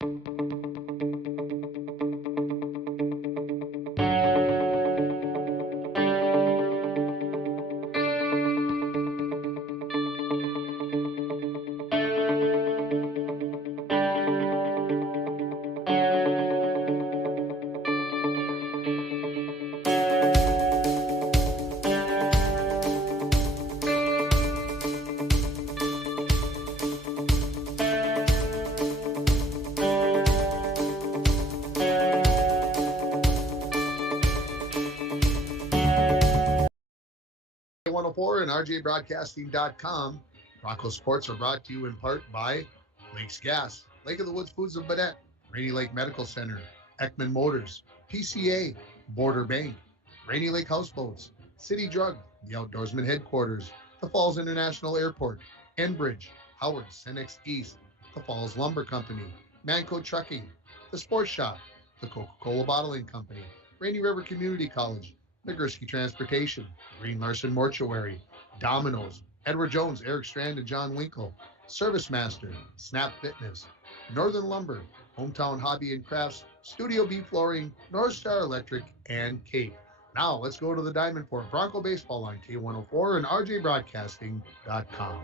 K104 and RJBroadcasting.com. Broncos Sports are brought to you in part by Lakes Gas, Lake of the Woods Foods of Baudette, Rainy Lake Medical Center, Ekman Motors, PCA, Border Bank, Rainy Lake Houseboats, City Drug, the Outdoorsman Headquarters, the Falls International Airport, Enbridge, Howard, Cenex East, the Falls Lumber Company, Manco Trucking, the Sports Shop, the Coca-Cola Bottling Company, Rainy River Community College, Nagurski Transportation, Green Larson Mortuary, Domino's, Edward Jones, Eric Strand, and John Winkle, Service Master, Snap Fitness, Northern Lumber, Hometown Hobby and Crafts, Studio B Flooring, North Star Electric, and Cape. Now let's go to the Diamond for Bronco Baseball on K104 and RJBroadcasting.com.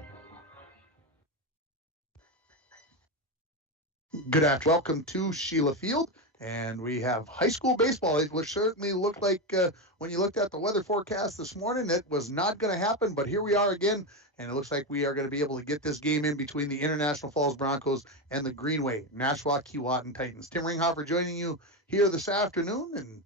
Good afternoon. Welcome to Sheila Field. And we have high school baseball. It would certainly look like when you looked at the weather forecast this morning, it was not going to happen. But here we are again, and it looks like we are going to be able to get this game in between the International Falls Broncos and the Greenway, Nashwauk, Keewatin Titans. Tim Ringhofer joining you here this afternoon, and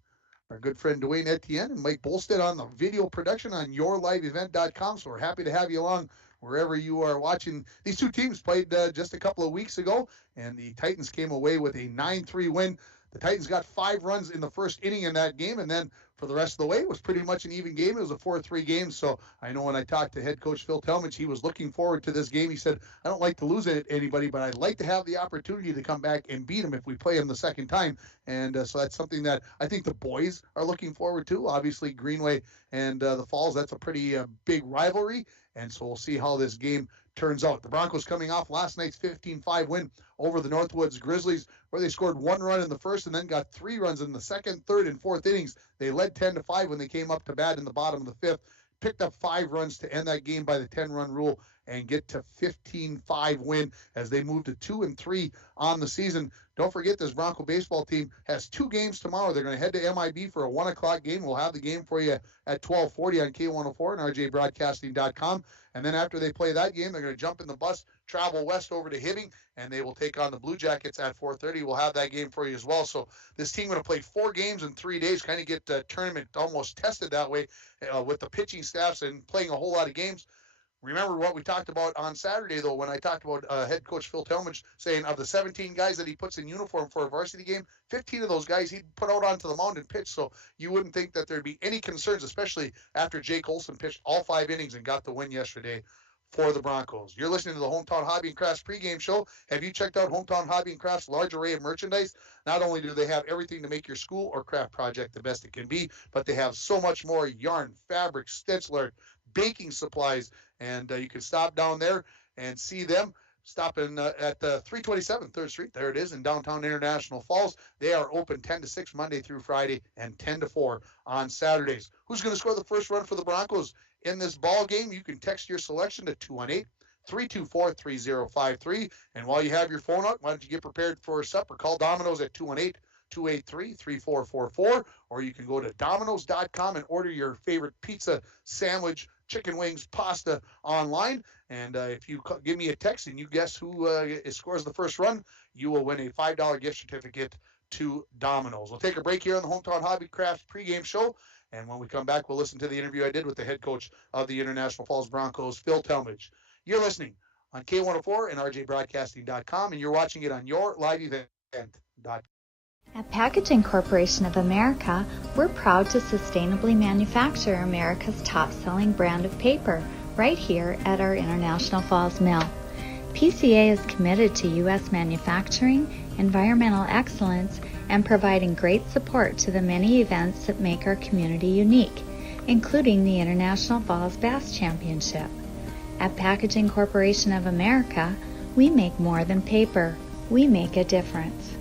our good friend Dwayne Etienne and Mike Bolstead on the video production on yourliveevent.com. So we're happy to have you along wherever you are watching. These two teams played just a couple of weeks ago, and the Titans came away with a 9-3 win. The Titans got 5 runs in the first inning in that game, and then for the rest of the way, it was pretty much an even game. It was a 4-3 game, so I know when I talked to head coach Phil Tallmadge, he was looking forward to this game. He said, I don't like to lose anybody, but I'd like to have the opportunity to come back and beat them if we play them the second time, and so that's something that I think the boys are looking forward to. Obviously, Greenway and the Falls, that's a pretty big rivalry, and so we'll see how this game turns out. The Broncos coming off last night's 15-5 win over the Northwoods Grizzlies, where they scored 1 run in the first and then got 3 runs in the second, third, and fourth innings. They led 10-5 when they came up to bat in the bottom of the fifth, picked up 5 runs to end that game by the 10-run rule and get to 15-5 win as they move to 2-3 on the season. Don't forget, this Bronco baseball team has 2 games tomorrow. They're going to head to MIB for a 1 o'clock game. We'll have the game for you at 12:40 on K104 and RJBroadcasting.com. And then after they play that game, they're going to jump in the bus, travel west over to Hibbing, and they will take on the Blue Jackets at 4:30. We'll have that game for you as well. So this team going to play 4 games in 3 days, kind of get the tournament almost tested that way with the pitching staffs and playing a whole lot of games. Remember what we talked about on Saturday, though, when I talked about head coach Phil Tallmadge saying of the 17 guys that he puts in uniform for a varsity game, 15 of those guys he'd put out onto the mound and pitch. So you wouldn't think that there'd be any concerns, especially after Jake Olson pitched all 5 innings and got the win yesterday for the Broncos. You're listening to the Hometown Hobby and Crafts pregame show. Have you checked out Hometown Hobby and Crafts' large array of merchandise? Not only do they have everything to make your school or craft project the best it can be, but they have so much more: yarn, fabric, stitch art, baking supplies, and you can stop down there and see them. Stop in at 327 3rd Street. There it is in downtown International Falls. They are open 10 to 6 Monday through Friday and 10 to 4 on Saturdays. Who's going to score the first run for the Broncos in this ball game? You can text your selection to 218-324-3053. And while you have your phone out, why don't you get prepared for supper? Call Domino's at 218-283-3444, or you can go to Domino's.com and order your favorite pizza, sandwich, chicken wings, pasta online. And if you give me a text and you guess who scores the first run, you will win a $5 gift certificate to Domino's. We'll take a break here on the Hometown Hobby Crafts pregame show. And when we come back, we'll listen to the interview I did with the head coach of the International Falls Broncos, Phil Tallmadge. You're listening on K104 and RJBroadcasting.com, and you're watching it on yourliveevent.com. At Packaging Corporation of America, we're proud to sustainably manufacture America's top-selling brand of paper right here at our International Falls Mill. PCA is committed to U.S. manufacturing, environmental excellence, and providing great support to the many events that make our community unique, including the International Falls Bass Championship. At Packaging Corporation of America, we make more than paper. We make a difference.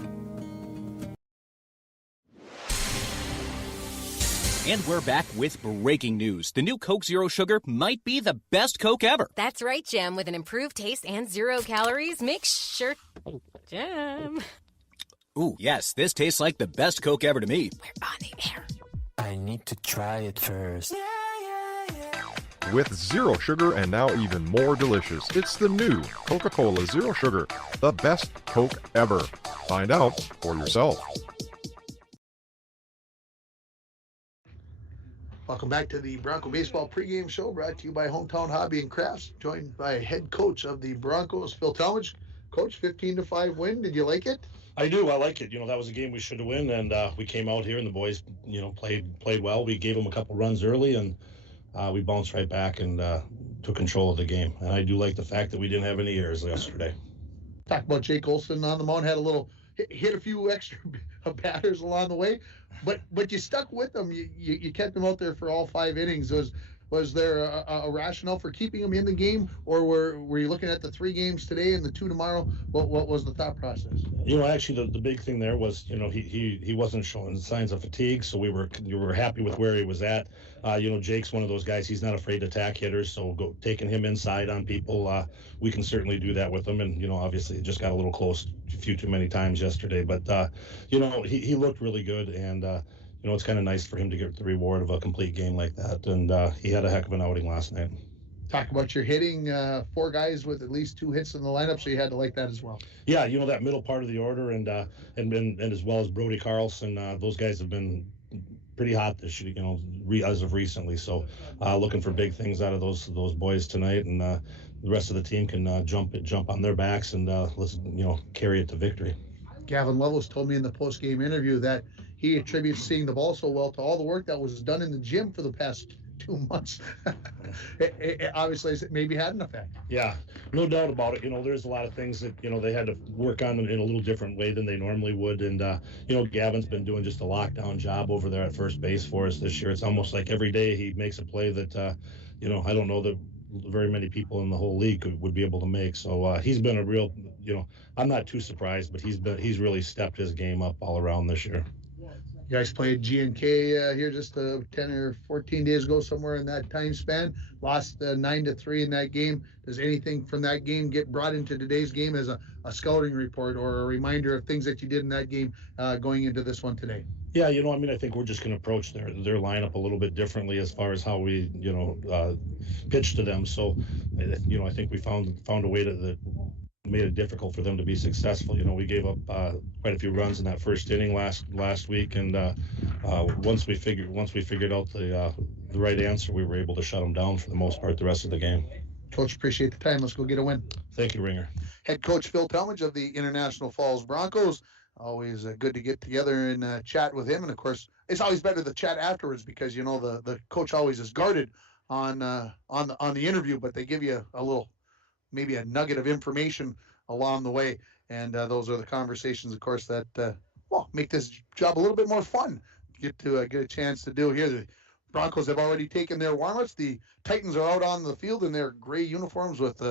And we're back with breaking news. The new Coke Zero Sugar might be the best Coke ever. That's right, Jim. With an improved taste and 0 calories, make sure... Jim. Ooh, yes, this tastes like the best Coke ever to me. We're on the air. I need to try it first. With zero sugar and now even more delicious, it's the new Coca-Cola Zero Sugar, the best Coke ever. Find out for yourself. Welcome back to the Bronco Baseball Pregame Show, brought to you by Hometown Hobby and Crafts, joined by head coach of the Broncos, Phil Tallmadge. Coach, 15-5 win. Did you like it? I do. I like it. That was a game we should have won, and we came out here and the boys, played well. We gave them a couple runs early, and we bounced right back and took control of the game. And I do like the fact that we didn't have any errors yesterday. Talk about Jake Olson on the mound, had a little hit a few extra batters along the way, but you stuck with them. You kept them out there for all 5 innings. Was there a rationale for keeping them in the game, or were you looking at the 3 games today and the 2 tomorrow? What was the thought process? Actually, the big thing there was, he wasn't showing signs of fatigue, so we were happy with where he was at. Jake's one of those guys. He's not afraid to attack hitters, so taking him inside on people, we can certainly do that with him. And obviously, it just got a little close a few too many times yesterday. But he looked really good, and it's kind of nice for him to get the reward of a complete game like that. And he had a heck of an outing last night. Talk about your hitting, 4 guys with at least 2 hits in the lineup, so you had to like that as well. Yeah, that middle part of the order, and as well as Brody Carlson, those guys have been pretty hot this year, as of recently. So looking for big things out of those boys tonight, and the rest of the team can jump on their backs and let's carry it to victory. Gavin Lovelace told me in the post-game interview that he attributes seeing the ball so well to all the work that was done in the gym for the past 2 months. it obviously maybe had an effect. Yeah, no doubt about it. There's a lot of things that, they had to work on in a little different way than they normally would. And, Gavin's been doing just a lockdown job over there at first base for us this year. It's almost like every day he makes a play that, I don't know that very many people in the whole league would be able to make. So he's been a real, I'm not too surprised, but he's really stepped his game up all around this year. You guys played G&K here just 10 or 14 days ago, somewhere in that time span. Lost 9-3 in that game. Does anything from that game get brought into today's game as a scouting report or a reminder of things that you did in that game going into this one today? Yeah, I think we're just going to approach their lineup a little bit differently as far as how we, pitch to them. So, I think we found a way that made it difficult for them to be successful. We gave up quite a few runs in that first inning last week, and once we figured out the right answer, we were able to shut them down for the most part the rest of the game. Coach, appreciate the time. Let's go get a win. Thank you, Ringer. Head coach Phil Tallmadge of the International Falls Broncos. Always good to get together and chat with him, and of course, it's always better to chat afterwards because the coach always is guarded on the interview, but they give you a little, maybe a nugget of information along the way. And those are the conversations, of course, that make this job a little bit more fun. Get a chance to do here. The Broncos have already taken their warm-ups. The Titans are out on the field in their gray uniforms with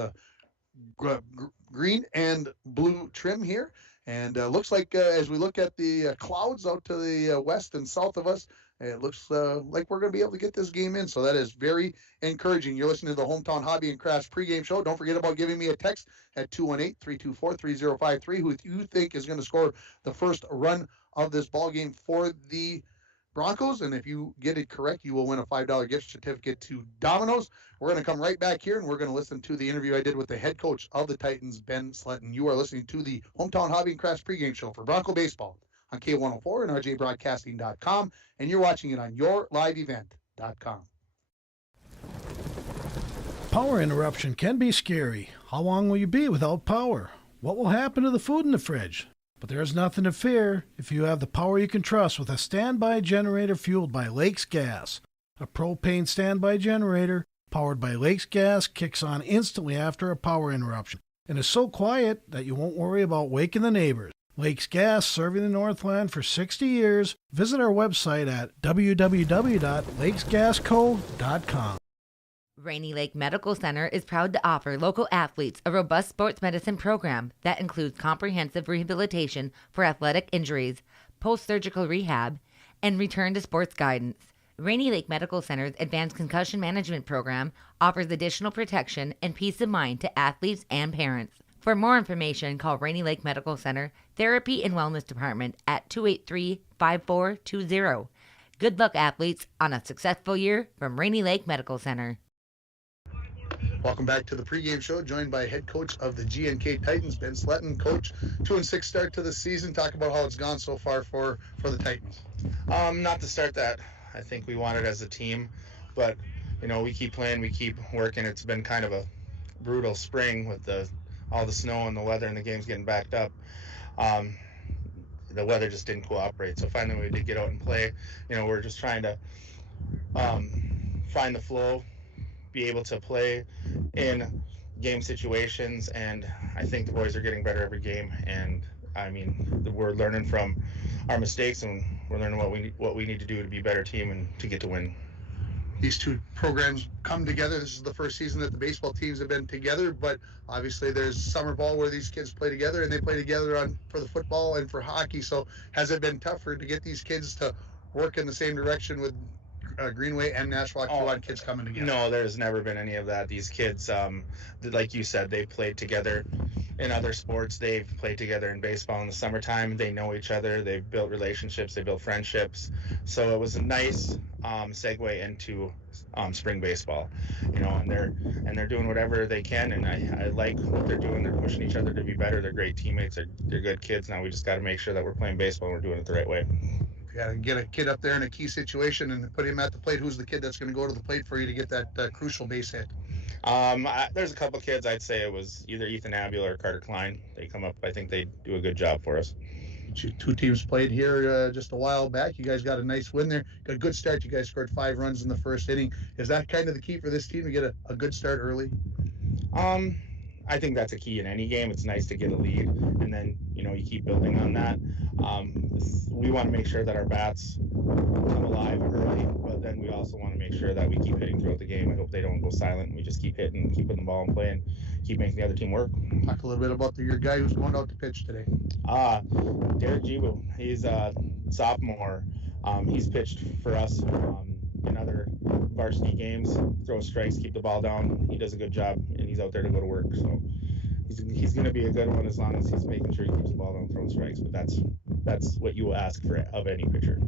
green and blue trim here. And looks like as we look at the clouds out to the west and south of us, it looks like we're going to be able to get this game in. So that is very encouraging. You're listening to the Hometown Hobby and Crafts pregame show. Don't forget about giving me a text at 218-324-3053 who you think is going to score the first run of this ball game for the Broncos. And if you get it correct, you will win a $5 gift certificate to Domino's. We're going to come right back here, and we're going to listen to the interview I did with the head coach of the Titans, Ben Sletten. You are listening to the Hometown Hobby and Crafts pregame show for Bronco Baseball on K104 and RJBroadcasting.com, and you're watching it on YourLiveEvent.com. Power interruption can be scary. How long will you be without power? What will happen to the food in the fridge? But there's nothing to fear if you have the power you can trust with a standby generator fueled by Lakes Gas. A propane standby generator powered by Lakes Gas kicks on instantly after a power interruption and is so quiet that you won't worry about waking the neighbors. Lakes Gas, serving the Northland for 60 years. Visit our website at www.lakesgasco.com. Rainy Lake Medical Center is proud to offer local athletes a robust sports medicine program that includes comprehensive rehabilitation for athletic injuries, post-surgical rehab, and return to sports guidance. Rainy Lake Medical Center's Advanced Concussion Management Program offers additional protection and peace of mind to athletes and parents. For more information, call Rainy Lake Medical Center Therapy and Wellness Department at 283-5420. Good luck, athletes, on a successful year from Rainy Lake Medical Center. Welcome back to the pregame show, joined by head coach of the GNK Titans, Ben Sletten. Coach, 2-6 start to the season. Talk about how it's gone so far for the Titans. Not to start that I think we wanted as a team, but we keep playing, we keep working. It's been kind of a brutal spring with all the snow and the weather, and the games getting backed up. The weather just didn't cooperate, so finally we did get out and play. We're just trying to find the flow, be able to play in game situations, and I think the boys are getting better every game. And I mean, we're learning from our mistakes, and we're learning what we need to do to be a better team and to get to win. These two programs come together. This is the first season that the baseball teams have been together, but obviously there's summer ball where these kids play together, and they play together for the football and for hockey. So has it been tougher to get these kids to work in the same direction with Greenway and Nashwauk, a lot of kids coming together? No, there's never been any of that. These kids, like you said, they played together in other sports. They've played together in baseball in the summertime. They know each other. They've built relationships. They built friendships. So it was a nice segue into spring baseball, and they're doing whatever they can, and I like what they're doing. They're pushing each other to be better. They're great teammates. They're good kids. Now we just got to make sure that we're playing baseball and we're doing it the right way. Yeah, get a kid up there in a key situation and put him at the plate. Who's the kid that's going to go to the plate for you to get that crucial base hit? There's a couple kids. I'd say it was either Ethan Abula or Carter Klein. They come up. I think they do a good job for us. Two teams played here just a while back. You guys got a nice win there. Got a good start. You guys scored 5 runs in the first inning. Is that kind of the key for this team, to get a good start early? I think that's a key in any game. It's nice to get a lead, and then you keep building on that. We want to make sure that our bats come alive early, but then we also want to make sure that we keep hitting throughout the game. I hope they don't go silent. We just keep hitting, keep putting the ball in play, and keep making the other team work. Talk a little bit about your guy who's going out to pitch today. Derek Jibu. He's a sophomore. He's pitched for us in other varsity games, throw strikes, keep the ball down. He does a good job, and he's out there to go to work. So he's going to be a good one as long as he's making sure he keeps the ball down, throwing strikes. But that's what you will ask for of any pitcher.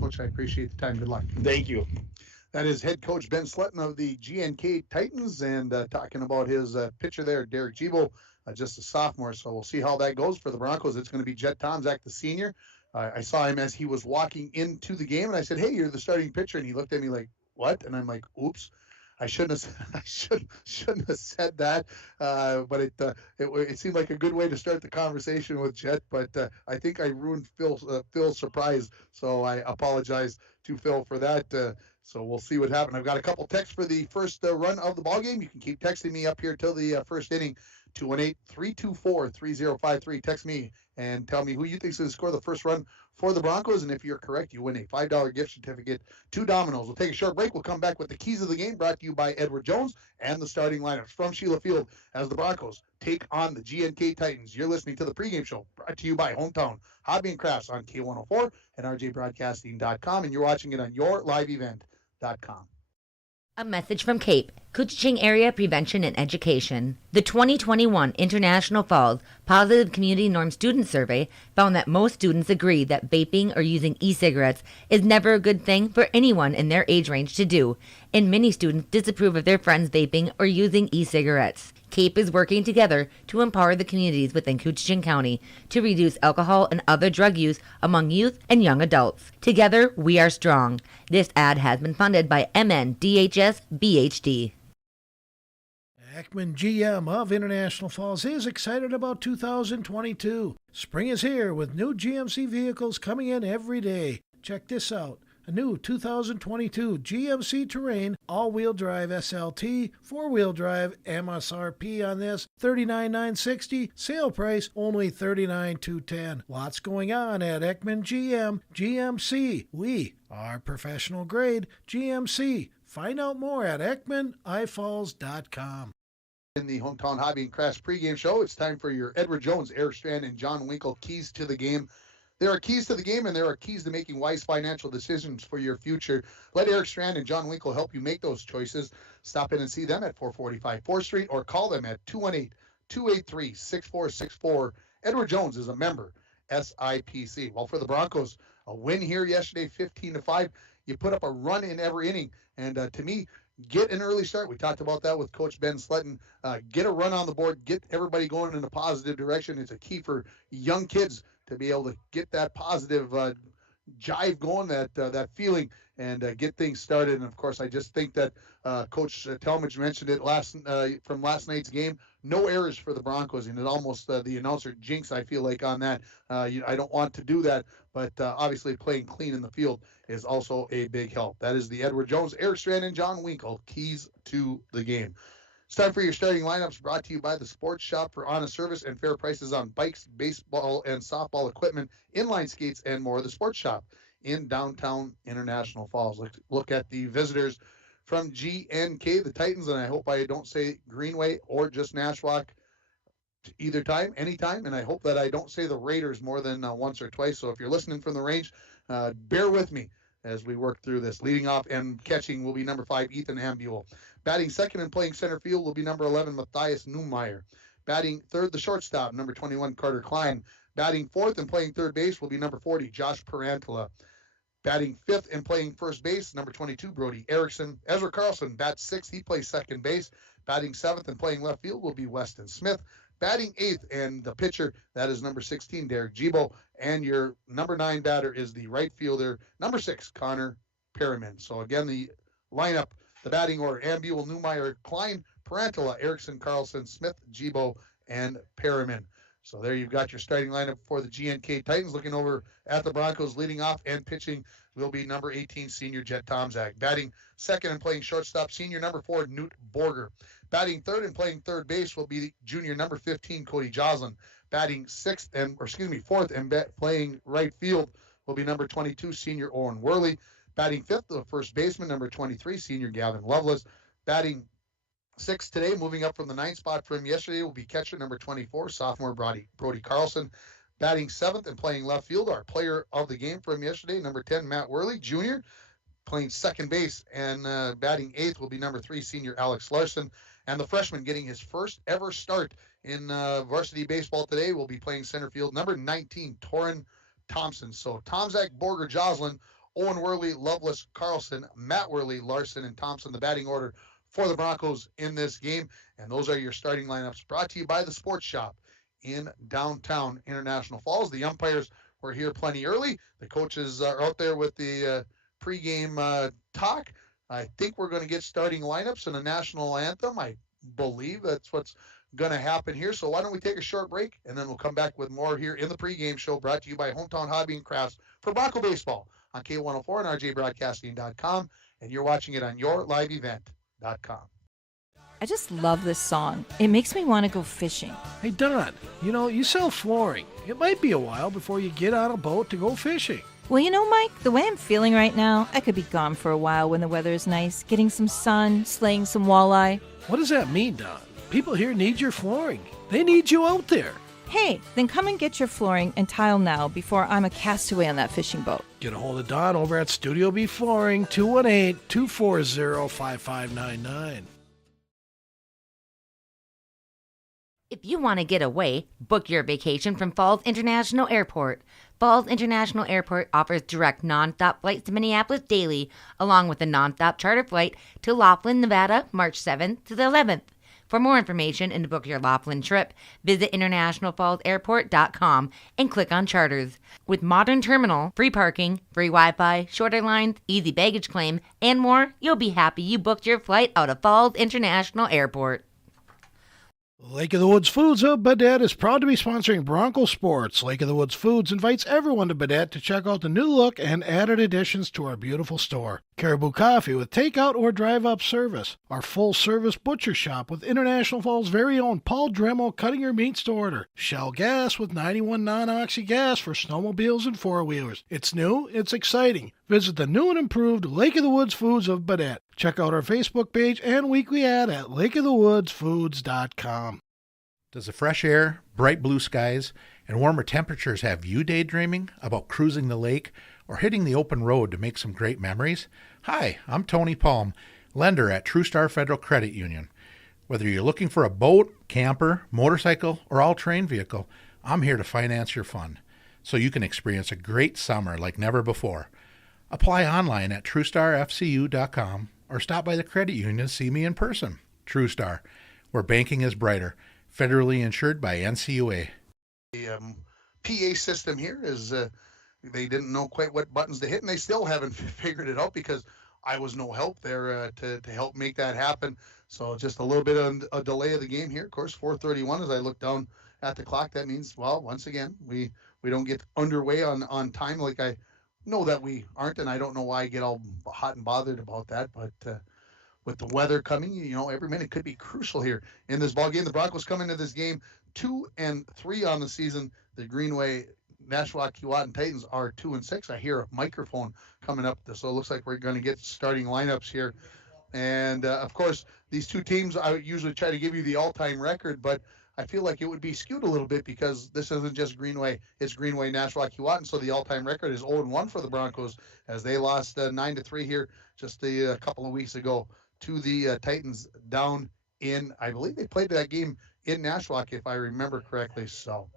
Coach, I appreciate the time. Good luck. Thank you. That is head coach Ben Sletten of the GNK Titans, and talking about his pitcher there, Derek Jibo, just a sophomore. So we'll see how that goes for the Broncos. It's going to be Jet Tomzak, the senior. I saw him as he was walking into the game, and I said, "Hey, you're the starting pitcher." And he looked at me like, "What?" And I'm like, "Oops, I shouldn't have said that." But it seemed like a good way to start the conversation with Jet. But I think I ruined Phil's surprise, so I apologize to Phil for that. So we'll see what happens. I've got a couple texts for the first run of the ball game. You can keep texting me up here till the first inning. 218-324-3053. Text me and tell me who you think is going to score the first run for the Broncos. And if you're correct, you win a $5 gift certificate to Domino's. We'll take a short break. We'll come back with the keys of the game, brought to you by Edward Jones, and the starting lineups from Sheila Field as the Broncos take on the GNK Titans. You're listening to the pregame show, brought to you by Hometown Hobby and Crafts on K104 and rjbroadcasting.com. And you're watching it on yourliveevent.com. A message from CAPE, Couchiching Area Prevention and Education. The 2021 International Falls Positive Community Norm Student Survey found that most students agree that vaping or using e-cigarettes is never a good thing for anyone in their age range to do, and many students disapprove of their friends vaping or using e-cigarettes. CAPE is working together to empower the communities within Couchiching County to reduce alcohol and other drug use among youth and young adults. Together, we are strong. This ad has been funded by MNDHS BHD. Ekman GM of International Falls is excited about 2022. Spring is here with new GMC vehicles coming in every day. Check this out. A new 2022 GMC Terrain all-wheel drive SLT, four-wheel drive, MSRP on this $39,960, sale price only $39,210. Lots going on at Ekman GM. GMC, we are professional grade. GMC, Find out more at EckmanIFalls.com. In the Hometown Hobby and Crafts pregame show, it's time for your Edward Jones, Eric Strand, and John Winkle keys to the game. There are keys to the game, and there are keys to making wise financial decisions for your future. Let Eric Strand and John Winkle help you make those choices. Stop in and see them at 445 4th Street or call them at 218-283-6464. Edward Jones is a member, SIPC. Well, for the Broncos, a win here yesterday, 15-5. You put up a run in every inning, and to me, get an early start. We talked about that with Coach Ben Sletten. Get a run on the board, get everybody going in a positive direction. It's a key for young kids to be able to get that positive jive going, that feeling, and get things started. And, of course, I just think that Coach Tallmadge mentioned it from last night's game. No errors for the Broncos, and it almost the announcer jinx, I feel like, on that. I don't want to do that, but obviously playing clean in the field is also a big help. That is the Edward Jones, Eric Strand, and John Winkle keys to the game. It's time for your starting lineups, brought to you by the Sports Shop for honest service and fair prices on bikes, baseball, and softball equipment, inline skates, and more. The Sports Shop in downtown International Falls. Let's look at the visitors from GNK, the Titans, and I hope I don't say Greenway or just Nashwauk either time, anytime, and I hope that I don't say the Raiders more than once or twice. So if you're listening from the range, bear with me as we work through this. Leading off and catching will be number 5, Ethan Ambuel. Batting second and playing center field will be number 11, Matthias Neumeyer. Batting third, the shortstop, number 21, Carter Klein. Batting fourth and playing third base will be number 40, Josh Parantala. Batting fifth and playing first base, number 22, Brody Erickson. Ezra Carlson bats sixth. He plays second base. Batting seventh and playing left field will be Weston Smith. Batting eighth, and the pitcher, that is number 16, Derek Gibo. And your number 9 batter is the right fielder, number 6, Connor Perriman. So again, the lineup, the batting order: Ambuel, Neumeyer, Klein, Parantala, Erickson, Carlson, Smith, Gibo, and Perriman. So there you've got your starting lineup for the GNK Titans. Looking over at the Broncos, leading off and pitching will be number 18, senior Jet Tomczak. Batting second and playing shortstop, senior number 4, Newt Borger. Batting third and playing third base will be junior number 15, Cody Joslin. Batting fourth and playing right field will be number 22, senior Owen Worley. Batting fifth, the first baseman, number 23, senior Gavin Lovelace. Batting sixth today, moving up from the 9th spot from yesterday, will be catcher number 24, sophomore Brody Carlson. Batting seventh and playing left field, our player of the game from yesterday, number 10, Matt Worley, junior, playing second base. And batting eighth will be number 3, senior Alex Larson. And the freshman getting his first ever start in varsity baseball today will be playing center field, number 19, Torrin Thompson. So Tomczak, Borger, Joslin, Owen Worley, Lovelace, Carlson, Matt Worley, Larson, and Thompson, the batting order for the Broncos in this game. And those are your starting lineups, brought to you by the Sports Shop in downtown International Falls. The umpires were here plenty early. The coaches are out there with the pregame talk. I think we're going to get starting lineups and a national anthem. I believe that's what's going to happen here. So why don't we take a short break, and then we'll come back with more here in the pregame show, brought to you by Hometown Hobby and Crafts for Bronco Baseball on K104 and RJBroadcasting.com, and you're watching it on yourliveevent.com. I just love this song. It makes me want to go fishing. Hey, Don, you sell flooring. It might be a while before you get on a boat to go fishing. Well, Mike, the way I'm feeling right now, I could be gone for a while when the weather is nice, getting some sun, slaying some walleye. What does that mean, Don? People here need your flooring. They need you out there. Hey, then come and get your flooring and tile now before I'm a castaway on that fishing boat. Get a hold of Don over at Studio B Flooring, 218-240-5599. If you want to get away, book your vacation from Falls International Airport. Falls International Airport offers direct non-stop flights to Minneapolis daily, along with a non-stop charter flight to Laughlin, Nevada, March 7th to the 11th. For more information and to book your Laughlin trip, visit internationalfallsairport.com and click on charters. With modern terminal, free parking, free Wi-Fi, shorter lines, easy baggage claim, and more, you'll be happy you booked your flight out of Falls International Airport. Lake of the Woods Foods of Baudette is proud to be sponsoring Bronco Sports. Lake of the Woods Foods invites everyone to Baudette to check out the new look and added additions to our beautiful store. Caribou Coffee with takeout or drive-up service. Our full-service butcher shop with International Falls' very own Paul Dremel cutting your meats to order. Shell Gas with 91 non-oxy gas for snowmobiles and four-wheelers. It's new, it's exciting. Visit the new and improved Lake of the Woods Foods of Baudette. Check out our Facebook page and weekly ad at lakeofthewoodsfoods.com. Does the fresh air, bright blue skies, and warmer temperatures have you daydreaming about cruising the lake or hitting the open road to make some great memories? Hi, I'm Tony Palm, lender at TrueStar Federal Credit Union. Whether you're looking for a boat, camper, motorcycle, or all-terrain vehicle, I'm here to finance your fun so you can experience a great summer like never before. Apply online at TrueStarFCU.com or stop by the credit union to see me in person. TrueStar, where banking is brighter. Federally insured by NCUA. The PA system here is they didn't know quite what buttons to hit, and they still haven't figured it out because I was no help there to help make that happen. So just a little bit of a delay of the game here. Of course, 4:31 as I look down at the clock. That means, well, once again, we don't get underway on time like I know that we aren't, and I don't know why I get all hot and bothered about that, but with the weather coming, every minute could be crucial here in this ball game. The Broncos come into this game 2-3 on the season. The Greenway Nashwauk Keewatin Titans are 2-6. I hear a microphone coming up, so it looks like we're going to get starting lineups here. And of course, these two teams, I would usually try to give you the all-time record, but I feel like it would be skewed a little bit because this isn't just Greenway, it's Greenway Nashwauk Keewatin. So the all-time record is 0-1 for the Broncos as they lost 9-3 here just a couple of weeks ago to the Titans down in, I believe they played that game in Nashwauk, if I remember correctly. So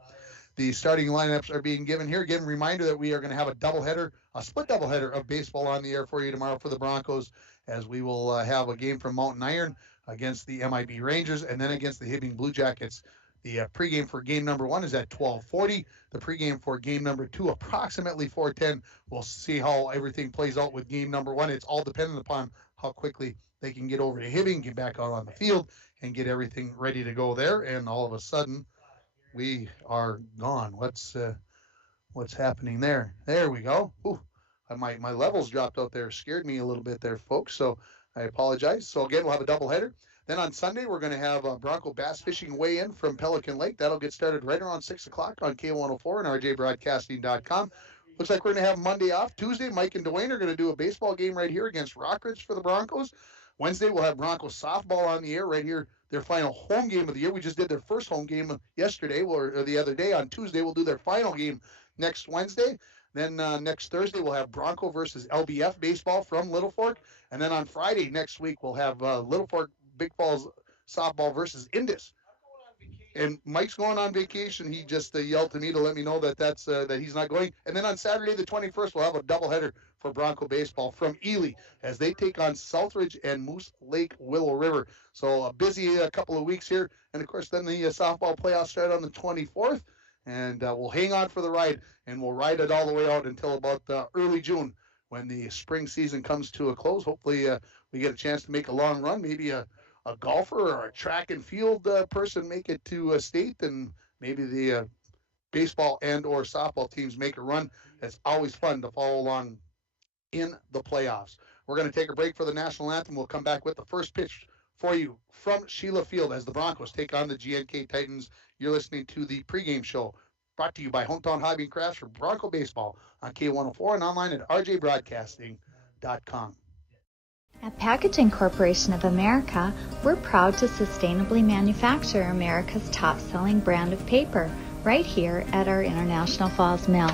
the starting lineups are being given here. Again, reminder that we are going to have a split doubleheader of baseball on the air for you tomorrow for the Broncos, as we will have a game from Mountain Iron against the MIB Rangers and then against the Hibbing Blue Jackets. The pregame for game number 1 is at 12:40. The pregame for game number 2, approximately 4:10. We'll see how everything plays out with game number 1. It's all dependent upon how quickly they can get over to Hibbing, get back out on the field, and get everything ready to go there. And all of a sudden, we are gone. What's happening there? There we go. Ooh, my levels dropped out there. Scared me a little bit there, folks. So I apologize. So again, we'll have a doubleheader. Then on Sunday, we're going to have Bronco bass fishing weigh-in from Pelican Lake. That'll get started right around 6 o'clock on K104 and rjbroadcasting.com. Looks like we're going to have Monday off. Tuesday, Mike and Dwayne are going to do a baseball game right here against Rockridge for the Broncos. Wednesday, we'll have Broncos softball on the air right here, their final home game of the year. We just did their first home game yesterday or the other day. On Tuesday, we'll do their final game next Wednesday. Then next Thursday, we'll have Bronco versus LBF baseball from Little Fork. And then on Friday next week, we'll have Little Fork Big Falls softball versus Indus. And Mike's going on vacation. He just yelled to me to let me know that he's not going. And then on Saturday the 21st, we'll have a doubleheader for Bronco baseball from Ely as they take on Southridge and Moose Lake Willow River. So a busy couple of weeks here. And, of course, then the softball playoffs start on the 24th. And we'll hang on for the ride, and we'll ride it all the way out until about early June when the spring season comes to a close. Hopefully we get a chance to make a long run, maybe a golfer or a track and field person make it to a state, and maybe the baseball and or softball teams make a run. It's always fun to follow along in the playoffs. We're going to take a break for the national anthem. We'll come back with the first pitch for you from Sheila Field as the Broncos take on the GNK Titans. You're listening to the pregame show brought to you by Hometown Hobby and Crafts for Bronco Baseball on K104 and online at rjbroadcasting.com. At Packaging Corporation of America, we're proud to sustainably manufacture America's top-selling brand of paper right here at our International Falls Mill.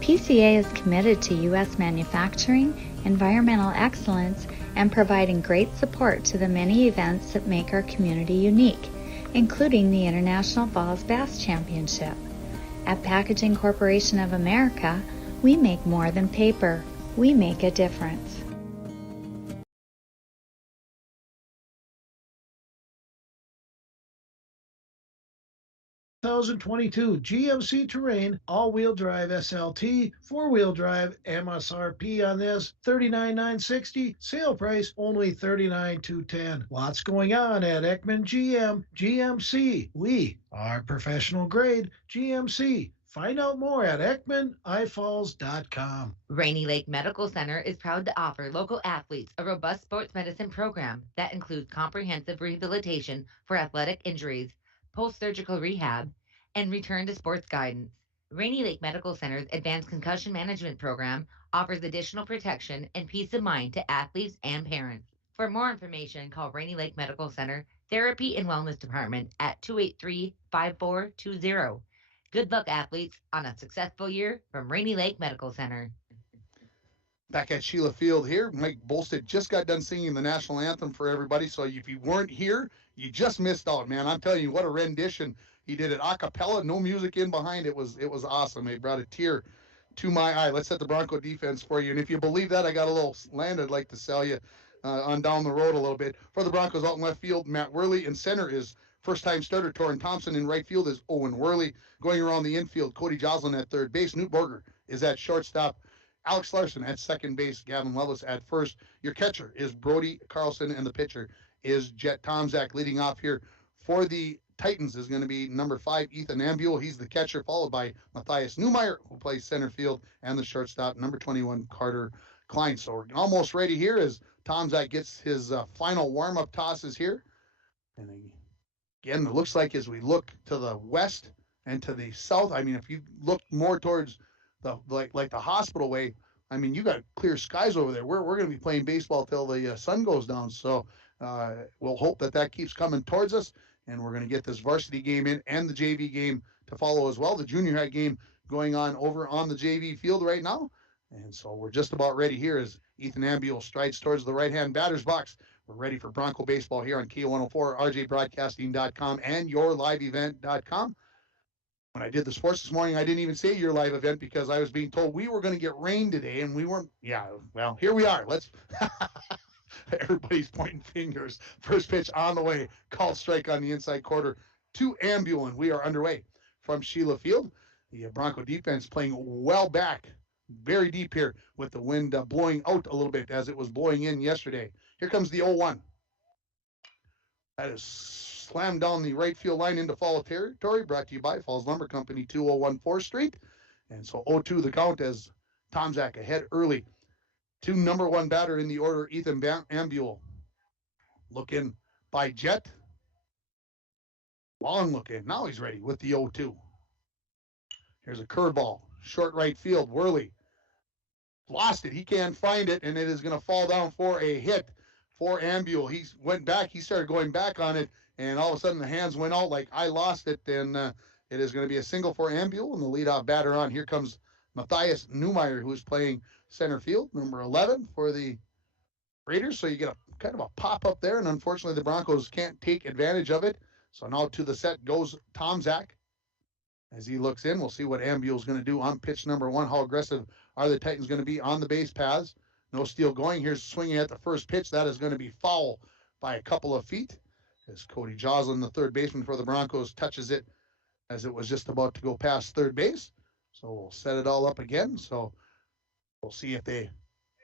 PCA is committed to U.S. manufacturing, environmental excellence, and providing great support to the many events that make our community unique, including the International Falls Bass Championship. At Packaging Corporation of America, we make more than paper. We make a difference. 2022 GMC Terrain all-wheel drive SLT, four-wheel drive. MSRP on this $39,960. Sale price only $39,210. Lots going on at Ekman GMC. We are professional grade GMC. Find out more at EkmanIFalls.com. Rainy Lake Medical Center is proud to offer local athletes a robust sports medicine program that includes comprehensive rehabilitation for athletic injuries, post-surgical rehab, and return to sports guidance. Rainy Lake Medical Center's Advanced Concussion Management Program offers additional protection and peace of mind to athletes and parents. For more information, call Rainy Lake Medical Center Therapy and Wellness Department at 283-5420. Good luck, athletes, on a successful year from Rainy Lake Medical Center. Back at Sheila Field here, Mike Bolstead just got done singing the national anthem for everybody. So if you weren't here, you just missed out, man. I'm telling you, what a rendition. He did it a cappella, no music in behind. It was awesome. It brought a tear to my eye. Let's set the Bronco defense for you. And if you believe that, I got a little land I'd like to sell you on down the road a little bit. For the Broncos out in left field, Matt Worley. In center is first-time starter Torrin Thompson. In right field is Owen Worley. Going around the infield, Cody Joslin at third base. Newt Borger is at shortstop. Alex Larson at second base. Gavin Levis at first. Your catcher is Brody Carlson, and the pitcher is Jet Tomczak. Leading off here for the Titans is going to be number 5, Ethan Ambule. He's the catcher, followed by Matthias Newmeyer, who plays center field, and the shortstop, number 21, Carter Klein. So we're almost ready here as Tomczak gets his final warm-up tosses here. And again, it looks like as we look to the west and to the south, I mean, if you look more towards the like the hospital way, I mean, you got clear skies over there. We're going to be playing baseball till the sun goes down. So we'll hope that keeps coming towards us, and we're going to get this varsity game in and the JV game to follow as well. The junior high game going on over on the JV field right now. And so we're just about ready here as Ethan Ambule strides towards the right-hand batter's box. We're ready for Bronco baseball here on K104, rjbroadcasting.com, and yourliveevent.com. When I did the sports this morning, I didn't even say your live event because I was being told we were going to get rain today, and we weren't. Yeah, well, here we are. Let's. Everybody's pointing fingers. First pitch on the way. Called strike on the inside quarter to Ambule, and we are underway from Sheila Field. The Bronco defense playing well back, very deep here with the wind blowing out a little bit as it was blowing in yesterday. Here comes the 0-1. That is slammed down the right field line into foul territory, brought to you by Falls Lumber Company, 201 4th Street. And so 0-2 the count as Tomczak ahead early. To number 1 batter in the order, Ethan Ambule. Looking by Jet. Long looking. Now he's ready with the 0-2. Here's a curveball. Short right field. Worley lost it. He can't find it, and it is going to fall down for a hit for Ambule. He went back. He started going back on it, and all of a sudden the hands went out like I lost it, and it is going to be a single for Ambule, and the leadoff batter on. Here comes Matthias Newmeyer, who's playing center field, number 11 for the Raiders. So you get a kind of a pop up there, and unfortunately the Broncos can't take advantage of it. So now to the set goes Tomczak. As he looks in, we'll see what Ambule's going to do on pitch number 1. How aggressive are the Titans going to be on the base paths? No steal going. Here's swinging at the first pitch. That is going to be foul by a couple of feet. As Cody Joslin, the third baseman for the Broncos, touches it as it was just about to go past third base. So we'll set it all up again. So we'll see if they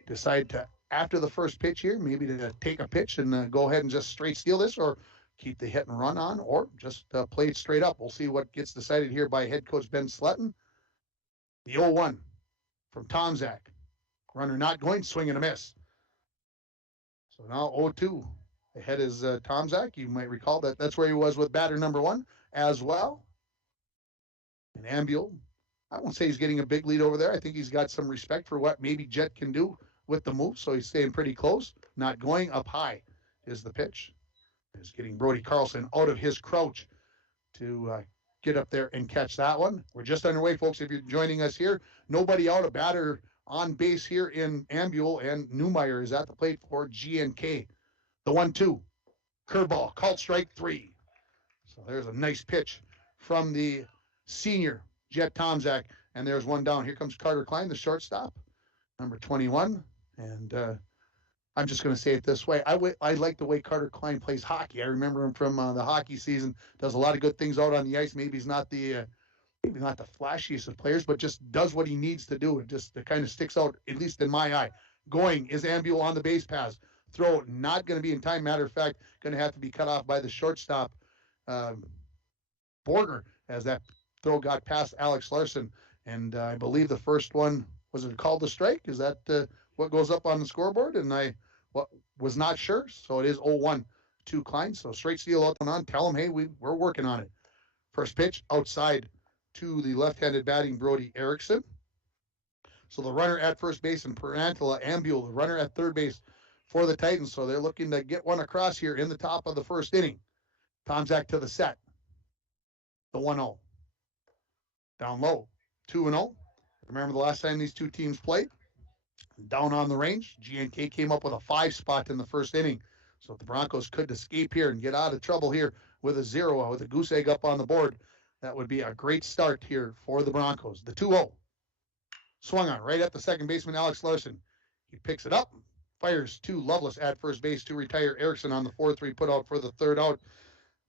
decide to, after the first pitch here, maybe to take a pitch and go ahead and just straight steal this, or keep the hit and run on, or just play it straight up. We'll see what gets decided here by head coach Ben Sletten. The 0-1 from Tomczak. Runner not going, swing and a miss. So now 0-2. Ahead is Tomczak. You might recall that that's where he was with batter number 1 as well. And Ambule, I won't say he's getting a big lead over there. I think he's got some respect for what maybe Jet can do with the move, so he's staying pretty close. Not going up high is the pitch. Is getting Brody Carlson out of his crouch to get up there and catch that one. We're just underway, folks. If you're joining us here, nobody out, a batter on base here in Ambule, and Newmeyer is at the plate for GNK. The 1-2, curveball, called strike 3. So there's a nice pitch from the senior, Jet Tomczak, and there's one down. Here comes Carter Klein, the shortstop, number 21, and I'm just going to say it this way. I like the way Carter Klein plays hockey. I remember him from the hockey season. Does a lot of good things out on the ice. Maybe he's not the flashiest of players, but just does what he needs to do. It just kind of sticks out, at least in my eye. Going is Ambule on the base pass. Throw not going to be in time. Matter of fact, going to have to be cut off by the shortstop, Borger, as that throw got past Alex Larson. And I believe the first one, was it called a strike? Is that what goes up on the scoreboard? And I was not sure. So it is 0-1 to Klein. So straight steal out and on. Tell him, hey, we're working on it. First pitch outside to the left-handed batting Brody Erickson. So the runner at first base and Perantala Ambule, the runner at third base for the Titans. So they're looking to get one across here in the top of the first inning. Tomczak to the set. The 1-0. Down low. 2-0. Remember the last time these two teams played? Down on the range, GNK came up with a 5 spot in the first inning. So if the Broncos could escape here and get out of trouble here with a 0, with a goose egg up on the board, that would be a great start here for the Broncos. The 2-0. Swung on right at the second baseman, Alex Larson. He picks it up, fires to Loveless at first base to retire Erickson on the 4-3 put out for the third out.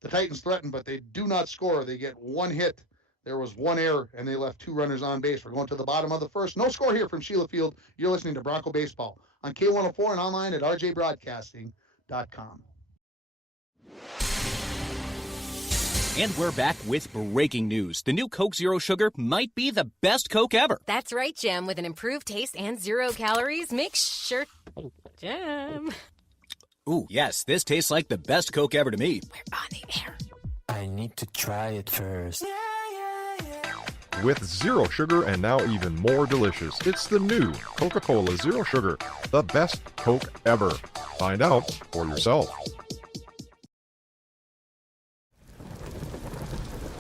The Titans threaten, but they do not score. They get one hit. There was one error, and they left 2 runners on base. We're going to the bottom of the first. No score here from Sheila Field. You're listening to Bronco Baseball on K104 and online at rjbroadcasting.com. And we're back with breaking news. The new Coke Zero Sugar might be the best Coke ever. That's right, Jim. With an improved taste and 0 calories, make sure... Jim. Ooh, yes, this tastes like the best Coke ever to me. We're on the air. I need to try it first. With zero sugar and now even more delicious, it's the new Coca-Cola Zero Sugar, the best Coke ever. Find out for yourself.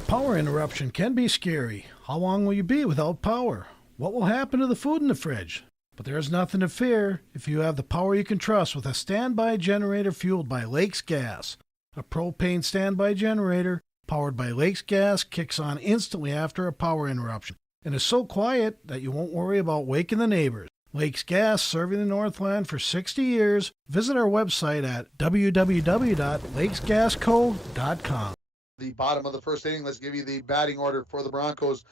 Power interruption can be scary. How long will you be without power? What will happen to the food in the fridge? But there's nothing to fear if you have the power you can trust with a standby generator fueled by Lakes Gas. A propane standby generator powered by Lakes Gas kicks on instantly after a power interruption and is so quiet that you won't worry about waking the neighbors. Lakes Gas, serving the Northland for 60 years. Visit our website at www.lakesgasco.com. The bottom of the first inning, let's give you the batting order for the Broncos.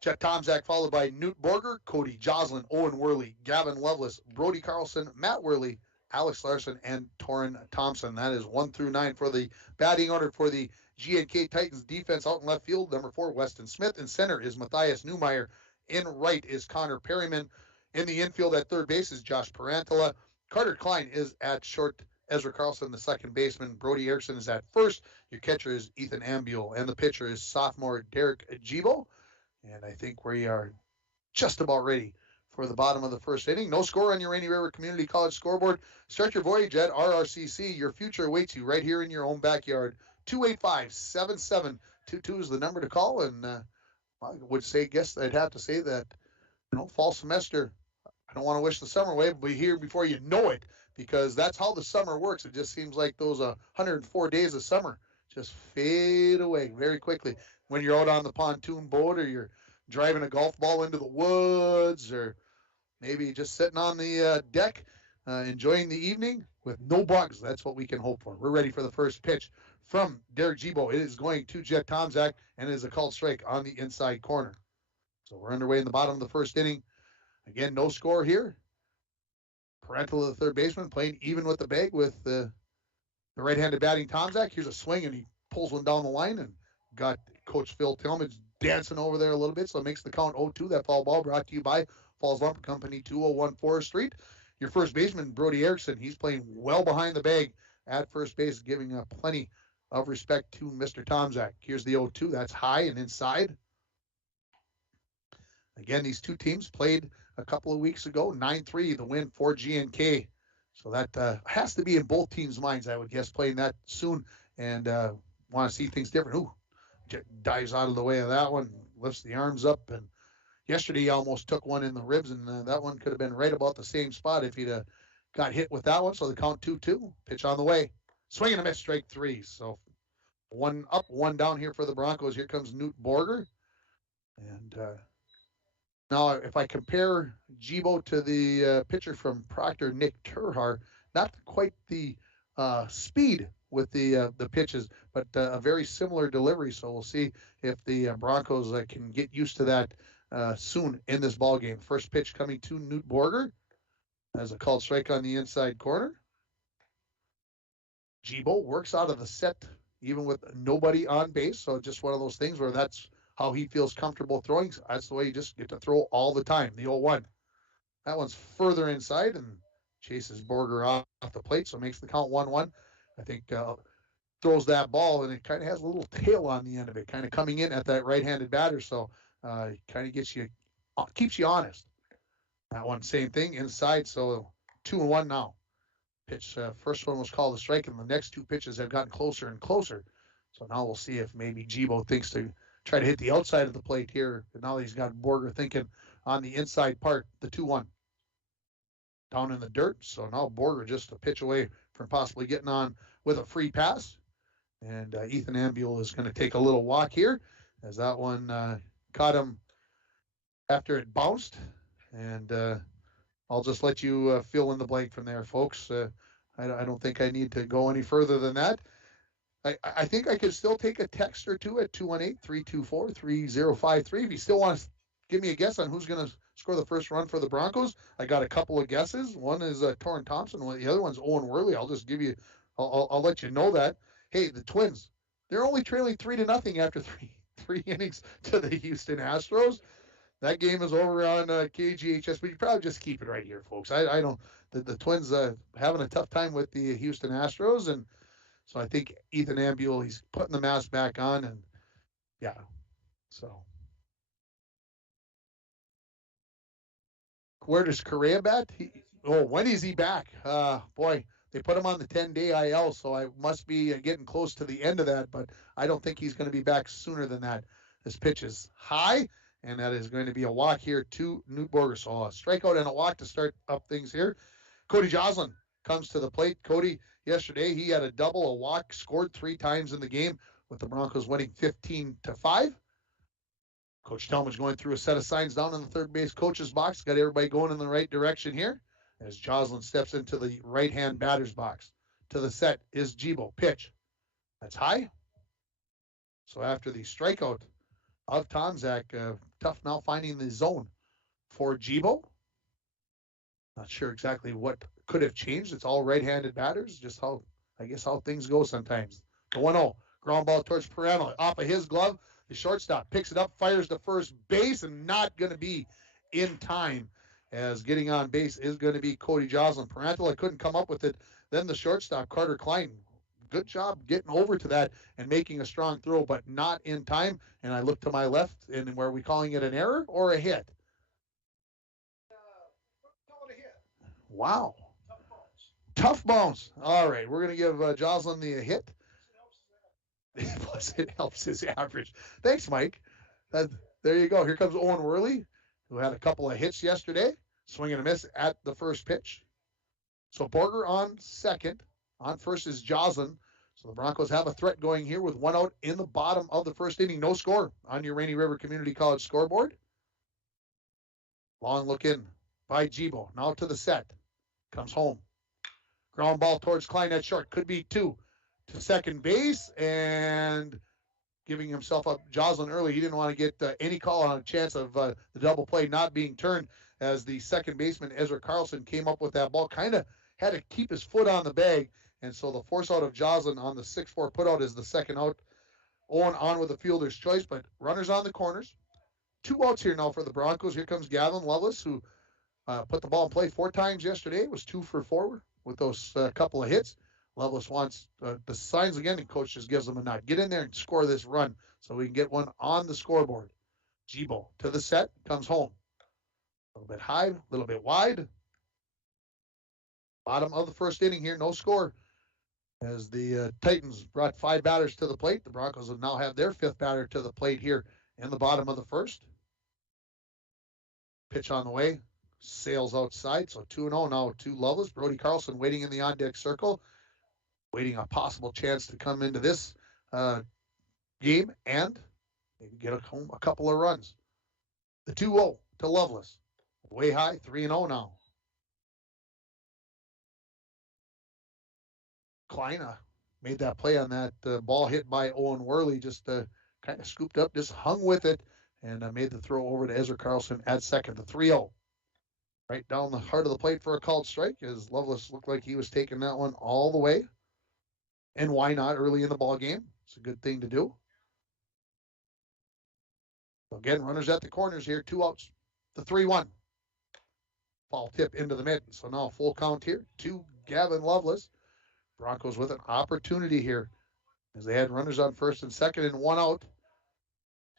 Chet Tomczak, followed by Newt Borger, Cody Joslin, Owen Worley, Gavin Lovelace, Brody Carlson, Matt Worley, Alex Larson, and Torrin Thompson. That is 1 through 9 for the batting order for the GNK Titans defense. Out in left field, number 4, Weston Smith. In center is Matthias Newmeyer. In right is Connor Perryman. In the infield at third base is Josh Parantala. Carter Klein is at short. Ezra Carlson, the second baseman. Brody Erickson is at first. Your catcher is Ethan Ambuel. And the pitcher is sophomore Derek Gibo. And I think we are just about ready for the bottom of the first inning. No score on your Rainy River Community College scoreboard. Start your voyage at RRCC. Your future awaits you right here in your own backyard. 285-7722 is the number to call. And I would say, I'd have to say that, fall semester, I don't want to wish the summer away, but we're here before you know it, because that's how the summer works. It just seems like those 104 days of summer just fade away very quickly. When you're out on the pontoon boat, or you're driving a golf ball into the woods, or maybe just sitting on the deck enjoying the evening with no bugs. That's what we can hope for. We're ready for the first pitch from Derek Gibo. It is going to Jet Tomczak, and it is a called strike on the inside corner. So we're underway in the bottom of the first inning. Again, no score here. Parental, the third baseman, playing even with the bag with the right-handed batting Tomczak. Here's a swing, and he pulls one down the line, and got Coach Phil Tallmadge dancing over there a little bit, so it makes the count 0-2. That foul ball brought to you by Falls Lumber Company, 201 Forest Street. Your first baseman, Brody Erickson, he's playing well behind the bag at first base, giving plenty of respect to Mr. Tomczak. Here's the 0-2. That's high and inside. Again, these two teams played a couple of weeks ago, 9-3, the win for GNK. So that has to be in both teams' minds, I would guess, playing that soon, and want to see things different. Ooh, dives out of the way of that one, lifts the arms up, and yesterday he almost took one in the ribs, and that one could have been right about the same spot if he'd got hit with that one. So the count 2-2, pitch on the way. Swing and a miss, strike 3. So 1 up, 1 down here for the Broncos. Here comes Newt Borger. And now if I compare Gibo to the pitcher from Proctor, Nick Turhar, not quite the speed with the pitches, but a very similar delivery. So we'll see if the Broncos can get used to that soon in this ball game. First pitch coming to Newt Borger as a called strike on the inside corner. Gibo works out of the set even with nobody on base. So just one of those things where that's how he feels comfortable throwing. That's the way you just get to throw all the time. The 0-1. That one's further inside and chases Borger off the plate, so makes the count 1-1. I think throws that ball, and it kind of has a little tail on the end of it, kind of coming in at that right-handed batter, so it kind of keeps you honest. That one, same thing, inside, so 2-1 now. Pitch, first one was called a strike, and the next two pitches have gotten closer and closer. So now we'll see if maybe Gibo thinks to try to hit the outside of the plate here. But now he's got Borger thinking on the inside part, the 2-1. Down in the dirt. So now Borger just a pitch away from possibly getting on with a free pass. And Ethan Ambule is going to take a little walk here as that one caught him after it bounced. And I'll just let you fill in the blank from there, folks. I don't think I need to go any further than that. I think I could still take a text or two at 218-324-3053. If you still want to give me a guess on who's going to score the first run for the Broncos, I got a couple of guesses. One is Torrin Thompson. The other one's Owen Worley. I'll just give you, I'll let you know that. Hey, the Twins, they're only trailing 3-0 after three innings to the Houston Astros. That game is over on KGHS, but you probably just keep it right here, folks. I don't. The Twins having a tough time with the Houston Astros, and so I think Ethan Ambule, he's putting the mask back on, and yeah, so. Where does Correa bat? When is he back? Boy, they put him on the 10-day IL, so I must be getting close to the end of that, but I don't think he's going to be back sooner than that. This pitch is high, and that is going to be a walk here to Newt Borger. So a strikeout and a walk to start up things here. Cody Joslin comes to the plate. Cody, yesterday, he had a double, a walk, scored 3 times in the game with the Broncos winning 15-5. Coach Tallmadge going through a set of signs down in the third base coach's box. Got everybody going in the right direction here as Joslin steps into the right-hand batter's box. To the set is Gibo. Pitch. That's high. So after the strikeout of Tonzak, tough now finding the zone for Gibo. Not sure exactly what could have changed. It's all right-handed batters, just how things go sometimes. The 1-0, ground ball towards Perano, off of his glove. The shortstop picks it up, fires to first base, and not going to be in time, as getting on base is going to be Cody Joslin. Parantala couldn't come up with it. Then the shortstop, Carter Klein, good job getting over to that and making a strong throw, but not in time. And I look to my left, and were we calling it an error or a hit? Wow. Tough bounce. All right, we're going to give Joslin the hit. Plus, it helps his average. Thanks, Mike. There you go. Here comes Owen Worley, who had a couple of hits yesterday. Swing and a miss at the first pitch. So Borger on second. On first is Joslin. So the Broncos have a threat going here with 1 out in the bottom of the first inning. No score on your Rainy River Community College scoreboard. Long look in by Gibo. Now to the set. Comes home. Ground ball towards Klein at short. Could be 2. To second base, and giving himself up Joslin early. He didn't want to get any call on a chance of the double play not being turned, as the second baseman Ezra Carlson came up with that ball. Kind of had to keep his foot on the bag, and so the force out of Joslin on the 6-4 putout is the second out. Owen on with the fielder's choice, but runners on the corners. 2 outs here now for the Broncos. Here comes Gavin Lovelace, who put the ball in play 4 times yesterday. Was 2 for 4 with those couple of hits. Lovelace wants the signs again, and coach just gives them a nod. Get in there and score this run so we can get one on the scoreboard. Gibo to the set, comes home. A little bit high, a little bit wide. Bottom of the first inning here, no score. As the Titans brought 5 batters to the plate, the Broncos will now have their 5th batter to the plate here in the bottom of the first. Pitch on the way, sails outside, so 2-0 now to Lovelace. Brody Carlson waiting in the on-deck circle. Waiting a possible chance to come into this game and maybe get home a couple of runs. The 2-0 to Lovelace. Way high, 3-0 now. Klein made that play on that ball hit by Owen Worley. Just kind of scooped up, just hung with it, and made the throw over to Ezra Carlson at second. The 3-0. Right down the heart of the plate for a called strike, as Lovelace looked like he was taking that one all the way. And why not early in the ball game? It's a good thing to do. So again, runners at the corners here, 2 outs. The 3-1. Foul tip into the mid. So now full count here to Gavin Lovelace. Broncos with an opportunity here as they had runners on first and second and 1 out.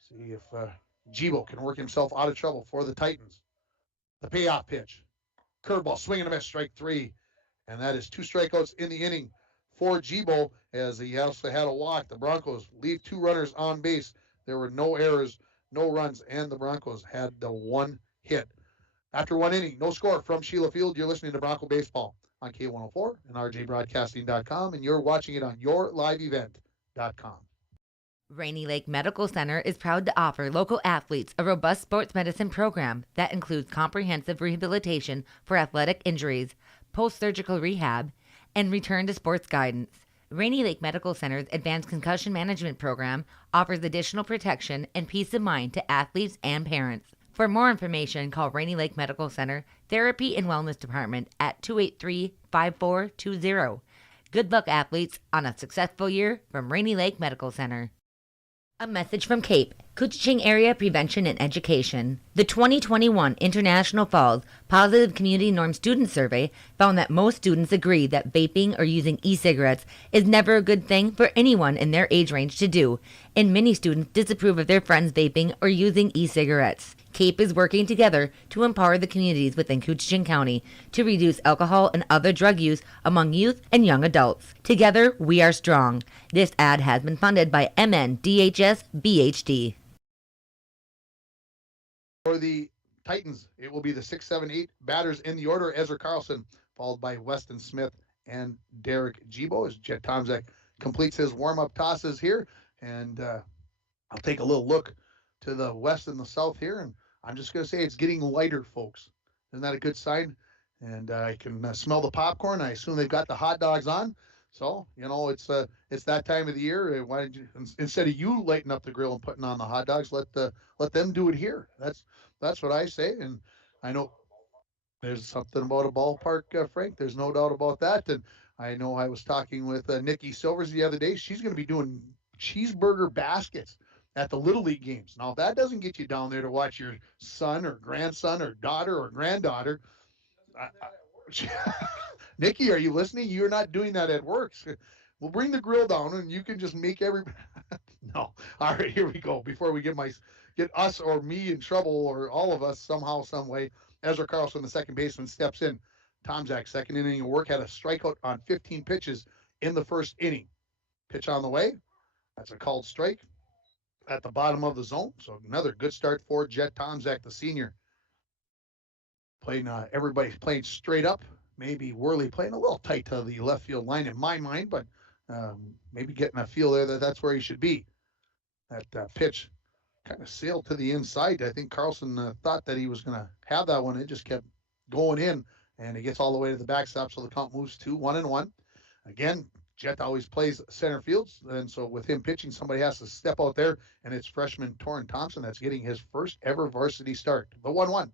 See if Gibo can work himself out of trouble for the Titans. The payoff pitch. Curveball, swing and a miss, strike 3. And that is 2 strikeouts in the inning for Gibo, as he also had a walk. The Broncos leave 2 runners on base. There were no errors, no runs, and the Broncos had the 1 hit. After 1 inning, no score from Sheila Field. You're listening to Bronco Baseball on K104 and rjbroadcasting.com, and you're watching it on yourliveevent.com. Rainy Lake Medical Center is proud to offer local athletes a robust sports medicine program that includes comprehensive rehabilitation for athletic injuries, post-surgical rehab, and return to sports guidance. Rainy Lake Medical Center's Advanced Concussion Management Program offers additional protection and peace of mind to athletes and parents. For more information, call Rainy Lake Medical Center Therapy and Wellness Department at 283-5420. Good luck, athletes, on a successful year from Rainy Lake Medical Center. A message from CAPE, Couchiching Area Prevention and Education. The 2021 International Falls Positive Community Norm Student Survey found that most students agree that vaping or using e-cigarettes is never a good thing for anyone in their age range to do, and many students disapprove of their friends vaping or using e-cigarettes. CAPE is working together to empower the communities within Couchiching County to reduce alcohol and other drug use among youth and young adults. Together, we are strong. This ad has been funded by MNDHS BHD. For the Titans, it will be the 6, 7, 8 batters in the order. Ezra Carlson, followed by Weston Smith and Derek Gibo, as Jet Tomczak completes his warm-up tosses here. And I'll take a little look to the west and the south here, and I'm just going to say it's getting lighter, folks. Isn't that a good sign? And I can smell the popcorn. I assume they've got the hot dogs on. So, you know, it's that time of the year. Why don't you, instead of you lighting up the grill and putting on the hot dogs, let them do it here. That's what I say. And I know there's something about a ballpark, Frank. There's no doubt about that. And I know I was talking with Nikki Silvers the other day. She's going to be doing cheeseburger baskets at the Little League games. Now, if that doesn't get you down there to watch your son or grandson or daughter or granddaughter, Nikki, are you listening? You're not doing that at work. We'll bring the grill down and you can just make No. All right, here we go. Before we get us or me in trouble, or all of us somehow, some way, Ezra Carlson, the second baseman, steps in. Tomczak, second inning of work, had a strikeout on 15 pitches in the first inning. Pitch on the way. That's a called strike at the bottom of the zone. So another good start for Jet Tomczak, the senior. Playing, everybody's playing straight up. Maybe Worley playing a little tight to the left field line in my mind, but maybe getting a feel there that that's where he should be. That pitch kind of sailed to the inside. I think Carlson thought that he was going to have that one. It just kept going in, and it gets all the way to the backstop, so the count moves to 1-1. Again, Jet always plays center field, and so with him pitching, somebody has to step out there, and it's freshman Torrin Thompson that's getting his first ever varsity start. The 1-1,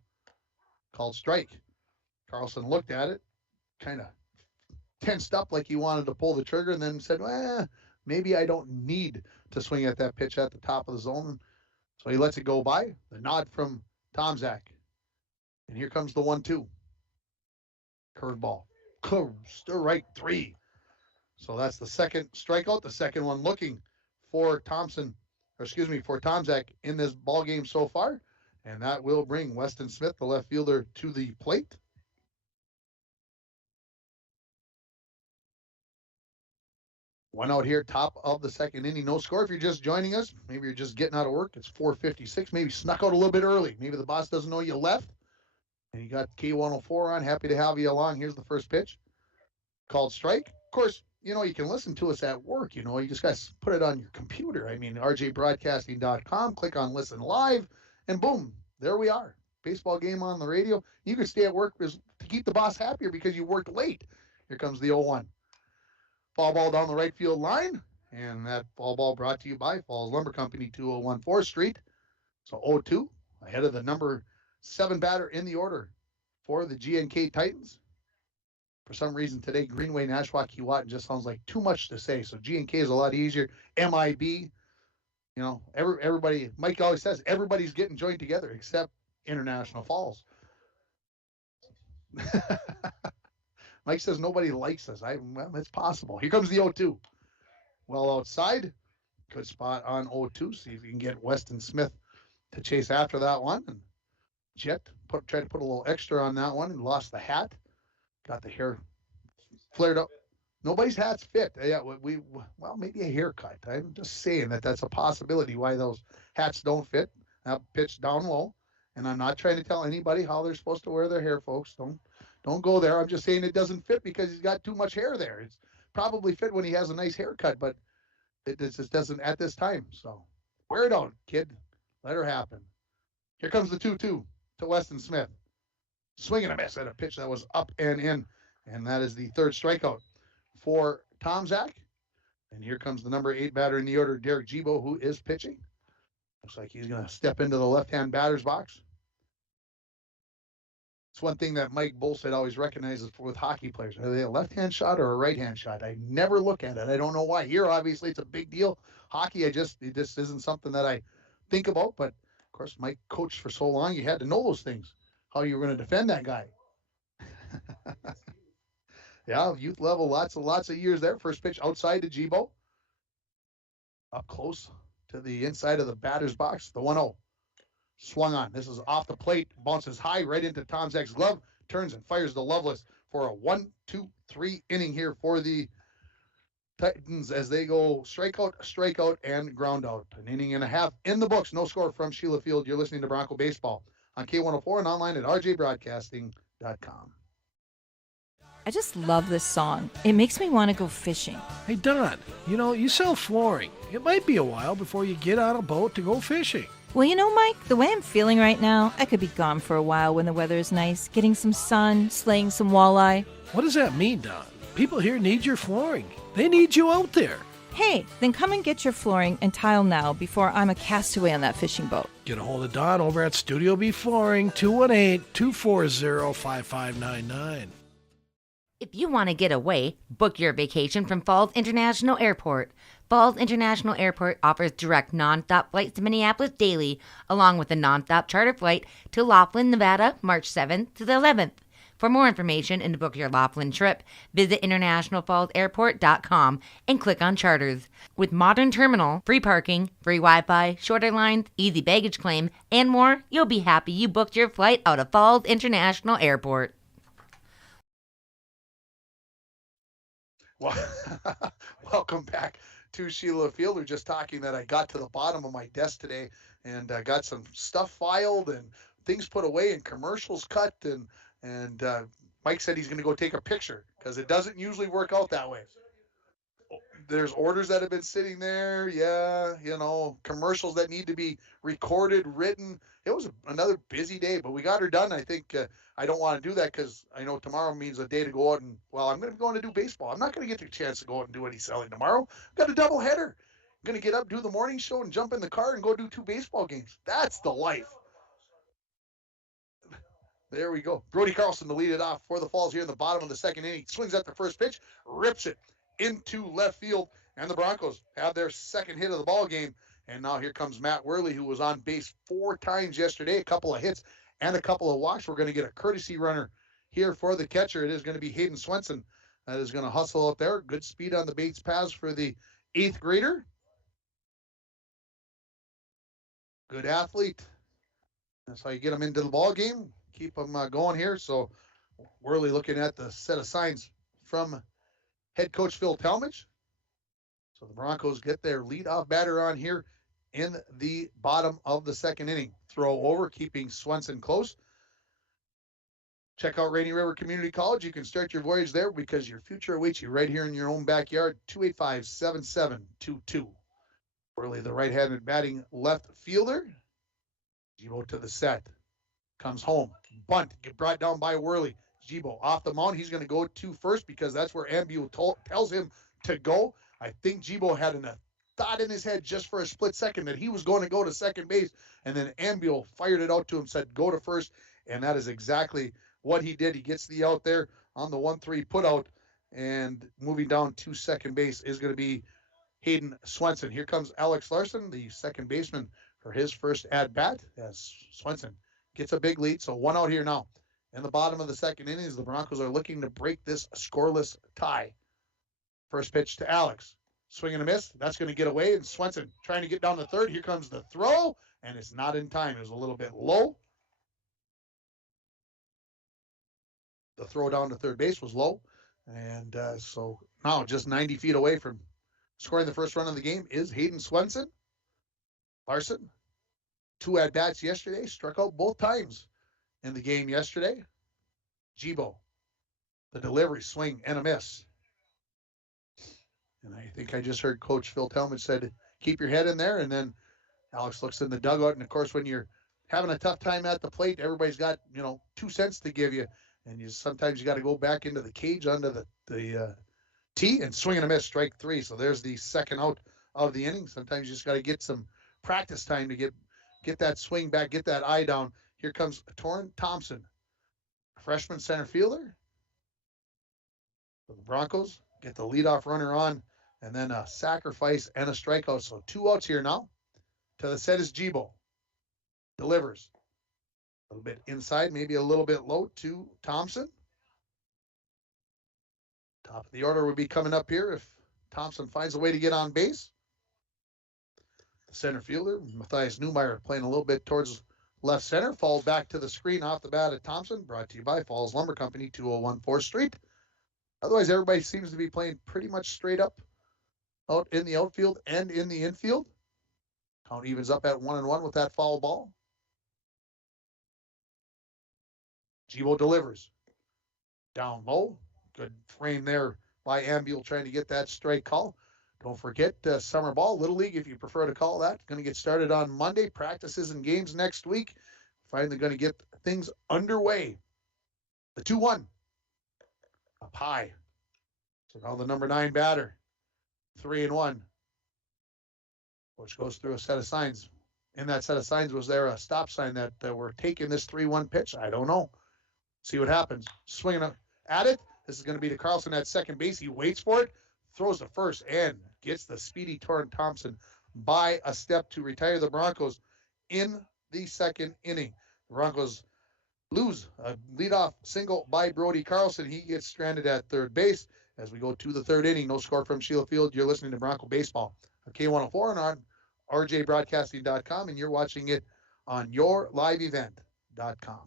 called strike. Carlson looked at it, kind of tensed up like he wanted to pull the trigger, and then said, well, maybe I don't need to swing at that pitch at the top of the zone. So he lets it go by. The nod from Tomczak. And here comes the 1-2. Curveball. Strike 3. So that's the second strikeout, the second one looking for Tomczak in this ball game so far. And that will bring Weston Smith, the left fielder, to the plate. One out here, top of the second inning. No score. If you're just joining us, maybe you're just getting out of work. It's 4:56. Maybe snuck out a little bit early. Maybe the boss doesn't know you left. And you got K104 on. Happy to have you along. Here's the first pitch. Called strike. Of course, you know, you can listen to us at work. You know, you just got to put it on your computer. I mean, rjbroadcasting.com. Click on Listen Live, and boom, there we are. Baseball game on the radio. You can stay at work to keep the boss happier because you worked late. Here comes the 0-1. Foul ball down the right field line, and that foul ball brought to you by Falls Lumber Company, 201 4th Street. So 0-2, ahead of the number 7 batter in the order for the GNK Titans. For some reason today, Greenway, Nashwauk, Keewatin just sounds like too much to say. So GNK is a lot easier. MIB, you know, everybody, Mike always says, everybody's getting joined together except International Falls. Mike says nobody likes us. Well, it's possible. Here comes the 0-2. Well outside. Good spot on 0-2. See if you can get Weston Smith to chase after that one. And Jet tried to put a little extra on that one and lost the hat. Got the hair flared up. Nobody's hats fit. Yeah, well, maybe a haircut. I'm just saying that's a possibility why those hats don't fit. Pitch down low, and I'm not trying to tell anybody how they're supposed to wear their hair, folks. Don't go there. I'm just saying it doesn't fit because he's got too much hair there. It's probably fit when he has a nice haircut, but it just doesn't at this time. So wear it out, kid. Let her happen. Here comes the 2-2 to Weston Smith. Swing and a miss at a pitch that was up and in, and that is the third strikeout for Tallmadge. And here comes the number 8 batter in the order, Derek Gibo, who is pitching. Looks like he's going to step into the left-hand batter's box. It's one thing that Mike Bolstead always recognizes with hockey players. Are they a left-hand shot or a right-hand shot? I never look at it. I don't know why. Here, obviously, it's a big deal. Hockey, it just isn't something that I think about. But, of course, Mike coached for so long, you had to know those things, how you were going to defend that guy. Yeah, youth level, lots of years there. First pitch outside to Gibo. Up close to the inside of the batter's box. The 1-0. Swung on. This is off the plate. Bounces high right into Tallmadge's glove. Turns and fires to Loveless for a 1-2-3 inning here for the Titans as they go strikeout, and ground out. An inning and a half in the books. No score from Sheila Field. You're listening to Bronco Baseball on K104 and online at rjbroadcasting.com. I just love this song. It makes me want to go fishing. Hey, Don, you sell flooring. It might be a while before you get on a boat to go fishing. Well, Mike, the way I'm feeling right now, I could be gone for a while when the weather is nice, getting some sun, slaying some walleye. What does that mean, Don? People here need your flooring. They need you out there. Hey, then come and get your flooring and tile now before I'm a castaway on that fishing boat. Get a hold of Don over at Studio B Flooring, 218-240-5599. If you want to get away, book your vacation from Falls International Airport. Falls International Airport offers direct non-stop flights to Minneapolis daily, along with a non-stop charter flight to Laughlin, Nevada, March 7th to the 11th. For more information and to book your Laughlin trip, visit internationalfallsairport.com and click on Charters. With modern terminal, free parking, free Wi-Fi, shorter lines, easy baggage claim, and more, you'll be happy you booked your flight out of Falls International Airport. Well, welcome back to Sheila Field. We're just talking that I got to the bottom of my desk today and got some stuff filed and things put away and commercials cut and Mike said he's going to go take a picture because it doesn't usually work out that way. There's orders that have been sitting there. Yeah, commercials that need to be recorded, written. It was another busy day, but we got her done. I think I don't want to do that because I know tomorrow means a day to go out and, I'm going to go on to do baseball. I'm not going to get the chance to go out and do any selling tomorrow. I've got a double header. I'm going to get up, do the morning show, and jump in the car and go do 2 baseball games. That's the life. There we go. Brody Carlson to lead it off for the Falls here in the bottom of the second inning. Swings at the first pitch, rips it into left field, and the Broncos have their second hit of the ball game. And now here comes Matt Worley, who was on base 4 times yesterday, a couple of hits and a couple of walks. We're going to get a courtesy runner here for the catcher. It is going to be Hayden Swenson that is going to hustle out there. Good speed on the base paths for the 8th grader. Good athlete. That's how you get them into the ball game. Keep them going here. So Worley looking at the set of signs from head coach Phil Tallmadge. So the Broncos get their leadoff batter on here in the bottom of the second inning. Throw over, keeping Swenson close. Check out Rainy River Community College. You can start your voyage there because your future awaits you right here in your own backyard. 285-7722. Worley, the right-handed batting left fielder. Gibo to the set. Comes home. Bunt. Get brought down by Worley. Gibo off the mound. He's going to go to first because that's where Ambio tells him to go. I think Gibo had a thought in his head just for a split second that he was going to go to second base. And then Ambio fired it out to him, said go to first. And that is exactly what he did. He gets the out there on the 1-3 put out. And moving down to second base is going to be Hayden Swenson. Here comes Alex Larson, the second baseman, for his first at-bat as Swenson gets a big lead. So 1 out here now. In the bottom of the second innings, the Broncos are looking to break this scoreless tie. First pitch to Alex. Swing and a miss. That's going to get away. And Swenson trying to get down to third. Here comes the throw. And it's not in time. It was a little bit low. The throw down to third base was low. And so now just 90 feet away from scoring the first run of the game is Hayden Swenson. Larson, 2 at-bats yesterday, struck out both times in the game yesterday. Jibo, the delivery, swing, and a miss. And I think I just heard Coach Phil Tallmadge said, keep your head in there. And then Alex looks in the dugout. And, of course, when you're having a tough time at the plate, everybody's got, 2 cents to give you. And sometimes you got to go back into the cage under the tee and swing and a miss, strike 3. So there's the second out of the inning. Sometimes you just got to get some practice time to get that swing back, get that eye down. Here comes Torrin Thompson, freshman center fielder. The Broncos get the leadoff runner on, and then a sacrifice and a strikeout. So 2 outs here now. To the set is Jibo. Delivers. A little bit inside, maybe a little bit low to Thompson. Top of the order would be coming up here if Thompson finds a way to get on base. The center fielder, Matthias Newmeyer, playing a little bit towards left center. Falls back to the screen off the bat at Thompson. Brought to you by Falls Lumber Company, 201 4th Street. Otherwise, everybody seems to be playing pretty much straight up out in the outfield and in the infield. Count evens up at 1-1 with that foul ball. Jibo delivers. Down low. Good frame there by Ambule trying to get that strike call. Don't forget summer ball, Little League, if you prefer to call that. Going to get started on Monday. Practices and games next week. Finally going to get things underway. The 2-1. Up high. So now the number 9 batter. 3-1. Which goes through a set of signs. In that set of signs, was there a stop sign that we're taking this 3-1 pitch? I don't know. See what happens. Swinging at it. This is going to be to Carlson at second base. He waits for it, throws to first, and gets the speedy Torrin Thompson by a step to retire the Broncos in the second inning. The Broncos lose a leadoff single by Brody Carlson. He gets stranded at third base as we go to the third inning. No score from Sheila Field. You're listening to Bronco Baseball on K104 and on rjbroadcasting.com, and you're watching it on yourliveevent.com.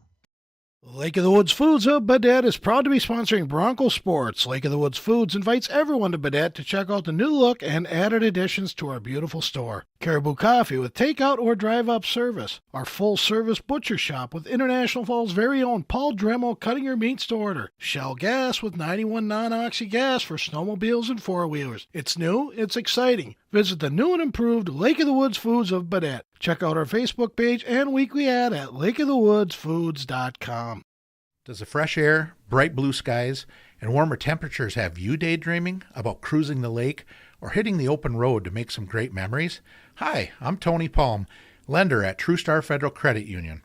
Lake of the Woods Foods of Baudette is proud to be sponsoring Bronco Sports. Lake of the Woods Foods invites everyone to Baudette to check out the new look and added additions to our beautiful store. Caribou Coffee with takeout or drive-up service. Our full-service butcher shop with International Falls' very own Paul Dremel cutting your meats to order. Shell Gas with 91 non-oxy gas for snowmobiles and four-wheelers. It's new, it's exciting. Visit the new and improved Lake of the Woods Foods of Baudette. Check out our Facebook page and weekly ad at lakeofthewoodsfoods.com. Does the fresh air, bright blue skies, and warmer temperatures have you daydreaming about cruising the lake or hitting the open road to make some great memories? Hi, I'm Tony Palm, lender at TrueStar Federal Credit Union.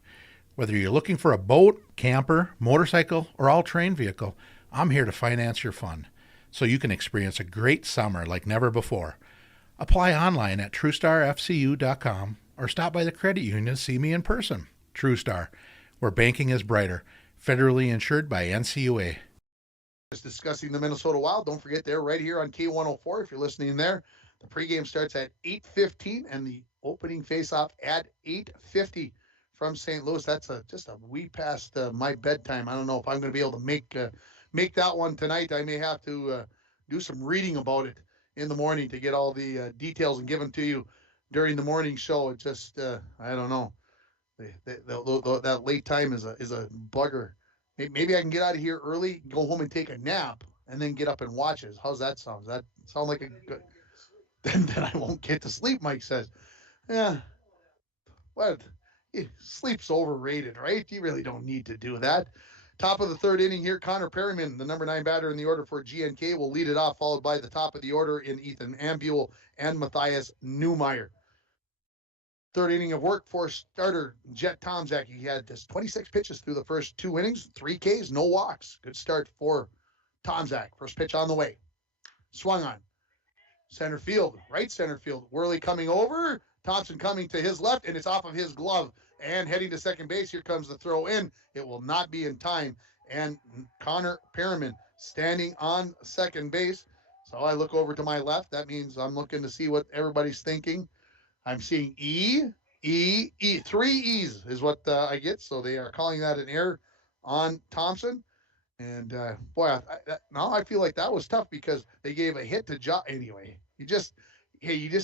Whether you're looking for a boat, camper, motorcycle, or all-terrain vehicle, I'm here to finance your fun so you can experience a great summer like never before. Apply online at TrueStarFCU.com or stop by the credit union to see me in person. TrueStar, where banking is brighter. Federally insured by NCUA. Just discussing the Minnesota Wild. Don't forget, they're right here on K104 if you're listening there. The pregame starts at 8:15 and the opening faceoff at 8:50 from St. Louis. That's just a wee past my bedtime. I don't know if I'm going to be able to make that one tonight. I may have to do some reading about it in the morning to get all the details and give them to you during the morning show. It just, I don't know. That late time is a bugger. Maybe I can get out of here early, go home and take a nap, and then get up and watch it. How's that sound? Does that sound like a good? Then I won't get to sleep, Mike says. Yeah. What? Sleep's overrated, right? You really don't need to do that. Top of the third inning here, Connor Perryman, the number 9 batter in the order for GNK, will lead it off, followed by the top of the order in Ethan Ambule and Matthias Newmeyer. Third inning of work for starter Jet Tomczak. He had just 26 pitches through the first 2 innings, 3 Ks, no walks. Good start for Tomczak. First pitch on the way. Swung on. Center field, right center field. Worley coming over. Thompson coming to his left, and it's off of his glove. And heading to second base, here comes the throw in. It will not be in time. And Connor Perryman standing on second base. So I look over to my left. That means I'm looking to see what everybody's thinking. I'm seeing E. 3 E's is what I get. So they are calling that an error on Thompson. And boy, now I feel like that was tough because they gave a hit to Josh. Anyway, you just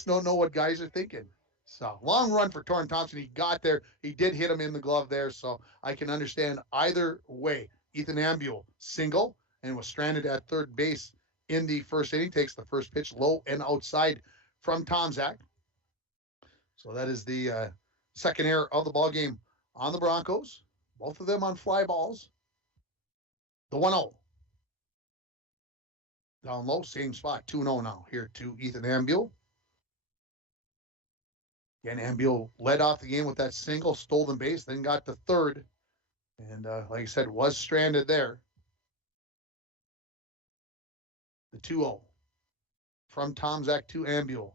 don't know what guys are thinking. So long run for Torrin Thompson. He got there. He did hit him in the glove there. So I can understand either way. Ethan Ambule single and was stranded at third base in the first inning. Takes the first pitch low and outside from Tomzak. So that is the second error of the ball game on the Broncos. Both of them on fly balls. The 1-0. Down low, same spot, 2-0 now. Here to Ethan Ambule. Again, Ambule led off the game with that single, stolen base, then got to third. And like I said, was stranded there. The 2-0 from Tomzak to Ambule.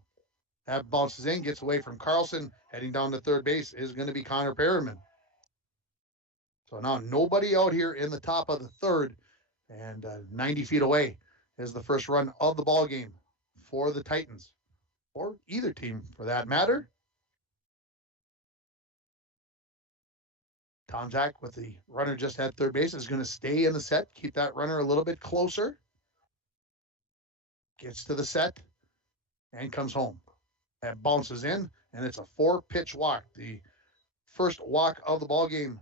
That bounces in, gets away from Carlson. Heading down to third base is going to be Connor Perriman. So now nobody out here in the top of the third. And 90 feet away is the first run of the ball game for the Titans, or either team for that matter. Tomzak with the runner just at third base is going to stay in the set, keep that runner a little bit closer. Gets to the set and comes home. That bounces in, and it's a 4-pitch walk. The first walk of the ball game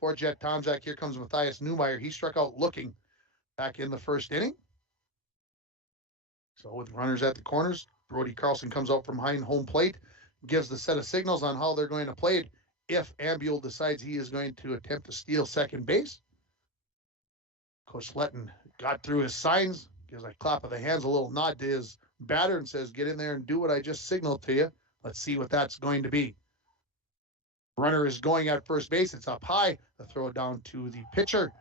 for Jet Tomzak. Here comes Matthias Newmeyer. He struck out looking back in the first inning. So with runners at the corners, Brody Carlson comes out from behind home plate, gives the set of signals on how they're going to play it if Ambule decides he is going to attempt to steal second base. Coach Sletten got through his signs, gives a clap of the hands, a little nod to his batter, and says, get in there and do what I just signaled to you. Let's see what that's going to be. Runner is going at first base. It's up high. The throw down to the pitcher,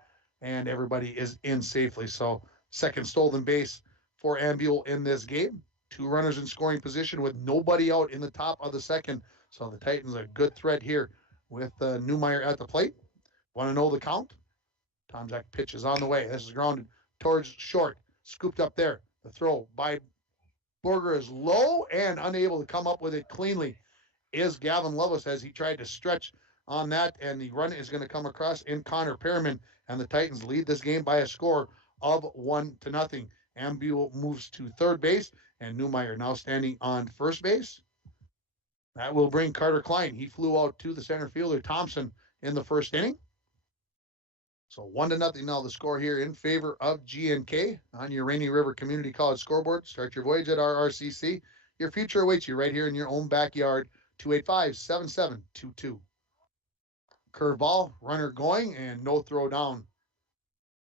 and everybody is in safely. So second stolen base for Ambule in this game. 2 runners in scoring position with nobody out in the top of the second. So the Titans a good threat here with Newmeyer at the plate. Want to know the count? Tomzak pitch is on the way. This is grounded towards short. Scooped up there. The throw by Borger is low and unable to come up with it cleanly is Gavin Loveless as he tried to stretch on that, and the run is going to come across in Connor Perriman, and the Titans lead this game by a score of 1-0. Ambule moves to third base, and Newmeyer now standing on first base. That will bring Carter Klein. He flew out to the center fielder Thompson in the first inning. So 1-0 now the score here in favor of GNK on your Rainy River Community College scoreboard. Start your voyage at RRCC. Your future awaits you right here in your own backyard. 285-7722. Curveball, runner going, and no throw down.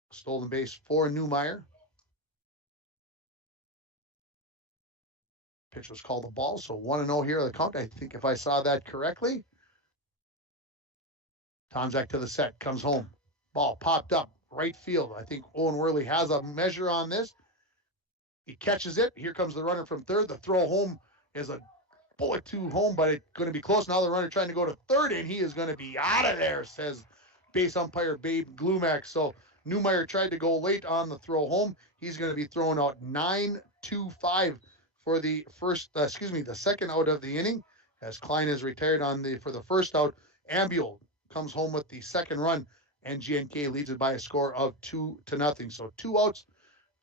Stolen base for Newmeyer. Pitch was called a ball, so 1-0 here on the count. I think if I saw that correctly. Tomzak to the set, comes home. Ball popped up, right field. I think Owen Worley has a measure on this. He catches it. Here comes the runner from third. The throw home is a bullet to home, but it's going to be close. Now the runner trying to go to third, and he is going to be out of there, says base umpire Babe Glumack. So Newmeyer tried to go late on the throw home. He's going to be throwing out 9-2-5 for the the second out of the inning, as Klein is retired for the first out. Ambule comes home with the second run, and GNK leads it by a score of 2-0. So 2 outs,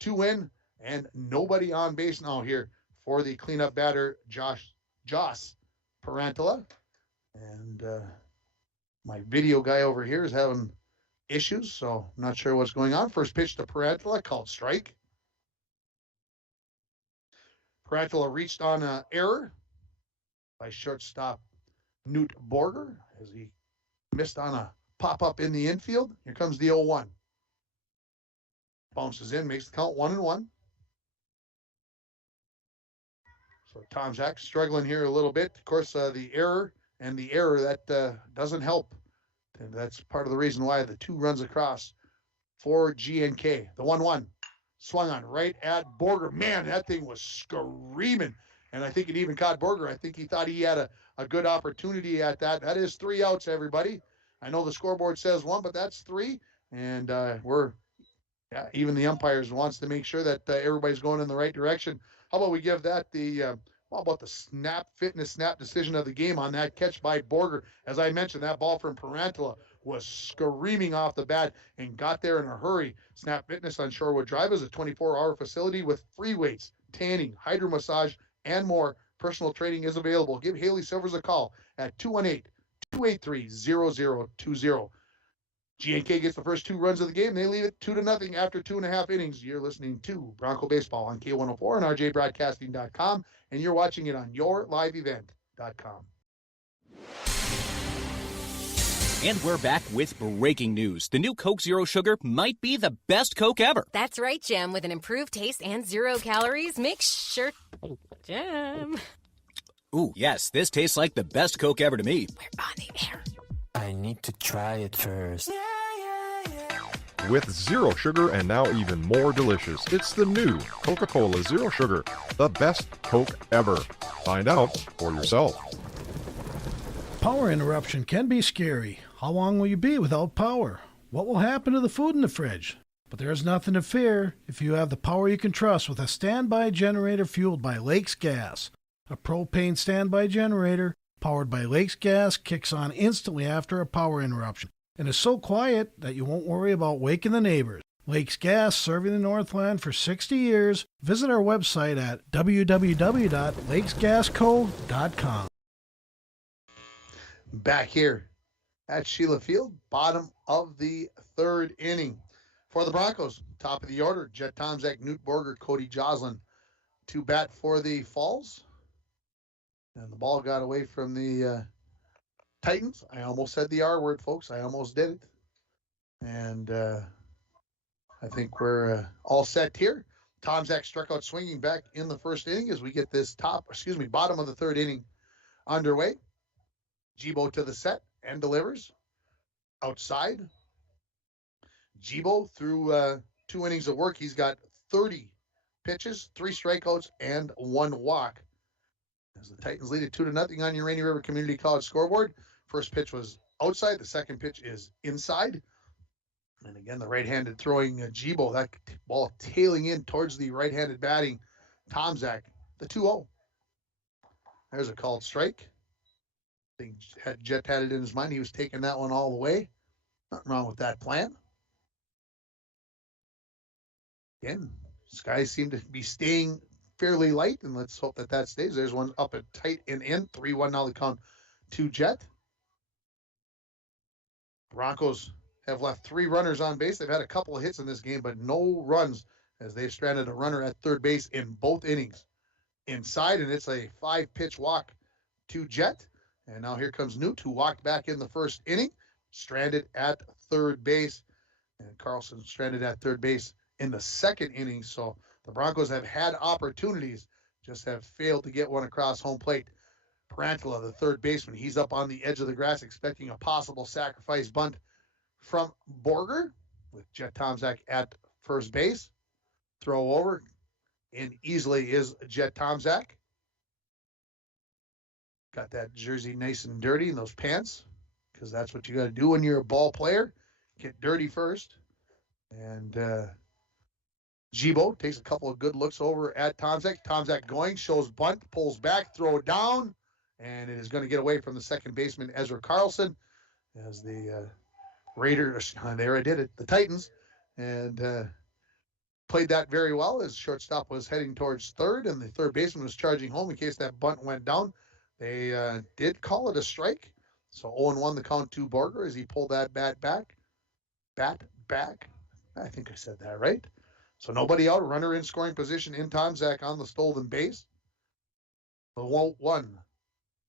2 in, and nobody on base now here for the cleanup batter, Joss Parantala. And my video guy over here is having issues, so I'm not sure what's going on. First pitch to Parantala, called strike. Parantala reached on an error by shortstop Newt Borger as he missed on a pop-up in the infield. Here comes the 0-1. Bounces in, makes the count 1-1. So Tomzak struggling here a little bit. Of course, the error that doesn't help. And that's part of the reason why the 2 runs across for GNK. The 1-1 swung on right at Borger. Man, that thing was screaming. And I think it even caught Borger. I think he thought he had a good opportunity at that. That is 3 outs, everybody. I know the scoreboard says 1, but that's 3. And even the umpires wants to make sure that everybody's going in the right direction. How about we give that the fitness snap decision of the game on that catch by Borger? As I mentioned, that ball from Parantala was screaming off the bat and got there in a hurry. Snap Fitness on Shorewood Drive is a 24-hour facility with free weights, tanning, hydro massage, and more. Personal training is available. Give Haley Silvers a call at 218-283-0020. GNK gets the first 2 runs of the game. They lead it 2-0 after 2.5 innings. You're listening to Bronco Baseball on K104 and rjbroadcasting.com, and you're watching it on yourliveevent.com. And we're back with breaking news. The new Coke Zero Sugar might be the best Coke ever. That's right, Jim. With an improved taste and 0 calories, make sure... Jim. Ooh, yes, this tastes like the best Coke ever to me. We're on the air. I need to try it first. With zero sugar and now even more delicious, it's the new Coca-Cola Zero Sugar, the best Coke ever. Find out for yourself. Power interruption can be scary. How long will you be without power? What will happen to the food in the fridge? But there's nothing to fear if you have the power you can trust with a standby generator fueled by Lakes Gas. A propane standby generator powered by Lakes Gas kicks on instantly after a power interruption and is so quiet that you won't worry about waking the neighbors. Lakes Gas, serving the Northland for 60 years. Visit our website at www.lakesgasco.com. Back here at Sheila Field, bottom of the 3rd inning. For the Broncos, top of the order, Jet Tomczak, Newt Borger, Cody Joslin to bat for the Falls. And the ball got away from the Titans. I almost said the R word, folks. I almost did it. And I think we're all set here. Tomczak struck out swinging back in the 1st inning as we get this bottom of the 3rd inning underway. Jibo to the set and delivers. Outside. Jibo, through 2 innings of work, he's got 30 pitches, 3 strikeouts, and 1 walk. As the Titans lead it 2-0 on your Rainy River Community College scoreboard. First pitch was outside. The second pitch is inside. And again, the right-handed throwing Jibo, that ball tailing in towards the right-handed batting Tomczak, the 2-0. There's a called strike. I think Jet had it in his mind. He was taking that one all the way. Nothing wrong with that plan. Again, skies seem to be staying fairly light, and let's hope that that stays. There's one up at tight and in. 3-1 now the count to Jet. Broncos have left 3 runners on base. They've had a couple of hits in this game, but no runs as they've stranded a runner at third base in both innings. Inside, and it's a 5-pitch walk to Jet. And now here comes Newt, who walked back in the 1st inning, stranded at third base. And Carlson stranded at third base in the 2nd inning. So the Broncos have had opportunities, just have failed to get one across home plate. Parantala, the third baseman, he's up on the edge of the grass expecting a possible sacrifice bunt from Borger with Jet Tomczak at first base. Throw over, and easily is Jet Tomczak. Got that jersey nice and dirty in those pants, because that's what you got to do when you're a ball player. Get dirty first. And Jibo takes a couple of good looks over at Tomczak. Tomczak going, shows bunt, pulls back, throw it down, and it is going to get away from the second baseman, Ezra Carlson, as the Raiders, there I did it, the Titans, and played that very well as shortstop was heading towards third, and the third baseman was charging home in case that bunt went down. They did call it a strike, so 0-1 the count to Borger as he pulled that bat back. I think I said that right. So nobody out, runner in scoring position in Tomczak on the stolen base. The 1-1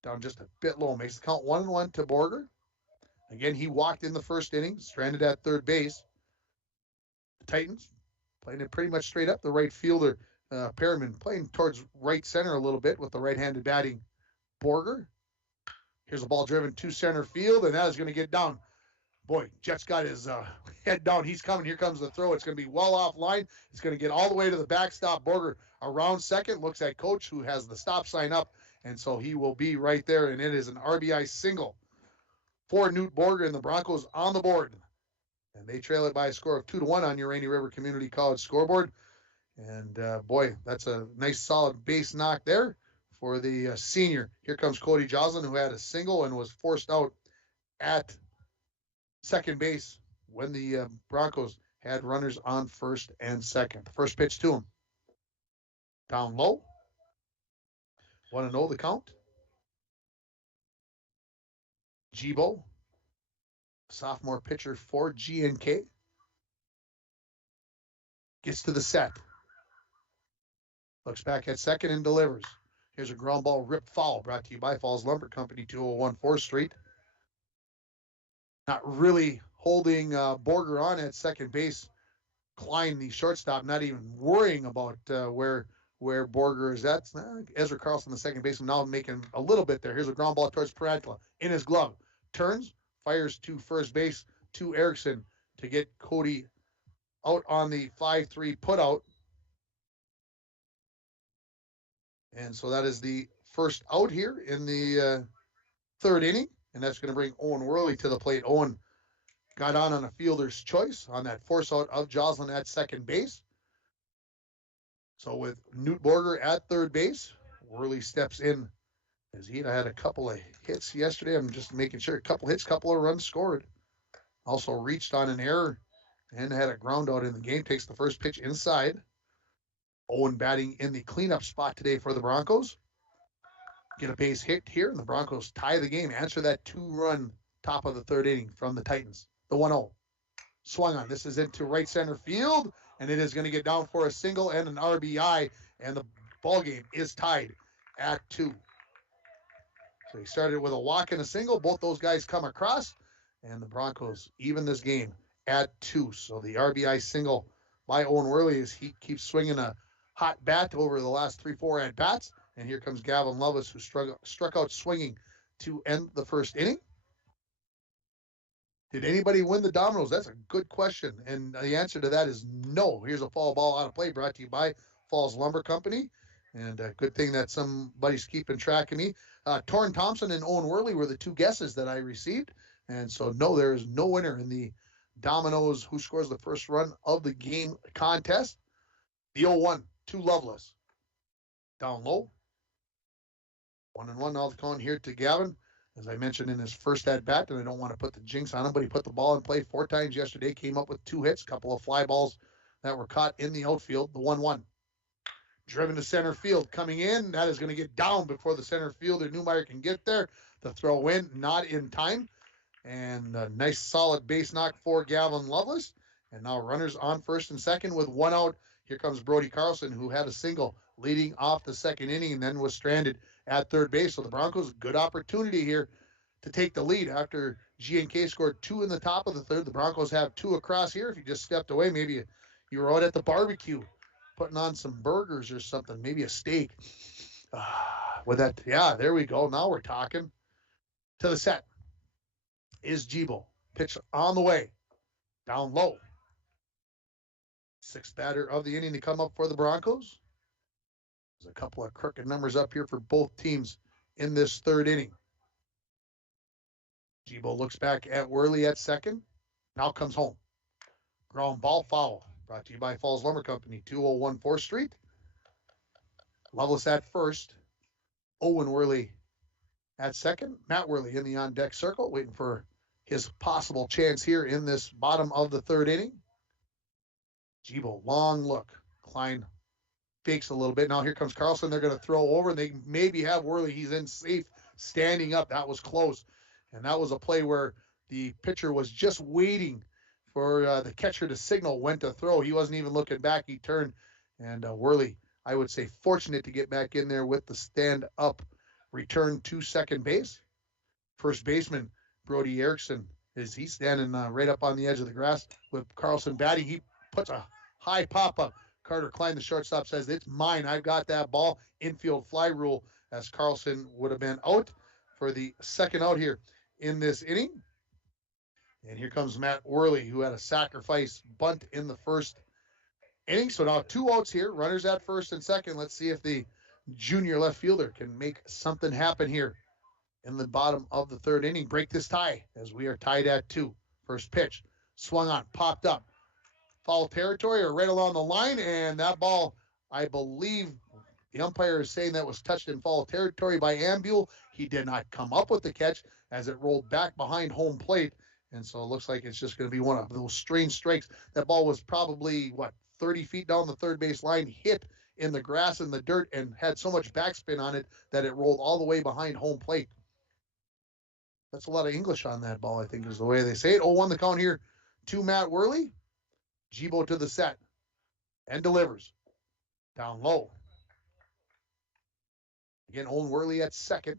down just a bit low, makes the count 1-1 to Borger. Again, he walked in the 1st inning, stranded at third base. The Titans playing it pretty much straight up. The right fielder, Perriman, playing towards right center a little bit with the right-handed batting Borger. Here's a ball driven to center field, and that is going to get down. Boy, Jet's got his head down. He's coming. Here comes the throw. It's going to be well offline. It's going to get all the way to the backstop. Borger around second, looks at coach who has the stop sign up, and so he will be right there, and it is an RBI single for Newt Borger, and the Broncos on the board. And they trail it by a score of 2-1 on your Rainy River Community College scoreboard. And, boy, that's a nice solid base knock there for the senior. Here comes Cody Joslin, who had a single and was forced out at second base when the Broncos had runners on first and second. First pitch to him. Down low. 1-0 the count. Jibo, sophomore pitcher for G&K, gets to the set. Looks back at second and delivers. Here's a ground ball rip foul brought to you by Falls Lumber Company, 201 4th Street. Not really holding Borger on at second base. Klein, the shortstop, not even worrying about where Borger is at. Ezra Carlson, the second baseman, now making a little bit there. Here's a ground ball towards Paratla in his glove. Turns, fires to first base to Erickson to get Cody out on the 5-3 putout. And so that is the first out here in the third inning. And that's going to bring Owen Worley to the plate. Owen got on a fielder's choice on that force out of Jocelyn at second base. So with Newt Borger at third base, Worley steps in. As he had a couple of hits yesterday. I'm just making sure. A couple hits, couple of runs scored. Also reached on an error and had a ground out in the game. Takes the first pitch inside. Owen batting in the cleanup spot today for the Broncos. Get a base hit here, and the Broncos tie the game. Answer that 2-run top of the third inning from the Titans. The 1-0. Swung on. This is into right center field, and it is going to get down for a single and an RBI, and the ball game is tied at 2. So he started with a walk and a single. Both those guys come across, and the Broncos even this game at 2. So the RBI single by Owen Worley as he keeps swinging a hot bat over the last 3-4 at-bats. And here comes Gavin Lovis, who struck out swinging to end the first inning. Did anybody win the dominoes? That's a good question. And the answer to that is no. Here's a foul ball out of play brought to you by Falls Lumber Company. And a good thing that somebody's keeping track of me. Torrin Thompson and Owen Worley were the two guesses that I received. And so, no, there is no winner in the dominoes who scores the first run of the game contest. The 0-1 to Loveless. Down low. 1-1 now the count here to Gavin. As I mentioned in his first at-bat, and I don't want to put the jinx on him, but he put the ball in play 4 times yesterday, came up with 2 hits, couple of fly balls that were caught in the outfield, the 1-1. Driven to center field, coming in, that is going to get down before the center fielder Newmeyer can get there. The throw in, not in time, and a nice solid base knock for Gavin Loveless. And now runners on first and second with 1 out. Here comes Brody Carlson, who had a single leading off the second inning and then was stranded at third base. So the Broncos, good opportunity here to take the lead after G&K scored 2 in the top of the third. The Broncos have 2 across here. If you just stepped away, maybe you were out at the barbecue putting on some burgers or something, maybe a steak. With that, yeah, there we go. Now we're talking. To the set is Jibo. Pitch on the way. Down low. 6th batter of the inning to come up for the Broncos. There's a couple of crooked numbers up here for both teams in this third inning. Jibo looks back at Worley at second. Now comes home. Ground ball foul. Brought to you by Falls Lumber Company, 201 4th Street. Loveless at first. Owen Worley at second. Matt Worley in the on-deck circle, waiting for his possible chance here in this bottom of the third inning. Jibo, long look. Klein fakes a little bit. Now here comes Carlson. They're going to throw over, and they maybe have Worley. He's in safe, standing up. That was close. And that was a play where the pitcher was just waiting for the catcher to signal when to throw. He wasn't even looking back. He turned, and Worley, I would say, fortunate to get back in there with the stand-up return to second base. First baseman, Brody Erickson, he's standing right up on the edge of the grass with Carlson batting. He puts a high pop-up. Carter Klein, the shortstop, says, "It's mine. I've got that ball." Infield fly rule, as Carlson would have been out for the second out here in this inning. And here comes Matt Worley, who had a sacrifice bunt in the first inning. So now 2 outs here, runners at first and second. Let's see if the junior left fielder can make something happen here in the bottom of the third inning. Break this tie as we are tied at 2. First pitch, swung on, popped up. Foul territory or right along the line, and that ball, I believe the umpire is saying that was touched in foul territory by Ambule. He did not come up with the catch as it rolled back behind home plate, And so it looks like it's just going to be one of those strange strikes. That ball was probably, 30 feet down the third base line, hit in the grass and the dirt, and had so much backspin on it that it rolled all the way behind home plate. That's a lot of English on that ball, I think is the way they say it. 0-1 the count here to Matt Worley. Gibo to the set and delivers. Down low. Again, Owen Worley at second.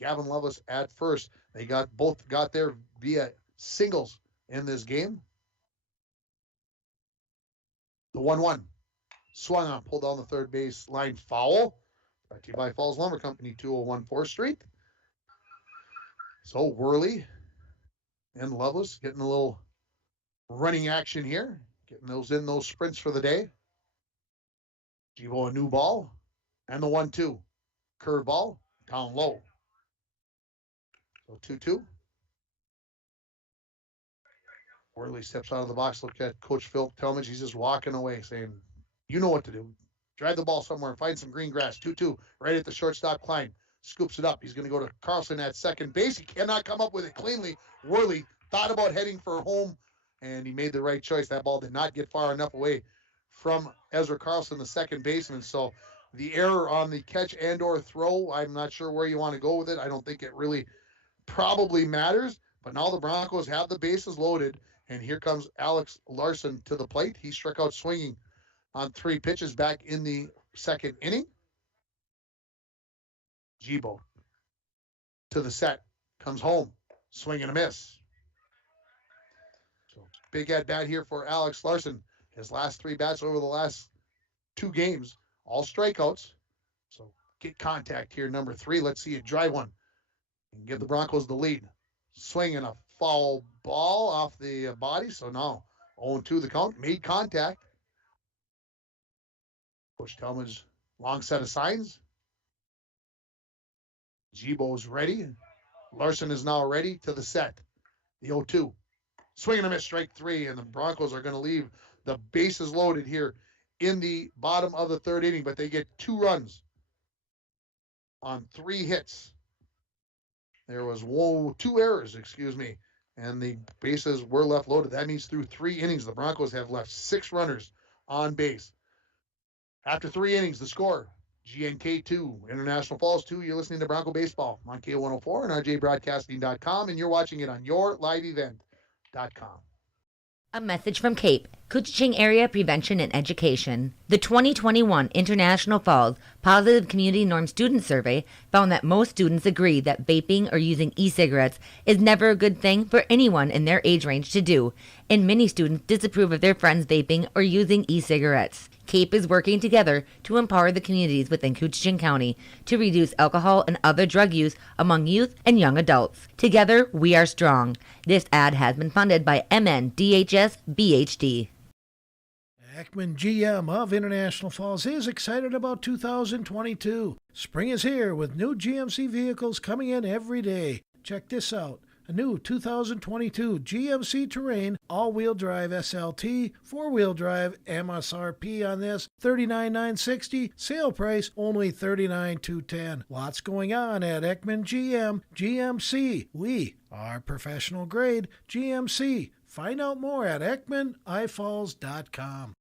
Gavin Loveless at first. They both got there via singles in this game. The 1-1. Swung on, pulled down the third base line foul. Brought to you by Falls Lumber Company, 201 4th Street. So Worley and Loveless getting a little running action here. Getting those sprints for the day. Gibo a new ball. And the 1-2. Curve ball down low. So 2-2. Worley steps out of the box. Look at Coach Phil Tallmadge. He's just walking away saying, you know what to do. Drive the ball somewhere and find some green grass. 2-2 right at the shortstop. Klein scoops it up. He's going to go to Carlson at second base. He cannot come up with it cleanly. Worley thought about heading for home, and he made the right choice. That ball did not get far enough away from Ezra Carlson, the second baseman. So the error on the catch and or throw, I'm not sure where you want to go with it. I don't think it really probably matters. But now the Broncos have the bases loaded, and here comes Alex Larson to the plate. He struck out swinging on 3 pitches back in the second inning. Gibo to the set, comes home, swing and a miss. So big at bat here for Alex Larson. His last 3 bats over the last 2 games, all strikeouts. So get contact here, number 3. Let's see it drive one and give the Broncos the lead. Swinging a foul ball off the body. So now 0-2 the count, made contact. Coach Tallmadge, long set of signs. Gibo's ready. Larson is now ready to the set. The 0-2. Swing and a miss, strike 3, and the Broncos are going to leave the bases loaded here in the bottom of the 3rd inning, but they get 2 runs on 3 hits. There was 2 errors, and the bases were left loaded. That means through 3 innings, the Broncos have left 6 runners on base. After 3 innings, the score, GNK 2, International Falls 2. You're listening to Bronco Baseball on K104 and RJBroadcasting.com, and you're watching it on yourliveevent.com. A message from CAPE, Couchiching Area Prevention and Education. The 2021 International Falls Positive Community Norm Student Survey found that most students agree that vaping or using e-cigarettes is never a good thing for anyone in their age range to do, and many students disapprove of their friends vaping or using e-cigarettes. CAPE is working together to empower the communities within Couchiching County to reduce alcohol and other drug use among youth and young adults. Together, we are strong. This ad has been funded by MNDHS BHD. Ekman GM of International Falls is excited about 2022. Spring is here with new GMC vehicles coming in every day. Check this out. A new 2022 GMC Terrain all-wheel drive SLT, 4-wheel drive, MSRP on this, $39,960, sale price only $39,210. Lots going on at Ekman GM, GMC. We are professional grade GMC. Find out more at EkmanIFalls.com.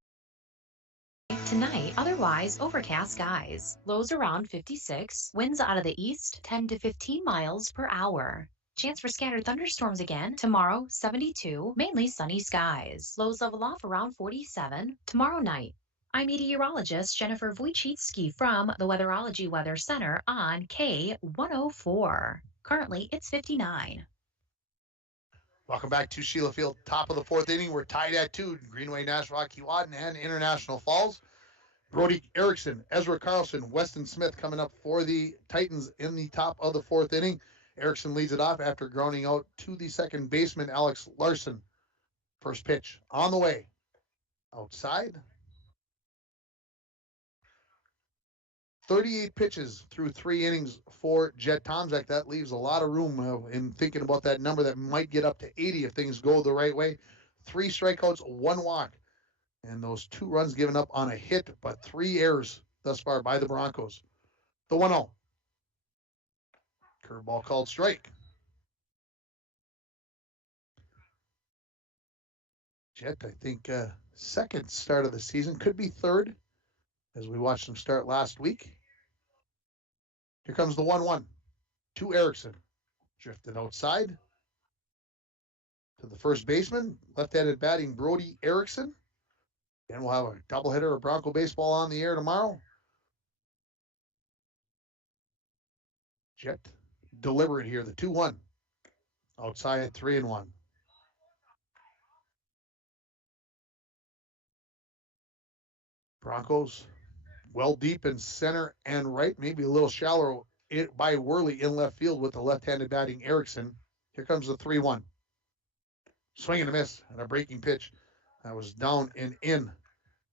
Tonight, otherwise overcast skies. Lows around 56. Winds out of the east 10 to 15 miles per hour. Chance for scattered thunderstorms again. Tomorrow, 72. Mainly sunny skies. Lows level off around 47. Tomorrow night. I'm meteorologist Jennifer Wojcicki from the Weatherology Weather Center on K104. Currently, it's 59. Welcome back to Sheila Field. Top of the 4th inning. We're tied at 2. Greenway, Nashwauk, Keewatin, and International Falls. Brody Erickson, Ezra Carlson, Weston Smith coming up for the Titans in the top of the 4th inning. Erickson leads it off after grounding out to the second baseman, Alex Larson. First pitch on the way. Outside. 38 pitches through 3 innings for Jet Tomczak. That leaves a lot of room in thinking about that number that might get up to 80 if things go the right way. 3 strikeouts, 1 walk. And those 2 runs given up on a hit, but 3 errors thus far by the Broncos. The 1-0. Curveball called strike. Jet, I think, second start of the season, could be third, as we watched them start last week. Here comes the 1-1 to Erickson. Drifted outside to the first baseman, left-handed batting Brody Erickson. And we'll have a doubleheader of Bronco baseball on the air tomorrow. Jet deliberate here, the 2-1. Outside 3-1. Broncos well deep in center and right, maybe a little shallow by Worley in left field with the left-handed batting Erickson. Here comes the 3-1. Swing and a miss and a breaking pitch. That was down and in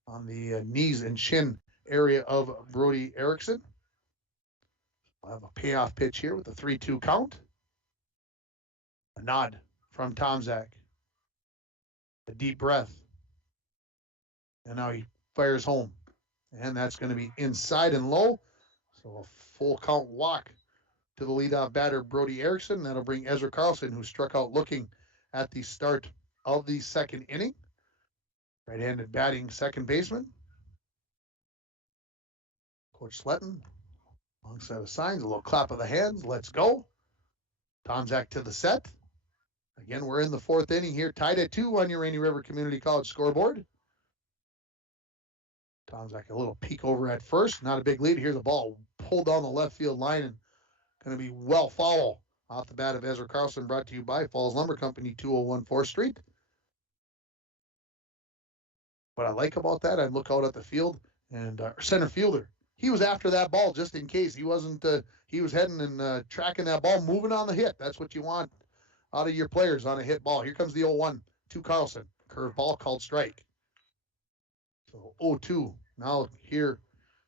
on the knees and shin area of Brody Erickson. We'll have a payoff pitch here with the 3-2 count. A nod from Tallmadge. A deep breath. And now he fires home. And that's going to be inside and low. So a full count walk to the leadoff batter, Brody Erickson. That'll bring Ezra Carlson, who struck out looking at the start of the second inning. Right-handed batting second baseman. Coach Sletten, long set of signs, a little clap of the hands. Let's go. Tallmadge to the set. Again, we're in the fourth inning here, tied at 2 on your Rainy River Community College scoreboard. Tallmadge a little peek over at first. Not a big lead. Here's the ball pulled down the left field line and going to be well foul off the bat of Ezra Carlson, brought to you by Falls Lumber Company, 201 4th Street. What I like about that, I look out at the field and center fielder. He was after that ball just in case. He wasn't. He was heading and tracking that ball, moving on the hit. That's what you want out of your players on a hit ball. Here comes the 0-1 to Carlson. Curve ball called strike. So 0-2. Now here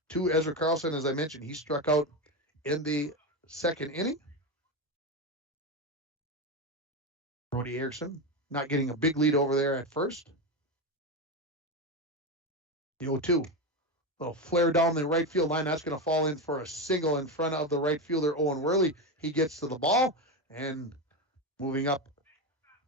to Ezra Carlson. As I mentioned, he struck out in the second inning. Brody Erickson not getting a big lead over there at first. The 0-2. Little flare down the right field line. That's going to fall in for a single in front of the right fielder, Owen Worley. He gets to the ball, and moving up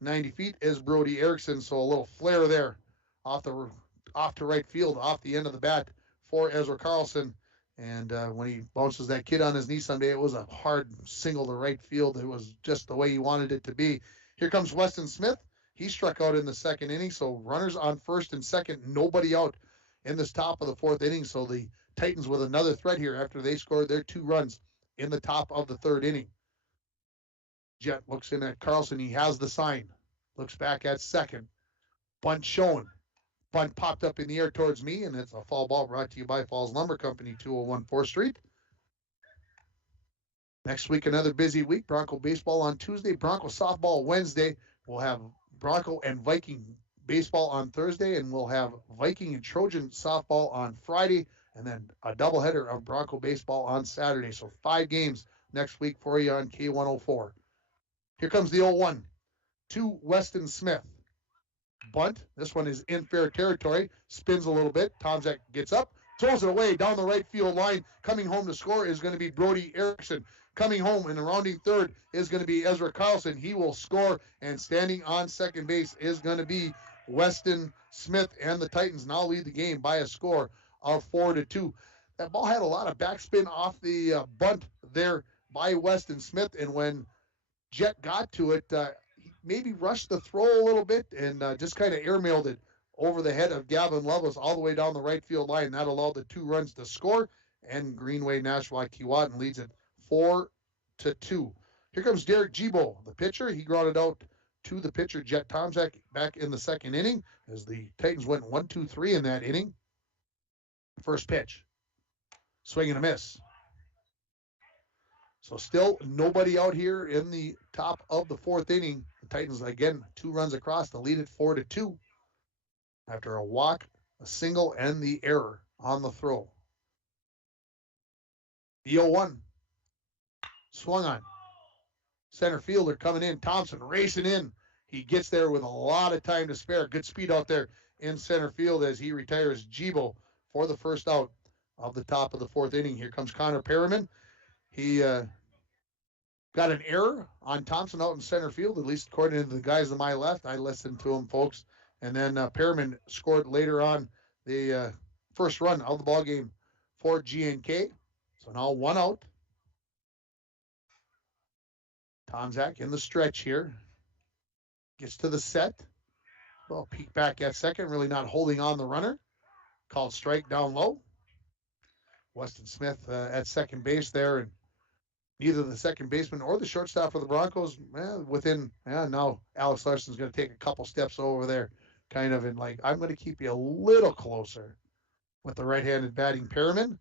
90 feet is Brody Erickson. So a little flare there off to right field, off the end of the bat for Ezra Carlson. And when he bounces that kid on his knee someday, it was a hard single to right field. It was just the way he wanted it to be. Here comes Weston Smith. He struck out in the second inning. So runners on first and second, nobody out in this top of the fourth inning. So the Titans with another threat here after they scored their 2 runs in the top of the third inning. Jet looks in at Carlson. He has the sign. Looks back at second. Bunt shown. Bunt popped up in the air towards me, and it's a foul ball brought to you by Falls Lumber Company, 201 4th Street. Next week, another busy week. Bronco baseball on Tuesday. Bronco softball Wednesday. We'll have Bronco and Viking baseball on Thursday, and we'll have Viking and Trojan softball on Friday, and then a doubleheader of Bronco baseball on Saturday. So 5 games next week for you on K104. Here comes the 0-1 to Weston Smith. Bunt. This one is in fair territory. Spins a little bit. Tallmadge gets up, throws it away down the right field line. Coming home to score is going to be Brody Erickson. Coming home and rounding third is going to be Ezra Carlson. He will score, and standing on second base is going to be Weston Smith, and the Titans now lead the game by a score of 4-2. That ball had a lot of backspin off the bunt there by Weston Smith, and when Jet got to it, he maybe rushed the throw a little bit and just kind of airmailed it over the head of Gavin Lovelace all the way down the right field line. That allowed the 2 runs to score, and Greenway Nashwauk Keewatin leads it 4-2. Here comes Derek Gibo, the pitcher. He grounded out to the pitcher, Jet Tallmadge, back in the second inning as the Titans went 1-2-3 in that inning. First pitch. Swing and a miss. So still nobody out here in the top of the fourth inning. The Titans, again, 2 runs across to lead it 4-2 after a walk, a single, and the error on the throw. The 0-1. Swung on. Center fielder coming in. Thompson racing in. He gets there with a lot of time to spare. Good speed out there in center field as he retires Gibo for the first out of the top of the fourth inning. Here comes Connor Perriman. He got an error on Thompson out in center field, at least according to the guys to my left. I listened to him, folks, And then Perriman scored later on the first run of the ball game for GNK. So now 1 out. Tomzak in the stretch here. Gets to the set. Well, peek back at second, really not holding on the runner. Called strike down low. Weston Smith at second base there, and neither the second baseman or the shortstop for the Broncos now Alex Larson's going to take a couple steps over there, kind of in like, I'm going to keep you a little closer with the right-handed batting Perriman.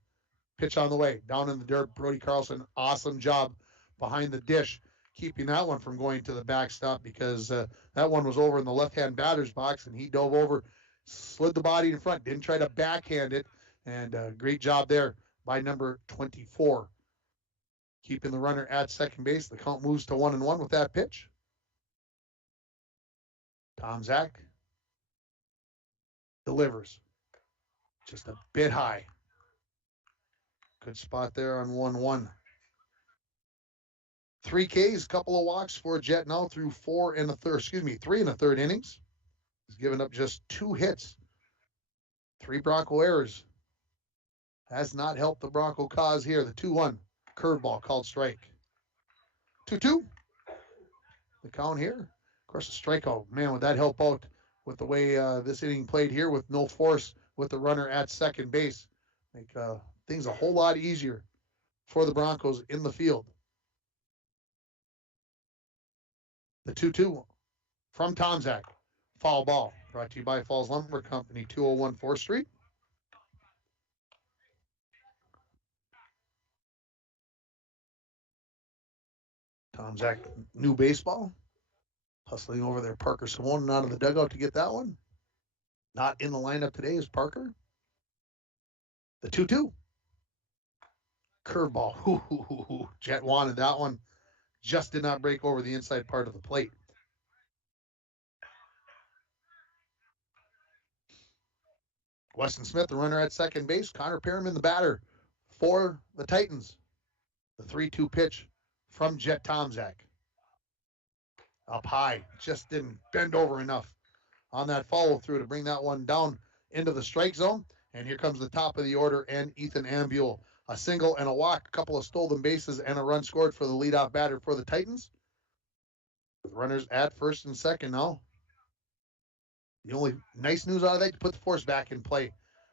Pitch on the way, down in the dirt. Brody Carlson, awesome job behind the dish, keeping that one from going to the backstop, because that one was over in the left-hand batter's box, and he dove over, slid the body in front, didn't try to backhand it, and great job there by number 24. Keeping the runner at second base. The count moves to 1-1 with that pitch. Tomzak delivers. Just a bit high. Good spot there on 1-1. 3 Ks, couple of walks for Jet now through 3 and a third innings. He's given up just 2 hits. 3 Bronco errors. Has not helped the Bronco cause here. The 2-1 curveball called strike. 2-2. The count here. Of course, a strikeout. Man, would that help out with the way this inning played here with no force with the runner at second base. Make things a whole lot easier for the Broncos in the field. The 2-2 from Tomzak. Foul ball. Brought to you by Falls Lumber Company, 201 4th Street. Tomzak, new baseball. Hustling over there, Parker Simone out of the dugout to get that one. Not in the lineup today is Parker. The 2-2. Curveball. Jet wanted that one. Just did not break over the inside part of the plate. Weston Smith, the runner at second base. Connor Perriman, the batter for the Titans. The 3-2 pitch from Jet Tomzak. Up high. Just didn't bend over enough on that follow through to bring that one down into the strike zone. And here comes the top of the order and Ethan Ambule. A single and a walk, a couple of stolen bases, and a run scored for the leadoff batter for the Titans. With runners at first and second now. The only nice news out of that, you put the force back in play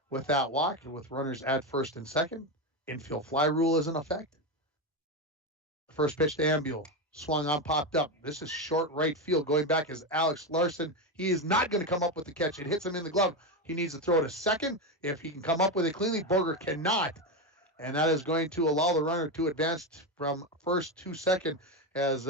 with that walk, with runners at first and second. Infield fly rule is in effect. First pitch to Ambule. Swung on, popped up. This is short right field. Going back is Alex Larson. He is not going to come up with the catch. It hits him in the glove. He needs to throw to second. If he can come up with it cleanly, Berger cannot. And that is going to allow the runner to advance from first to second, as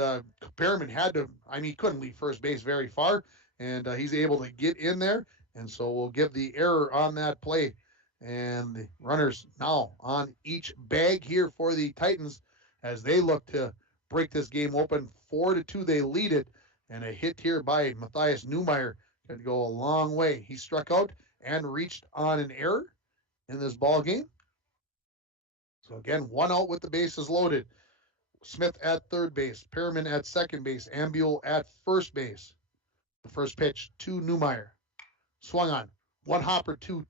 Perriman he couldn't leave first base very far, and he's able to get in there. And so we'll give the error on that play. And the runners now on each bag here for the Titans as they look to break this game open. 4-2, they lead it. And a hit here by Matthias Neumeyer could go a long way. He struck out and reached on an error in this ball game. So again, 1 out with the bases loaded. Smith at third base, Perriman at second base, Ambule at first base. The first pitch to Neumeyer. Swung on. 1 hopper to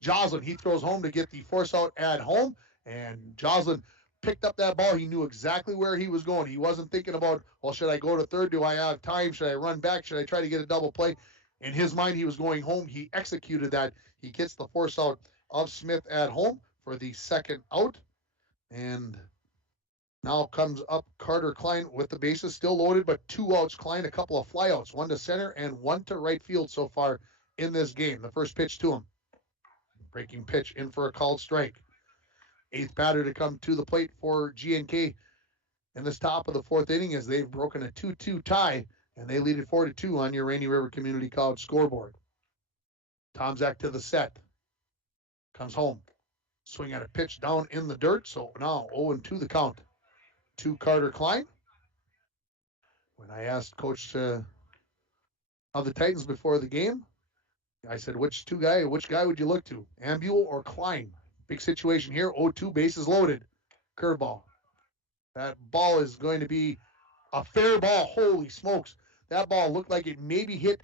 Joslin. He throws home to get the force out at home. And Joslin picked up that ball. He knew exactly where he was going. He wasn't thinking about, well, should I go to third? Do I have time? Should I run back? Should I try to get a double play? In his mind, he was going home. He executed that. He gets the force out of Smith at home for the second out. And now comes up Carter Klein with the bases still loaded, but 2 outs. Klein, a couple of flyouts, 1 to center and 1 to right field so far in this game. The first pitch to him. Breaking pitch in for a called strike. 8th batter to come to the plate for GNK in this top of the 4th inning, as they've broken a 2-2 tie, and they lead it 4-2 on your Rainy River Community College scoreboard. Tomzak to the set. Comes home. Swing at a pitch down in the dirt, so now 0-2 the count to Carter Klein. When I asked Coach of the Titans before the game, I said, which guy would you look to, Ambule or Klein? Big situation here, 0-2, bases loaded. Curveball. That ball is going to be a fair ball. Holy smokes. That ball looked like it maybe hit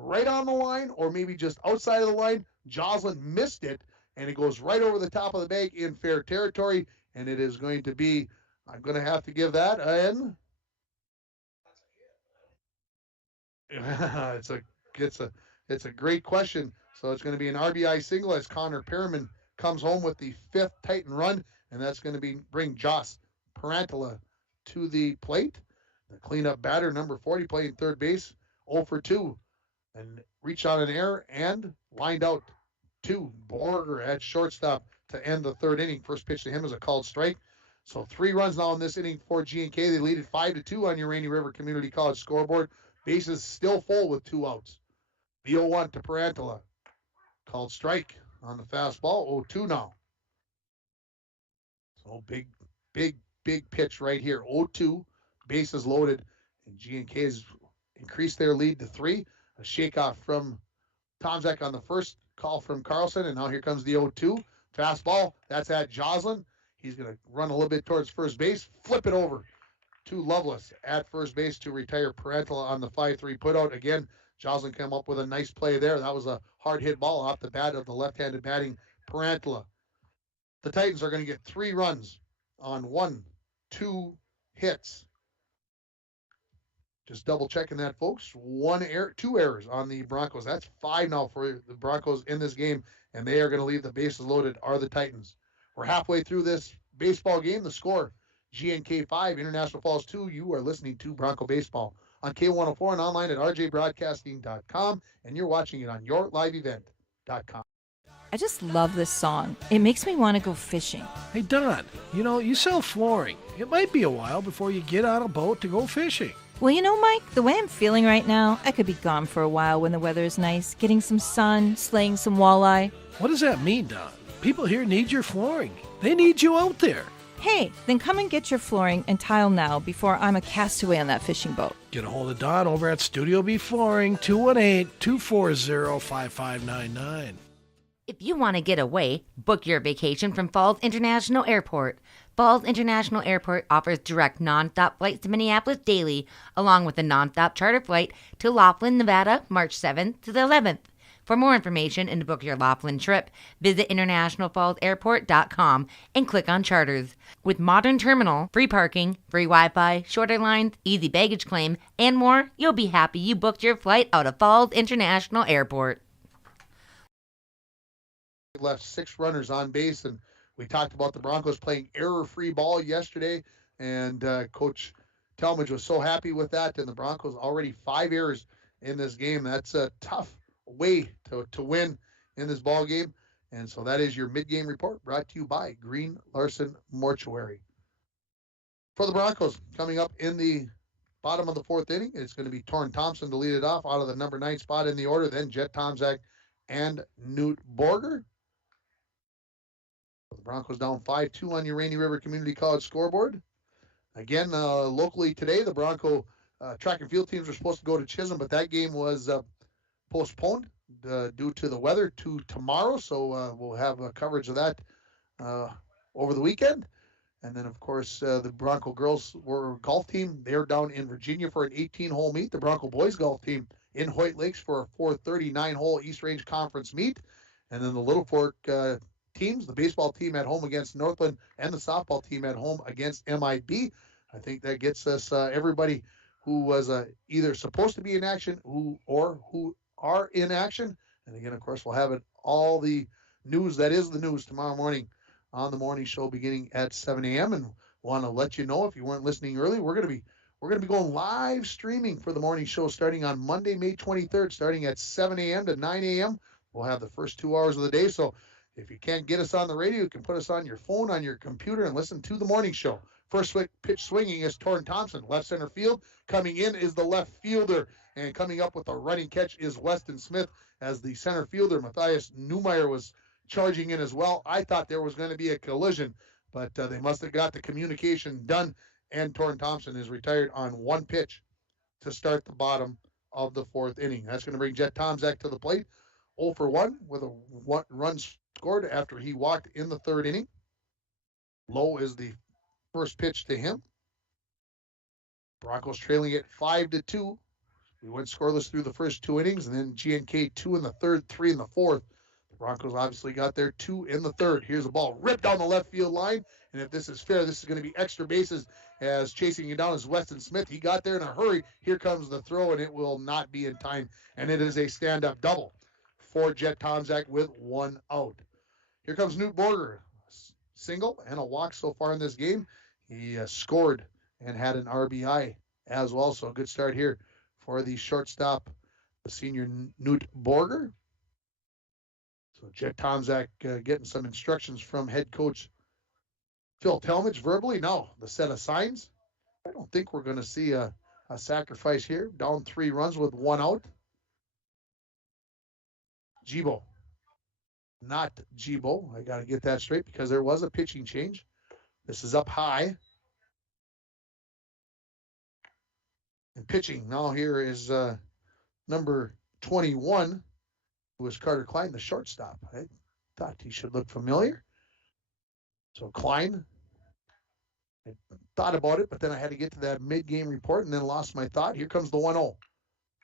right on the line or maybe just outside of the line. Jocelyn missed it, and it goes right over the top of the bag in fair territory, and it is going to be, I'm going to have to give that an it's a great question. So it's going to be an RBI single as Connor Perriman comes home with the 5th Titan run, and that's going to bring Joss Parantala to the plate. The cleanup batter, number 40, playing third base, 0 for 2, and reached on an error and lined out to Borger at shortstop to end the third inning. First pitch to him is a called strike. So 3 runs now in this inning for G&K. They lead it 5-2 on your Rainy River Community College scoreboard. Bases still full with 2 outs. The 0-1 to Parantala. Called strike on the fastball. 0-2 now. So big pitch right here. 0-2. Bases loaded. And G&K has increased their lead to 3. A shakeoff from Tomzak on the first call from Carlson. And now here comes the 0-2. Fastball. That's at Joslin. He's going to run a little bit towards first base. Flip it over to Lovelace at first base to retire Parantala on the 5-3 putout. Again, Joslin came up with a nice play there. That was a hard hit ball off the bat of the left-handed batting Parantala. The Titans are going to get 3 runs on 2 hits. Just double checking that, folks. 2 errors on the Broncos. That's 5 now for the Broncos in this game, and they are going to leave the bases loaded, are the Titans. We're halfway through this baseball game. The score, G&K 5, International Falls 2. You are listening to Bronco Baseball on K104 and online at rjbroadcasting.com, and you're watching it on yourliveevent.com. I just love this song. It makes me want to go fishing. Hey, Don, you sell flooring. It might be a while before you get on a boat to go fishing. Well, Mike, the way I'm feeling right now, I could be gone for a while when the weather is nice, getting some sun, slaying some walleye. What does that mean, Don? People here need your flooring. They need you out there. Hey, then come and get your flooring and tile now before I'm a castaway on that fishing boat. Get a hold of Don over at Studio B Flooring, 218-240-5599. If you want to get away, book your vacation from Falls International Airport. Falls International Airport offers direct non-stop flights to Minneapolis daily, along with a non-stop charter flight to Laughlin, Nevada, March 7th to the 11th. For more information and to book your Laughlin trip, visit internationalfallsairport.com and click on Charters. With modern terminal, free parking, free Wi-Fi, shorter lines, easy baggage claim, and more, you'll be happy you booked your flight out of Falls International Airport. Left 6 runners on base, and we talked about the Broncos playing error-free ball yesterday, and Coach Tallmadge was so happy with that, and the Broncos already 5 errors in this game. That's a tough way to win in this ball game. And so that is your mid-game report brought to you by Green Larson Mortuary. For the Broncos, coming up in the bottom of the 4th inning, it's going to be Torrin Thompson to lead it off out of the number 9 spot in the order, then Jet Tomzak and Newt Borger. The Broncos down 5-2 on your Rainy River Community College scoreboard. Again, locally today, the Bronco track and field teams were supposed to go to Chisholm, but that game was postponed due to the weather to tomorrow. So we'll have coverage of that over the weekend. And then, of course, the Bronco girls golf team. They're down in Virginia for an 18-hole meet. The Bronco boys golf team in Hoyt Lakes for a 439-hole East Range Conference meet. And then the Little Fork teams, the baseball team at home against Northland and the softball team at home against MIB. I think that gets us everybody who was either supposed to be in action who are in action. And again, of course, we'll have it all the news that is the news tomorrow morning on the morning show beginning at 7 a.m. And want to let you know, if you weren't listening early, we're going to be going live streaming for the morning show starting on Monday, May 23rd, starting at 7 a.m. to 9 a.m. We'll have the first 2 hours of the day. So if you can't get us on the radio, you can put us on your phone, on your computer, and listen to the morning show. First pitch swinging is Torrin Thompson, left center field. Coming in is the left fielder. And coming up with a running catch is Weston Smith, as the center fielder, Matthias Neumeyer, was charging in as well. I thought there was going to be a collision, but they must have got the communication done, and Torrin Thompson is retired on 1 pitch to start the bottom of the 4th inning. That's going to bring Jet Tomzak to the plate, 0 for 1 with a run scored after he walked in the 3rd inning. Low is the first pitch to him. Broncos trailing it 5-2. We went scoreless through the first 2 innings, and then GNK 2 in the third, 3 in the fourth. The Broncos obviously got their 2 in the third. Here's a ball ripped down the left field line, and if this is fair, this is going to be extra bases as chasing it down is Weston Smith. He got there in a hurry. Here comes the throw, and it will not be in time, and it is a stand-up double for Jet Tomczak with 1 out. Here comes Newt Borger. Single and a walk so far in this game. He scored and had an RBI as well, so a good start here for the shortstop, the senior Newt Borger. So Jet Tomczak getting some instructions from head coach Phil Tallmadge verbally. Now the set of signs. I don't think we're going to see a sacrifice here. Down 3 runs with 1 out. Jibo. Not Jibo. I got to get that straight because there was a pitching change. This is up high. And pitching now here is number 21, who was Carter Klein, the shortstop. I thought he should look familiar. So Klein, I thought about it, but then I had to get to that mid-game report and then lost my thought. Here comes the 1-0.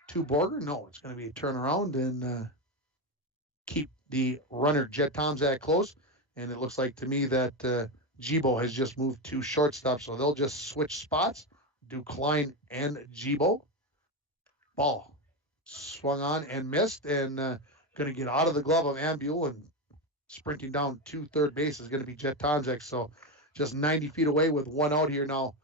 To Borger. No, it's going to be a turnaround and keep the runner Jet Tomczak close. And it looks like to me that Jibo has just moved to shortstop, so they'll just switch spots. Do Klein and Jibo. Ball swung on and missed, and going to get out of the glove of Ambule, and sprinting down to third base is going to be Jet Tomczak. So just 90 feet away with 1 out here now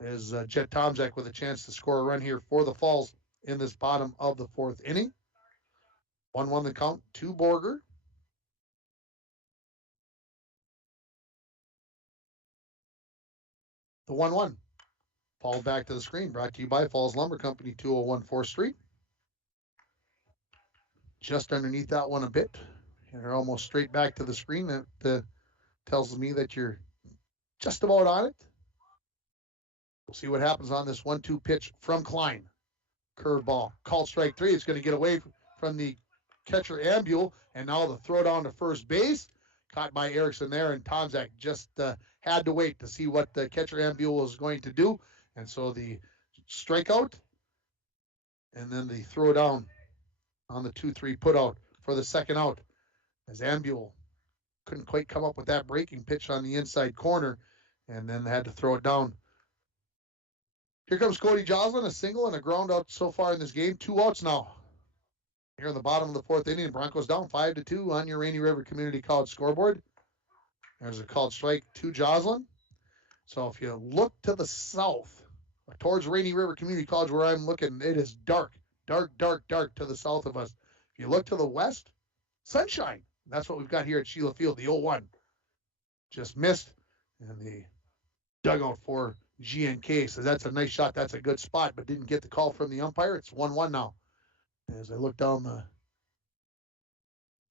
is Jet Tomczak with a chance to score a run here for the Falls in this bottom of the 4th inning. 1-1 the count to Borger. The 1-1. Fall back to the screen. Brought to you by Falls Lumber Company, 201 4th Street. Just underneath that one a bit. And you're almost straight back to the screen. That tells me that you're just about on it. We'll see what happens on this 1-2 pitch from Klein. Curveball. Called strike 3. It's going to get away from the catcher Ambule. And now the throw down to first base. Caught by Erickson there. And Tomczak just had to wait to see what the catcher Ambule was going to do. And so the strikeout. And then the throw down on the 2-3 put out for the second out. As Ambule couldn't quite come up with that breaking pitch on the inside corner. And then they had to throw it down. Here comes Cody Joslin, a single and a ground out so far in this game. 2 outs now. Here in the bottom of the 4th inning, Broncos down 5-2 on your Rainy River Community College scoreboard. There's a called strike to Joslin. So if you look to the south, towards Rainy River Community College where I'm looking, it is dark to the south of us. If you look to the west, sunshine. That's what we've got here at Sheila Field, the 0-1. Just missed, and the dugout for GNK says that's a nice shot, that's a good spot, but didn't get the call from the umpire. It's 1-1 now. As I look down the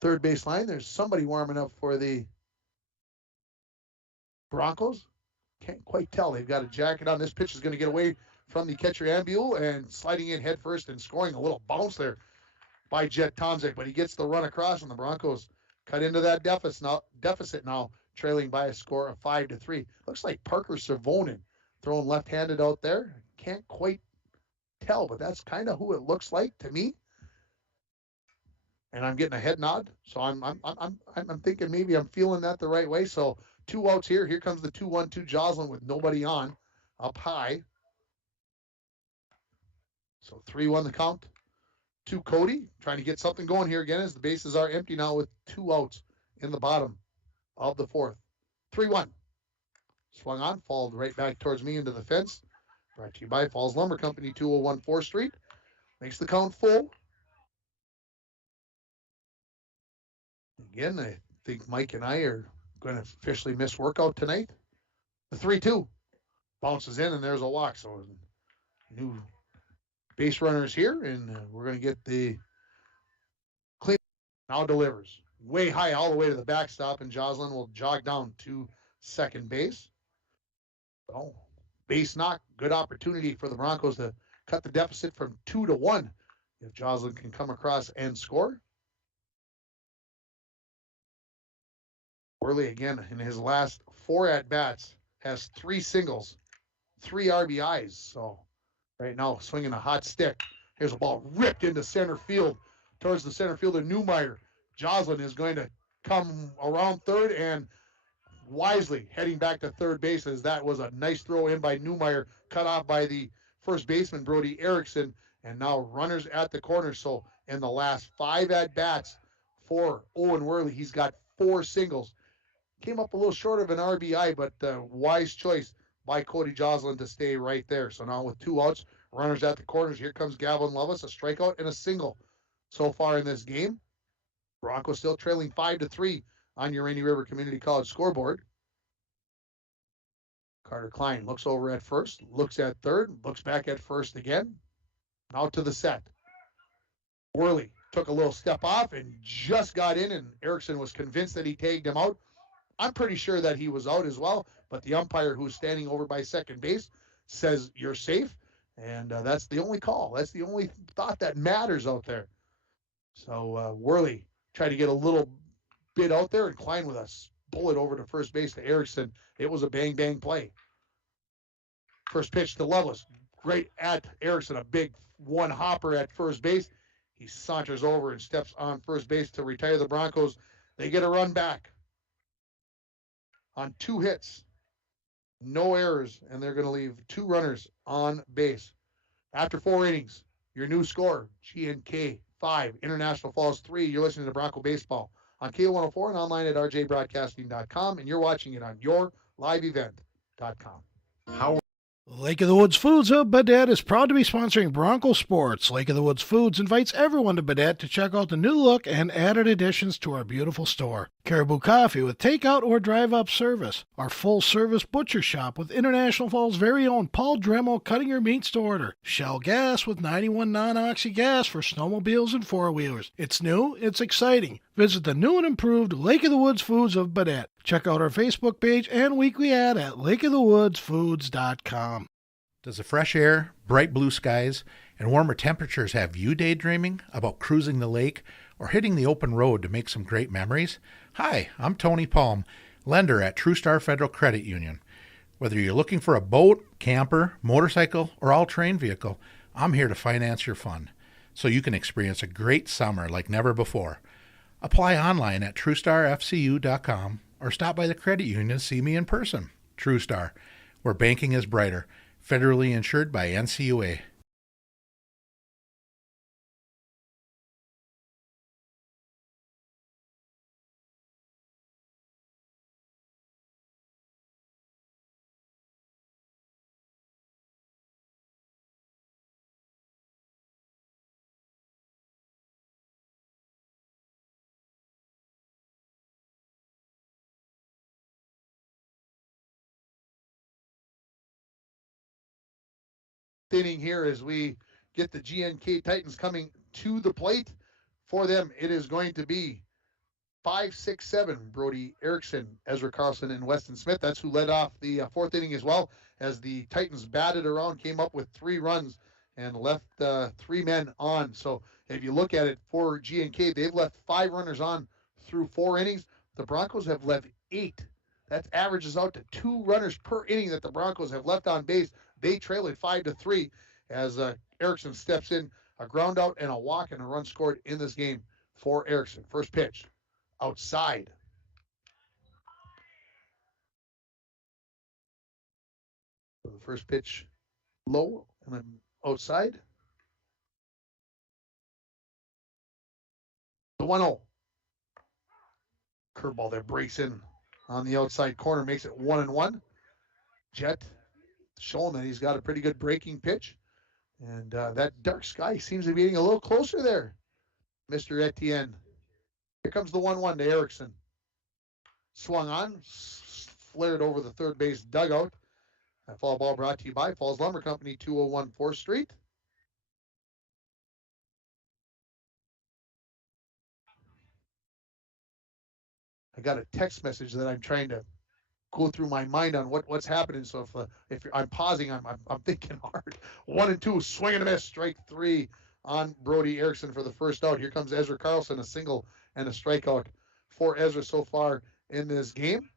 third base line, there's somebody warming up for the Broncos. Can't quite tell. They've got a jacket on. This pitch is going to get away from the catcher Ambule and sliding in head first and scoring a little bounce there by Jet Tomczak, but he gets the run across, and the Broncos cut into that deficit now, trailing by a score of 5-3. Looks like Parker Servonen throwing left-handed out there. Can't quite tell, but that's kind of who it looks like to me. And I'm getting a head nod, so I'm thinking maybe I'm feeling that the right way. So 2 outs here. Here comes the 2-1-2 Joslin with nobody on, up high. So 3-1 the count to Cody, trying to get something going here again as the bases are empty now with 2 outs in the bottom of the 4th. 3-1. Swung on, followed right back towards me into the fence. Brought to you by Falls Lumber Company, 201 4th Street. Makes the count full. Again, I think Mike and I are going to officially miss workout tonight. The 3-2 bounces in, and there's a walk. So new base runners here, and we're going to get the clean. Now delivers way high all the way to the backstop, and Joslin will jog down to second base. So base knock, good opportunity for the Broncos to cut the deficit from 2-1 if Joslin can come across and score. Worley, again, in his last 4 at-bats, has 3 singles, 3 RBIs. So right now, swinging a hot stick. Here's a ball ripped into center field towards the center fielder, Newmeyer. Joslin is going to come around third and wisely heading back to third base, as that was a nice throw in by Newmeyer, cut off by the first baseman, Brody Erickson, and now runners at the corner. So in the last 5 at-bats for Owen Worley, he's got 4 singles. Came up a little short of an RBI, but wise choice by Cody Joslin to stay right there. So now with 2 outs, runners at the corners, here comes Gavin Lovis, a strikeout and a single so far in this game. Broncos still trailing 5-3 on your Rainy River Community College scoreboard. Carter Klein looks over at first, looks at third, looks back at first again. Now to the set. Worley took a little step off and just got in, and Erickson was convinced that he tagged him out. I'm pretty sure that he was out as well, but the umpire who's standing over by second base says you're safe, and that's the only call. That's the only thought that matters out there. So Worley tried to get a little bit out there, and Klein with a bullet over to first base to Erickson. It was a bang-bang play. First pitch to Lovelace. Great at Erickson, a big one-hopper at first base. He saunters over and steps on first base to retire the Broncos. They get a run back on 2 hits. No errors, and they're going to leave 2 runners on base. After 4 innings, your new score, GNK 5, International Falls 3. You're listening to Bronco Baseball on K104 and online at rjbroadcasting.com, and you're watching it on yourliveevent.com. Lake of the Woods Foods of Baudette is proud to be sponsoring Bronco Sports. Lake of the Woods Foods invites everyone to Baudette to check out the new look and added additions to our beautiful store. Caribou Coffee with takeout or drive-up service. Our full-service butcher shop with International Falls' very own Paul Dremel cutting your meats to order. Shell Gas with 91 non-oxy gas for snowmobiles and four-wheelers. It's new, it's exciting. Visit the new and improved Lake of the Woods Foods of Baudette. Check out our Facebook page and weekly ad at lakeofthewoodsfoods.com. Does the fresh air, bright blue skies, and warmer temperatures have you daydreaming about cruising the lake or hitting the open road to make some great memories? Hi, I'm Tony Palm, lender at True Star Federal Credit Union. Whether you're looking for a boat, camper, motorcycle, or all-terrain vehicle, I'm here to finance your fun so you can experience a great summer like never before. Apply online at TrueStarFCU.com or stop by the credit union to see me in person. True Star, where banking is brighter. Federally insured by NCUA. Inning here as we get the GNK Titans coming to the plate. For them, it is going to be 5, 6, 7. Brody Erickson, Ezra Carlson, and Weston Smith. That's who led off the 4th inning as well, as the Titans batted around, came up with 3 runs, and left 3 men on. So if you look at it for GNK, they've left 5 runners on through 4 innings. The Broncos have left 8. That averages out to 2 runners per inning that the Broncos have left on base. They trail it 5-3 as Erickson steps in, a ground out and a walk, and a run scored in this game for Erickson. First pitch, outside. So the first pitch, low, and then outside. The 1-0. Curveball there breaks in on the outside corner, makes it 1-1. Jet showing that he's got a pretty good breaking pitch. And that dark sky seems to be getting a little closer there, Mr. Etienne. Here comes the 1-1 to Erickson. Swung on, flared over the third base dugout. That foul ball brought to you by Falls Lumber Company, 201 4th Street. I got a text message that I'm trying to go through my mind on what's happening. So if I'm pausing, I'm thinking hard. 1-2, swing and a miss, strike 3 on Brody Erickson for the first out. Here comes Ezra Carlson, a single and a strikeout for Ezra so far in this game.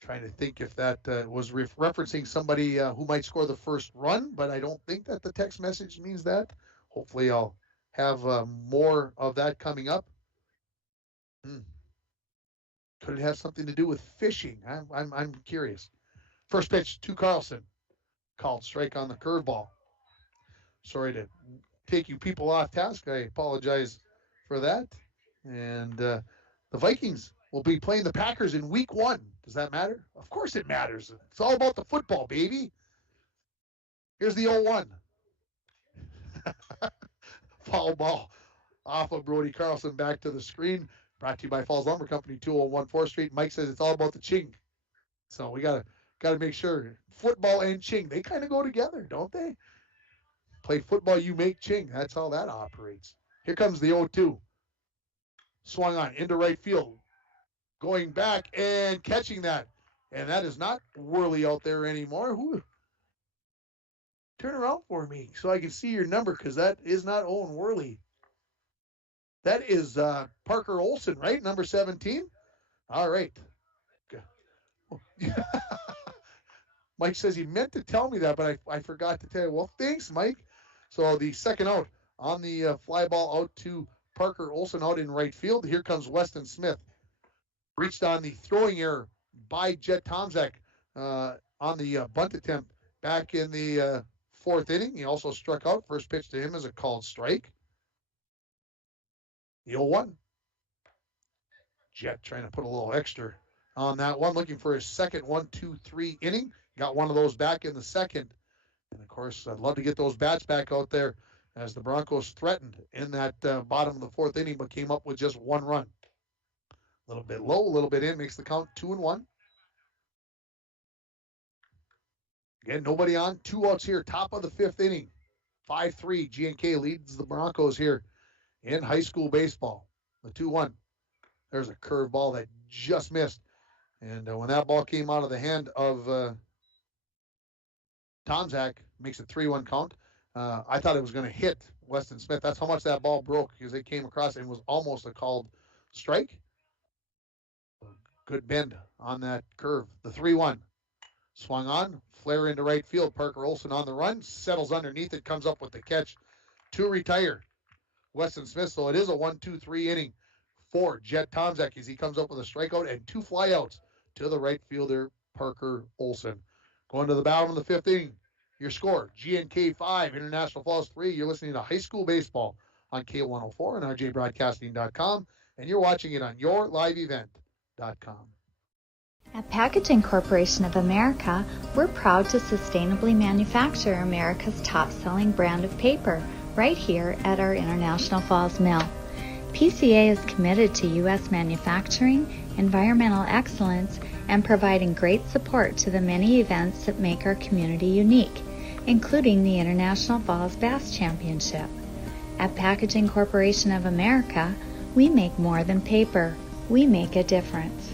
Trying to think if that was referencing somebody who might score the first run, but I don't think that the text message means that. Hopefully I'll have more of that coming up. Could it have something to do with fishing? I'm curious. First pitch to Carlson. Called strike on the curveball. Sorry to take you people off task. I apologize for that. And the Vikings will be playing the Packers in week 1. Does that matter? Of course it matters. It's all about the football, baby. Here's the 0-1. Foul ball off of Brody Carlson back to the screen. Brought to you by Falls Lumber Company, 201 4th Street. Mike says it's all about the ching. So we got to make sure football and ching, they kind of go together, don't they? Play football, you make ching. That's how that operates. Here comes the 0-2. Swung on into right field. Going back and catching that. And that is not Worley out there anymore. Turn around for me so I can see your number, because that is not Owen Worley. That is Parker Olson, right? Number 17? All right. Mike says he meant to tell me that, but I forgot to tell you. Well, thanks, Mike. So the second out on the fly ball out to Parker Olson out in right field. Here comes Weston Smith. Reached on the throwing error by Jet Tomczak on the bunt attempt back in the 4th inning. He also struck out. First pitch to him is a called strike. The 0-1. Jet trying to put a little extra on that one, looking for his second 1-2-3 inning. Got one of those back in the second. And, of course, I'd love to get those bats back out there as the Broncos threatened in that bottom of the 4th inning, but came up with just 1 run. A little bit low, a little bit in, makes the count 2-1. Again, nobody on. 2 outs here, top of the 5th inning. 5-3, G&K leads the Broncos here in high school baseball. The 2-1. There's a curveball that just missed. And when that ball came out of the hand of Tomczak, makes it 3-1 count. I thought it was going to hit Weston Smith. That's how much that ball broke, because it came across and was almost a called strike. Good bend on that curve. The 3-1. Swung on, flare into right field. Parker Olson on the run, settles underneath it, comes up with the catch to retire Weston Smith. So it is a 1-2-3 inning for Jet Tomczak as he comes up with a strikeout and 2 flyouts to the right fielder, Parker Olson. Going to the bottom of the 5th inning. Your score, G&K 5, International Falls 3. You're listening to high school baseball on K104 and RJBroadcasting.com, and you're watching it on yourliveevent.com. At Packaging Corporation of America, we're proud to sustainably manufacture America's top-selling brand of paper right here at our International Falls mill. PCA is committed to U.S. manufacturing, environmental excellence, and providing great support to the many events that make our community unique, including the International Falls Bass Championship. At Packaging Corporation of America, we make more than paper. We make a difference.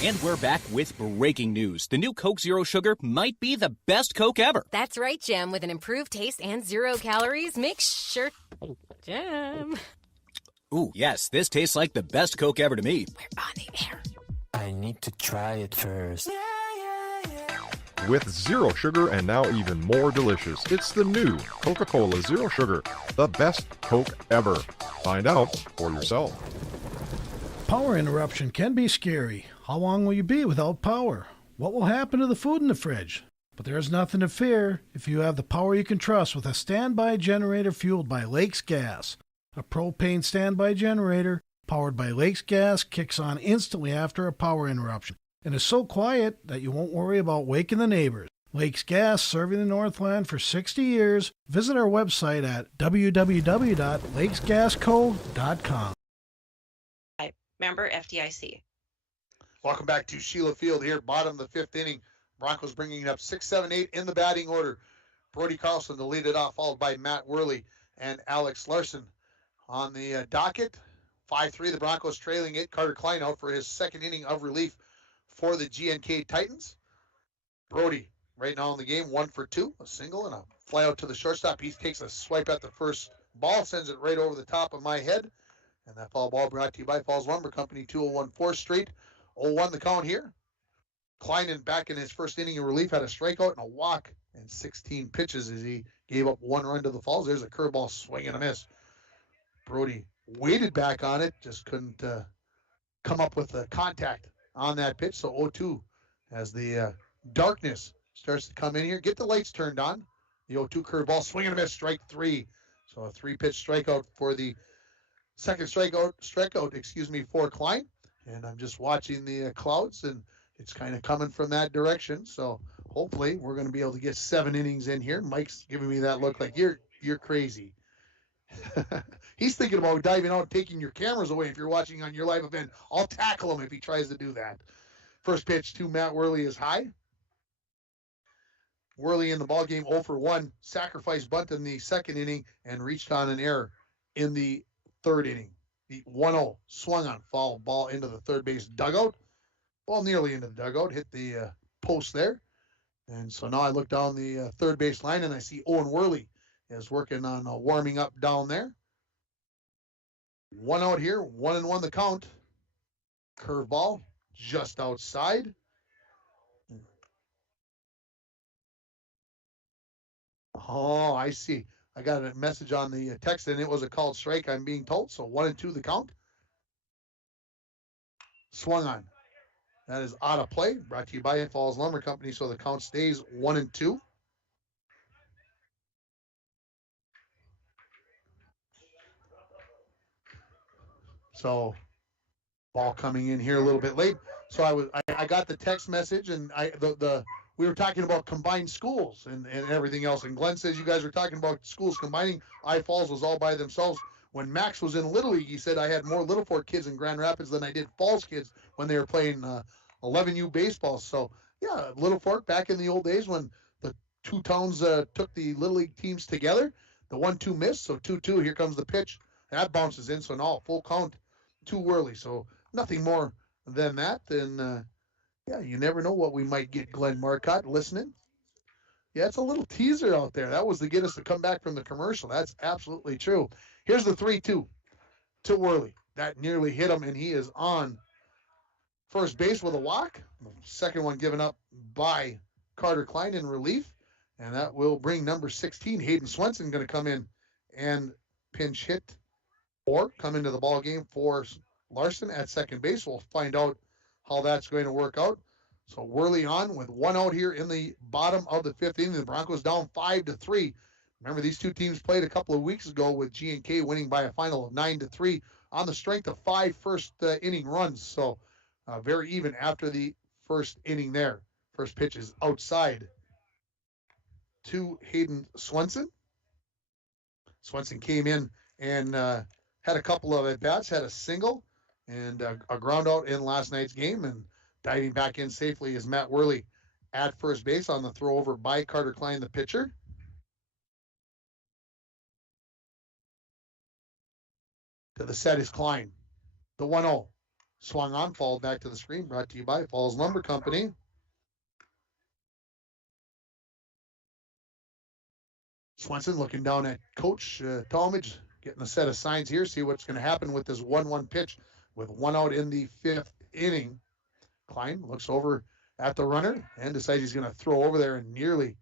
And we're back with breaking news. The new Coke Zero Sugar might be the best Coke ever. That's right, Jim. With an improved taste and 0 calories, make sure... Jim. Ooh, yes, this tastes like the best Coke ever to me. We're on the air. I need to try it first. With zero sugar and now even more delicious, it's the new Coca-Cola Zero Sugar, the best Coke ever. Find out for yourself. Power interruption can be scary. How long will you be without power? What will happen to the food in the fridge? But there is nothing to fear if you have the power you can trust with a standby generator fueled by Lakes Gas. A propane standby generator powered by Lakes Gas kicks on instantly after a power interruption and is so quiet that you won't worry about waking the neighbors. Lakes Gas, serving the Northland for 60 years. Visit our website at www.lakesgasco.com. Member FDIC. Welcome back to Sheila Field here, bottom of the 5th inning. Broncos bringing it up 6-7-8 in the batting order. Brody Carlson to lead it off, followed by Matt Worley and Alex Larson on the docket. 5-3, the Broncos trailing it. Carter Klein out for his 2nd inning of relief for the G&K Titans. Brody right now in the game, 1 for 2, a single and a fly out to the shortstop. He takes a swipe at the first ball, sends it right over the top of my head. And that foul ball brought to you by Falls Lumber Company, 201 4th Street. 0-1 the count here. Kleinen back in his first inning of relief had a strikeout and a walk and 16 pitches as he gave up 1 run to the Falls. There's a curveball swing and a miss. Brody waited back on it, just couldn't come up with the contact on that pitch. So 0-2 as the darkness starts to come in here. Get the lights turned on. The 0-2 curveball, swing and a miss, strike 3. So a 3-pitch strikeout for the second strikeout, for Klein. And I'm just watching the clouds, and it's kind of coming from that direction. So hopefully we're going to be able to get 7 innings in here. Mike's giving me that look like you're crazy. He's thinking about diving out and taking your cameras away if you're watching on your live event. I'll tackle him if he tries to do that. First pitch to Matt Worley is high. Worley in the ballgame 0 for 1. Sacrifice bunt in the second inning and reached on an error in the third inning. The 1-0 swung on, foul ball into the third base dugout. Ball nearly into the dugout, hit the post there. And so now I look down the third base line and I see Owen Worley is working on warming up down there. 1 out here, 1-1 the count. Curveball just outside. Oh, I see. I got a message on the text, and it was a called strike, I'm being told. So 1-2 the count. Swung on. That is out of play. Brought to you by Falls Lumber Company, so the count stays 1-2. So ball coming in here a little bit late. So I got the text message, and we were talking about combined schools and everything else. And Glenn says you guys were talking about schools combining. Falls was all by themselves. When Max was in Little League, he said I had more Little Fork kids in Grand Rapids than I did Falls kids when they were playing 11U baseball. So yeah, Little Fork back in the old days when the two towns took the Little League teams together. The 1-2 missed, so 2-2. Here comes the pitch. That bounces in, so now full count. Too early, so nothing more than that. And yeah, you never know what we might get. Glenn Marcotte listening. Yeah, it's a little teaser out there. That was to get us to come back from the commercial. That's absolutely true. Here's the 3-2 to Worley. That nearly hit him, and he is on first base with a walk. Second one given up by Carter Klein in relief, and that will bring number 16, Hayden Swenson, going to come in and pinch hit or come into the ball game for Larson at second base. We'll find out how that's going to work out. So Worley on with 1 out here in the bottom of the 5th inning. The Broncos down 5-3. Remember, these two teams played a couple of weeks ago with G&K winning by a final of 9-3 on the strength of 5 first inning runs. So very even after the first inning there. First pitch is outside to Hayden Swenson. Swenson came in and had a couple of at-bats, had a single and a ground out in last night's game, and diving back in safely is Matt Worley at first base on the throw over by Carter Klein, the pitcher. To the set is Klein. The 1-0 swung on, fouled back to the screen, brought to you by Falls Lumber Company. Swenson looking down at Coach Tallmadge, getting a set of signs here, see what's going to happen with this 1-1 pitch with 1 out in the 5th inning. Klein looks over at the runner and decides he's going to throw over there and nearly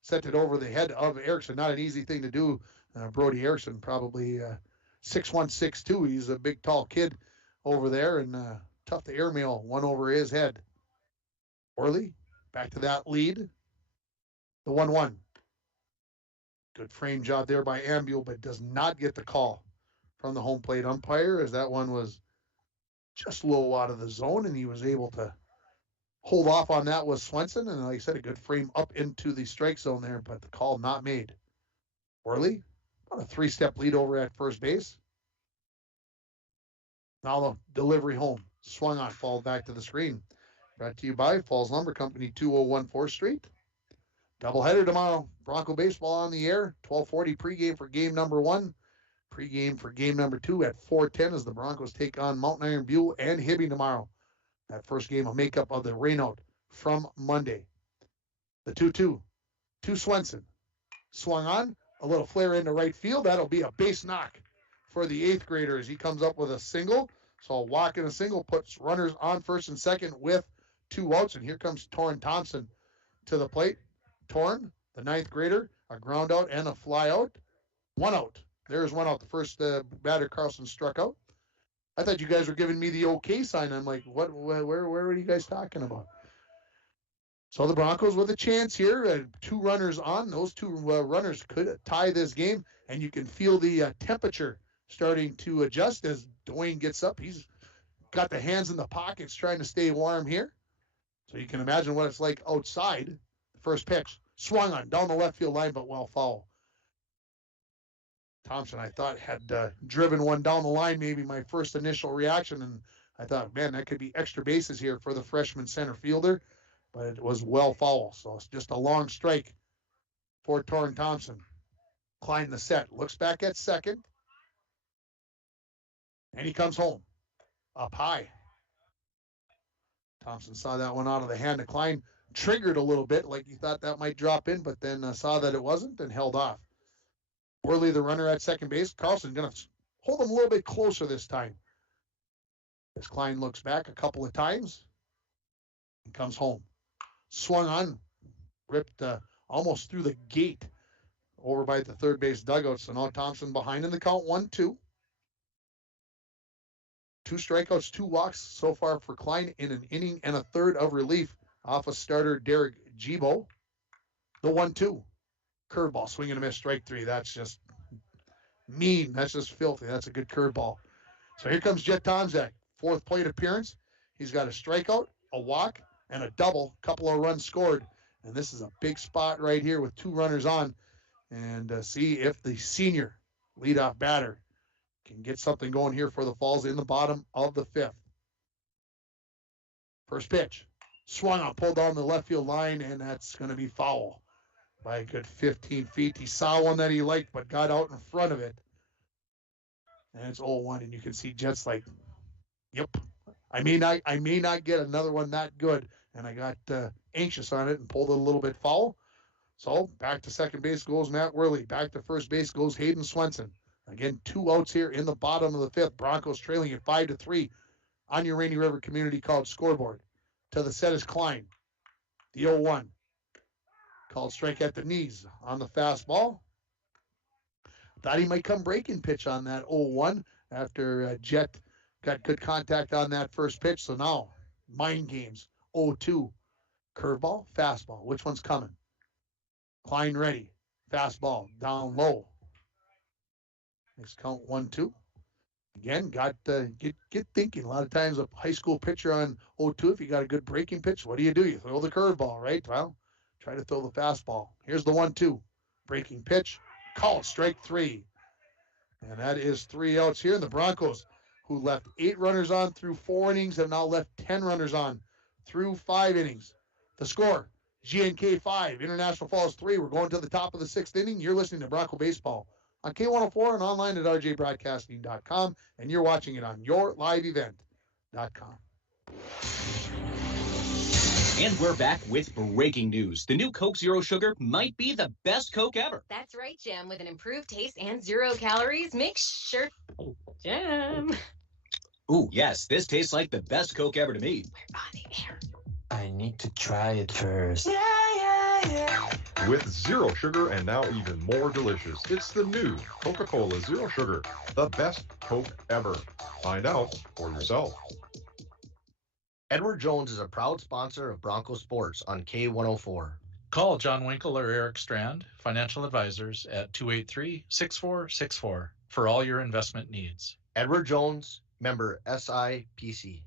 sent it over the head of Erickson. Not an easy thing to do. Brody Erickson, probably 6'1", 6'2". He's a big, tall kid over there, and tough to airmail one over his head. Worley back to that lead. The 1-1. Good frame job there by Ambule, but does not get the call from the home plate umpire, as that one was just low out of the zone, and he was able to hold off on that with Swenson. And like I said, a good frame up into the strike zone there, but the call not made. Worley on a 3-step lead over at first base. Now the delivery home. Swung on, fouled back to the screen. Brought to you by Falls Lumber Company, 201 4th Street. Doubleheader tomorrow. Bronco baseball on the air. 12:40 pregame for game number 1. Pregame for game number 2 at 4:10 as the Broncos take on Mountain Iron Buell and Hibbing tomorrow. That first game, a makeup of the rainout from Monday. The 2-2 to Swenson. Swung on. A little flare into right field. That'll be a base knock for the 8th grader as he comes up with a single. So a walk and a single puts runners on first and second with 2 outs. And here comes Torrin Thompson to the plate. Torrin, the 9th grader, a ground out and a fly out. 1 out. There's 1 out. The first batter, Carlson, struck out. I thought you guys were giving me the okay sign. I'm like, what? Where are you guys talking about? So the Broncos with a chance here. 2 runners on. Those 2 runners could tie this game, and you can feel the temperature starting to adjust as Dwayne gets up. He's got the hands in the pockets trying to stay warm here. So you can imagine what it's like outside. The first pitch swung on down the left field line, but well foul. Thompson, I thought, had driven one down the line, maybe my first initial reaction, and I thought, man, that could be extra bases here for the freshman center fielder, but it was well foul. So it's just a long strike for Torrin Thompson. Klein the set, looks back at second, and he comes home up high. Thompson saw that one out of the hand of Klein, triggered a little bit like he thought that might drop in, but then saw that it wasn't and held off. Worley, the runner at second base. Carlson going to hold him a little bit closer this time. As Klein looks back a couple of times and comes home. Swung on, ripped almost through the gate over by the third base dugout. So now Thompson behind in the count, 1-2. 2 strikeouts, 2 walks so far for Klein in an inning and a third of relief off of starter Derek Gibo. The 1-2. Curveball, swing and a miss, strike 3. That's just mean. That's just filthy. That's a good curveball. So here comes Jet Tomczak, 4th plate appearance. He's got a strikeout, a walk, and a double. Couple of runs scored. And this is a big spot right here with 2 runners on. And see if the senior leadoff batter can get something going here for the Falls in the bottom of the 5th. First pitch. Swung on, pulled down the left field line, and that's going to be foul by a good 15 feet. He saw one that he liked, but got out in front of it. And it's 0-1, and you can see Jet's like, yep. I may not get another one that good. And I got anxious on it and pulled it a little bit foul. So back to second base goes Matt Worley. Back to first base goes Hayden Swenson. Again, 2 outs here in the bottom of the 5th. Broncos trailing at 5-3 on your Rainy River Community College scoreboard. To the set is Klein. The 0-1. Called strike at the knees on the fastball. Thought he might come breaking pitch on that 0-1 after Jet got good contact on that first pitch. So now, mind games. 0-2. Curveball, fastball. Which one's coming? Klein ready. Fastball, down low. Next count, 1-2. Again, got get thinking. A lot of times a high school pitcher on 0-2, if you got a good breaking pitch, what do? You throw the curveball, right? Well, try to throw the fastball. Here's the 1-2. Breaking pitch. Called strike 3. And that is 3 outs here. And the Broncos, who left 8 runners on through 4 innings, have now left 10 runners on through 5 innings. The score, GNK 5, International Falls 3. We're going to the top of the 6th inning. You're listening to Bronco Baseball on K104 and online at rjbroadcasting.com. And you're watching it on yourliveevent.com. And we're back with breaking news. The new Coke Zero Sugar might be the best Coke ever. That's right, Jim. With an improved taste and 0 calories, make sure... Jim. Ooh, yes, this tastes like the best Coke ever to me. We're on the air. I need to try it first. With zero sugar and now even more delicious, it's the new Coca-Cola Zero Sugar, the best Coke ever. Find out for yourself. Edward Jones is a proud sponsor of Bronco Sports on K104. Call John Winkle or Eric Strand, financial advisors, at 283-6464 for all your investment needs. Edward Jones, member SIPC.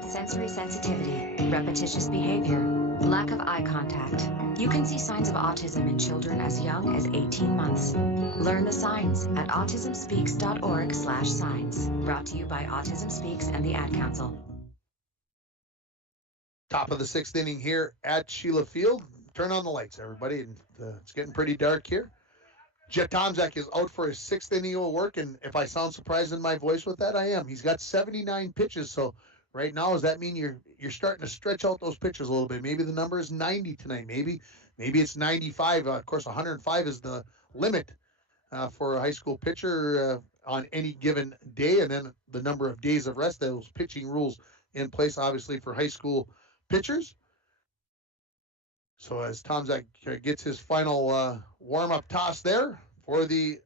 Sensory sensitivity, repetitious behavior, lack of eye contact. You can see signs of autism in children as young as 18 months. Learn the signs at autismspeaks.org/signs. Brought to you by Autism Speaks and the Ad Council. Top of the 6th inning here at Sheila Field. Turn on the lights, everybody. And, it's getting pretty dark here. Jet Tomczak is out for his 6th inning of work, and if I sound surprised in my voice with that, I am. He's got 79 pitches, so right now, does that mean you're starting to stretch out those pitches a little bit? Maybe the number is 90 tonight. Maybe it's 95. Of course, 105 is the limit for a high school pitcher on any given day, and then the number of days of rest. Those pitching rules in place, obviously, for high school pitchers. So as Tomzak gets his final warm-up toss there for the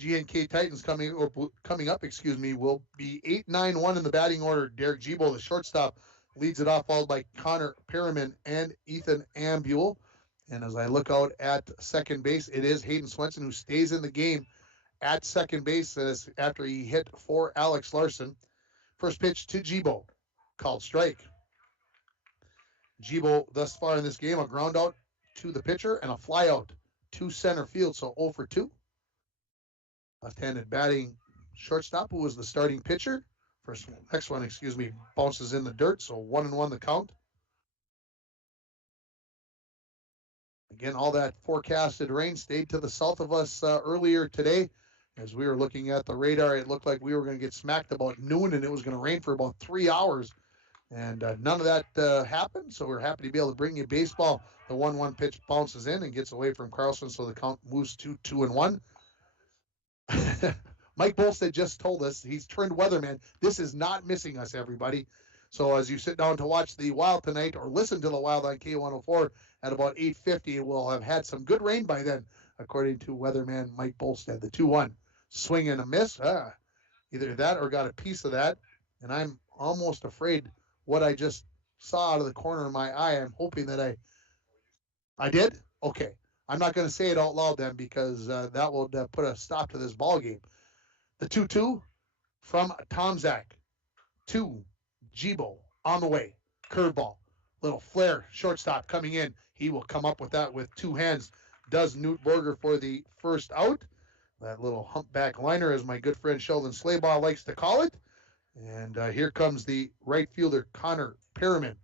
GNK Titans coming up, will be 8-9-1 in the batting order. Derek Gibo, the shortstop, leads it off, followed by Connor Perriman and Ethan Ambule. And as I look out at second base, it is Hayden Swenson who stays in the game at second base after he hit for Alex Larson. First pitch to Gibo, called strike. Gibo thus far in this game, a ground out to the pitcher and a fly out to center field, so 0 for 2. Left-handed batting shortstop, who was the starting pitcher. Next one, bounces in the dirt, so 1-1 the count. Again, all that forecasted rain stayed to the south of us earlier today. As we were looking at the radar, it looked like we were going to get smacked about noon, and it was going to rain for about 3 hours. And none of that happened, so we're happy to be able to bring you baseball. The 1-1 pitch bounces in and gets away from Carlson, so the count moves to 2-1. Mike Bolstead just told us he's turned weatherman. This is not missing us, everybody. So as you sit down to watch the Wild tonight or listen to the Wild on K104 at about 8:50, we'll have had some good rain by then, according to weatherman Mike Bolstead. The 2-1 swing and a miss. Either that or got a piece of that. And I'm almost afraid what I just saw out of the corner of my eye. I'm hoping that I did? Okay. I'm not going to say it out loud then, because that will put a stop to this ball game. The 2-2 from Tomzak to Gibo on the way. Curveball. Little flare. Shortstop coming in. He will come up with that with two hands. Does Newt Berger for the first out. That little humpback liner, as my good friend Sheldon Slaybaugh likes to call it. And here comes the right fielder, Connor Perriman.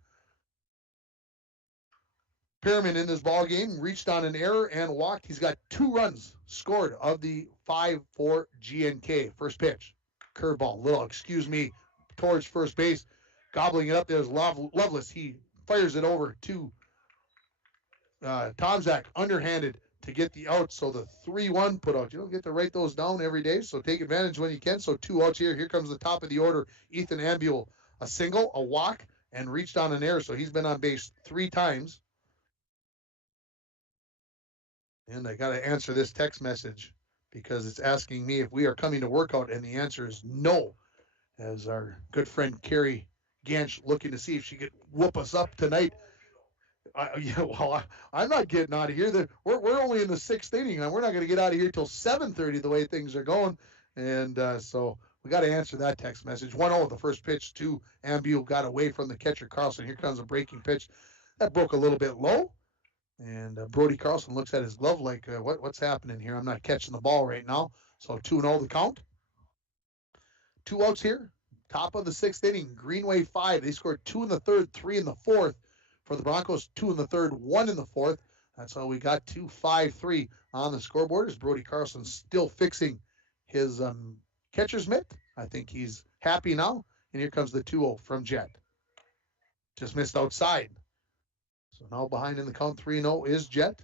Perriman in this ball game reached on an error and walked. He's got 2 runs scored of the 5 for GNK. First pitch, curveball, towards first base. Gobbling it up, there's Loveless. He fires it over to Tomzak, underhanded, to get the out. So the 3-1 put out. You don't get to write those down every day, so take advantage when you can. So 2 outs here. Here comes the top of the order, Ethan Ambule. A single, a walk, and reached on an error. So he's been on base 3 times. And I got to answer this text message because it's asking me if we are coming to workout, and the answer is no. As our good friend Carrie Ganch looking to see if she could whoop us up tonight. I'm not getting out of here. We're only in the 6th inning, and we're not going to get out of here till 7:30 the way things are going. And so we got to answer that text message. 1-0, the first pitch to Ambule, got away from the catcher Carlson. Here comes a breaking pitch. That broke a little bit low. And Brody Carlson looks at his glove like, what's happening here? I'm not catching the ball right now. So 2-0 the count. 2 outs here. Top of the 6th inning. Greenway 5. They scored 2 in the 3rd, 3 in the 4th. For the Broncos, 2 in the 3rd, 1 in the 4th. That's how we got to 5-3 on the scoreboard. As Brody Carlson still fixing his catcher's mitt. I think he's happy now. And here comes the 2-0 from Jet. Just missed outside. So now behind in the count 3-0 is Jet.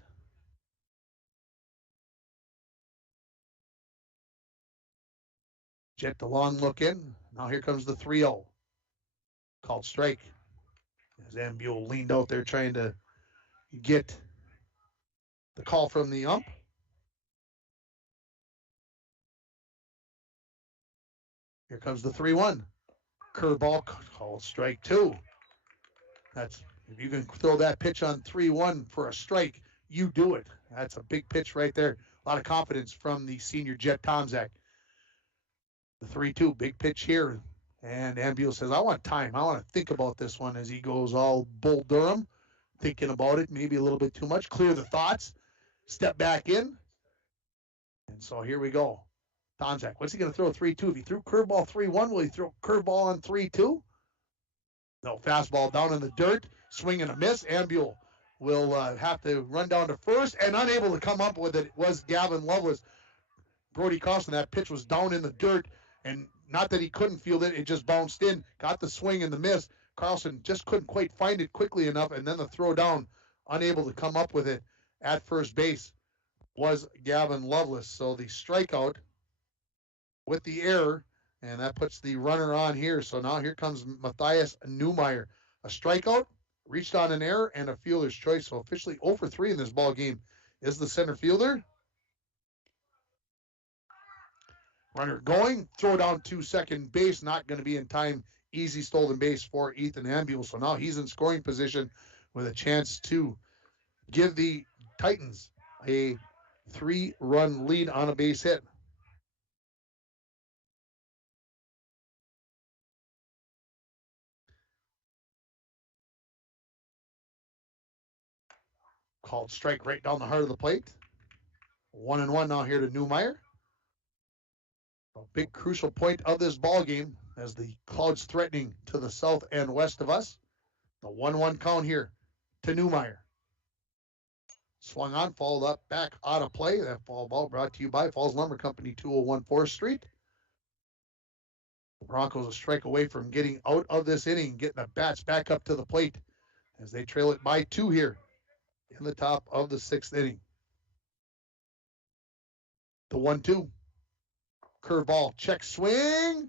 Jet the long look in. Now here comes the 3-0. Called strike. As Ambule leaned out there trying to get the call from the ump. Here comes the 3-1. Curveball, called strike 2. That's, if you can throw that pitch on 3-1 for a strike, you do it. That's a big pitch right there. A lot of confidence from the senior Jet Tomzak. The 3-2, big pitch here. And Ambule says, I want time. I want to think about this one, as he goes all Bull Durham, thinking about it, maybe a little bit too much. Clear the thoughts. Step back in. And so here we go. Tomzak, what's he going to throw 3-2? If he threw curveball 3-1, will he throw curveball on 3-2? No, fastball down in the dirt. Swing and a miss. Ambule will have to run down to first, and unable to come up with it was Gavin Lovelace. Brody Carlson, that pitch was down in the dirt, and not that he couldn't field it, it just bounced in, got the swing and the miss. Carlson just couldn't quite find it quickly enough, and then the throw down, unable to come up with it at first base, was Gavin Lovelace. So the strikeout with the error, and that puts the runner on here. So now here comes Matthias Newmeyer. A strikeout, reached on an error, and a fielder's choice. So officially 0 for 3 in this ball game is the center fielder. Runner going, throw down to second base, not going to be in time. Easy stolen base for Ethan Ambule. So now he's in scoring position with a chance to give the Titans a 3-run lead on a base hit. Called strike right down the heart of the plate. 1-1 now here to Newmeyer. A big crucial point of this ball game as the clouds threatening to the south and west of us. The 1-1 count here to Newmeyer. Swung on, followed up, back out of play. That foul ball brought to you by Falls Lumber Company, 201 4th Street. The Broncos a strike away from getting out of this inning, getting the bats back up to the plate as they trail it by 2 here in the top of the 6th inning. The 1-2. Curveball, check swing,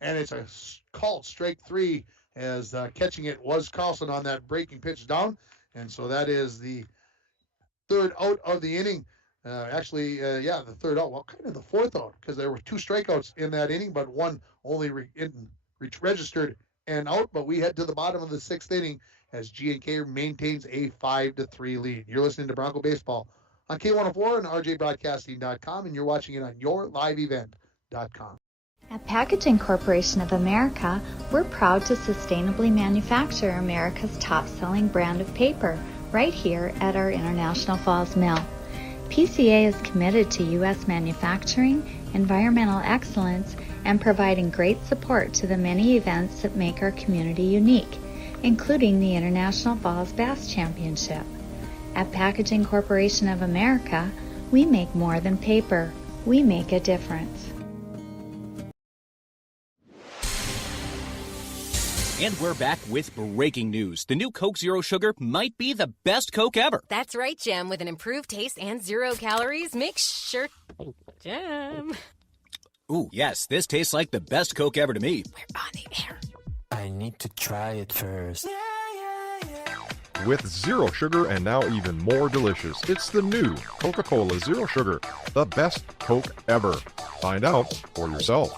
and it's a called strike 3 as catching it was Carlson on that breaking pitch down. And so that is the third out of the inning. The third out. Well, kind of the fourth out because there were 2 strikeouts in that inning, but one only registered and out. But we head to the bottom of the 6th inning as G&K maintains a 5-3 lead. You're listening to Bronco Baseball on K104 and rjbroadcasting.com, and you're watching it on yourliveevent.com. At Packaging Corporation of America, we're proud to sustainably manufacture America's top-selling brand of paper right here at our International Falls Mill. PCA is committed to U.S. manufacturing, environmental excellence, and providing great support to the many events that make our community unique, including the International Falls Bass Championship. At Packaging Corporation of America, we make more than paper. We make a difference. And we're back with breaking news. The new Coke Zero Sugar might be the best Coke ever. That's right, Jim. With an improved taste and 0 calories, make sure... Jim. Ooh, yes, this tastes like the best Coke ever to me. We're on the air. I need to try it first. With zero sugar and now even more delicious, it's the new Coca-Cola Zero Sugar, the best Coke ever. Find out for yourself.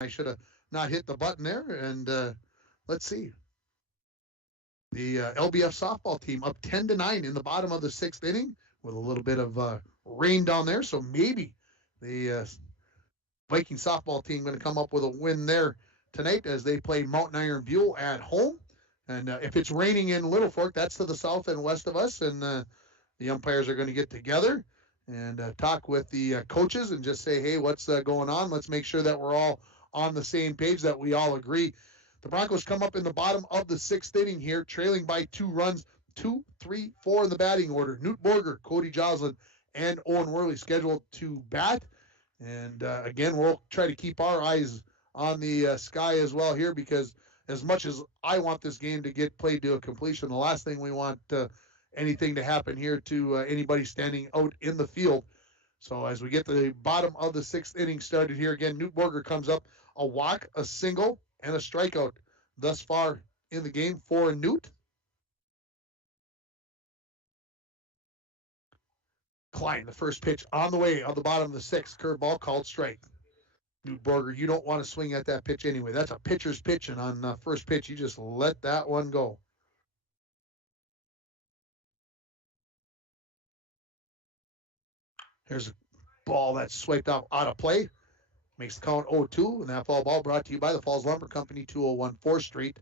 I should have not hit the button there, and let's see. The LBF softball team up 10-9 in the bottom of the 6th inning with a little bit of rain down there, so maybe the Viking softball team going to come up with a win there tonight as they play Mountain Iron Buell at home. And if it's raining in Little Fork, that's to the south and west of us, and the umpires are going to get together and talk with the coaches and just say, hey, what's going on? Let's make sure that we're all on the same page, that we all agree. The Broncos come up in the bottom of the 6th inning here, trailing by 2 runs, 2, 3, 4 in the batting order. Newt Borger, Cody Joslin, and Owen Worley scheduled to bat. And again, we'll try to keep our eyes on the sky as well here, because as much as I want this game to get played to a completion, the last thing we want anything to happen here to anybody standing out in the field. So as we get to the bottom of the 6th inning started here again, Newt Borger comes up, a walk, a single, and a strikeout thus far in the game for Newt. Klein, the first pitch on the way on the bottom of the 6th, curveball called strike. Newt Borger, you don't want to swing at that pitch anyway. That's a pitcher's pitch, and on first pitch, you just let that one go. Here's a ball that's swiped out of play. Makes the count 0-2, and that foul ball brought to you by the Falls Lumber Company, 201 4th Street.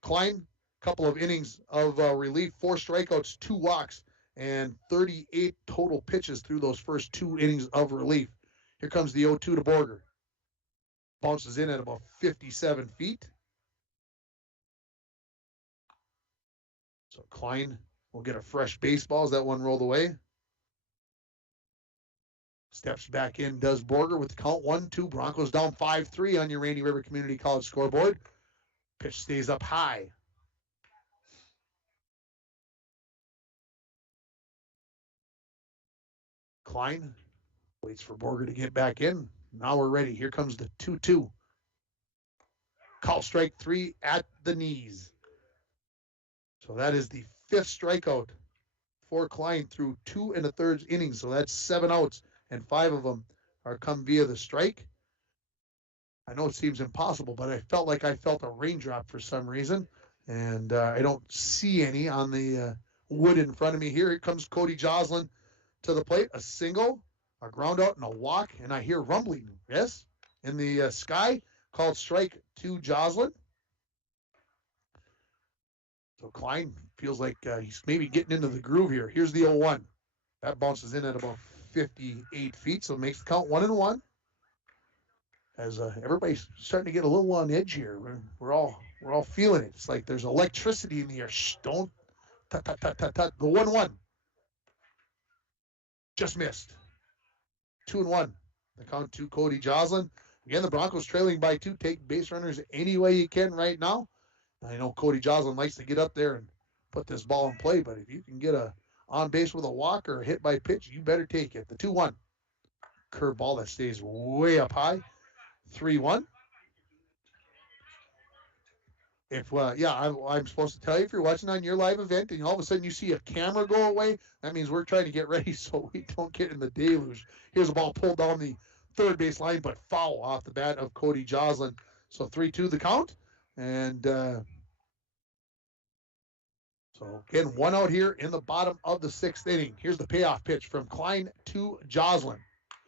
Klein, couple of innings of relief, 4 strikeouts, 2 walks, and 38 total pitches through those first 2 innings of relief. Here comes the 0-2 to Borger. Bounces in at about 57 feet. So Klein will get a fresh baseball as that one rolled away. Steps back in, does Borger with the count 1-2. Broncos down 5-3 on your Rainy River Community College scoreboard. Pitch stays up high. Klein waits for Borger to get back in. Now we're ready. Here comes the 2-2. Call strike 3 at the knees. So that is the 5th strikeout for Klein through 2 1/3 innings. So that's 7 outs, and 5 of them are come via the strike. I know it seems impossible, but I felt like I felt a raindrop for some reason, and I don't see any on the wood in front of me here. Here comes Cody Joslin to the plate. A single, a ground out, and a walk, and I hear rumbling, yes, in the sky, called strike to Joslin. So Klein feels like he's maybe getting into the groove here. Here's the 0-1. That bounces in at about 58 feet, so it makes the count 1-1. As everybody's starting to get a little on edge here. We're all feeling it. It's like there's electricity in the air. Shh, don't tut, tut, tut, tut, tut. The 1-1. Just missed. 2-1. The count to Cody Joslin. Again, the Broncos trailing by 2. Take base runners any way you can right now. I know Cody Joslin likes to get up there and put this ball in play, but if you can get a on base with a walk or a hit by pitch, you better take it. The 2-1. Curveball that stays way up high. 3-1. If I'm supposed to tell you, if you're watching on your live event and all of a sudden you see a camera go away, that means we're trying to get ready so we don't get in the deluge. Here's a ball pulled down the third base line, but foul off the bat of Cody Joslin. So 3-2 the count. And so again, 1 out here in the bottom of the 6th inning. Here's the payoff pitch from Klein to Joslin.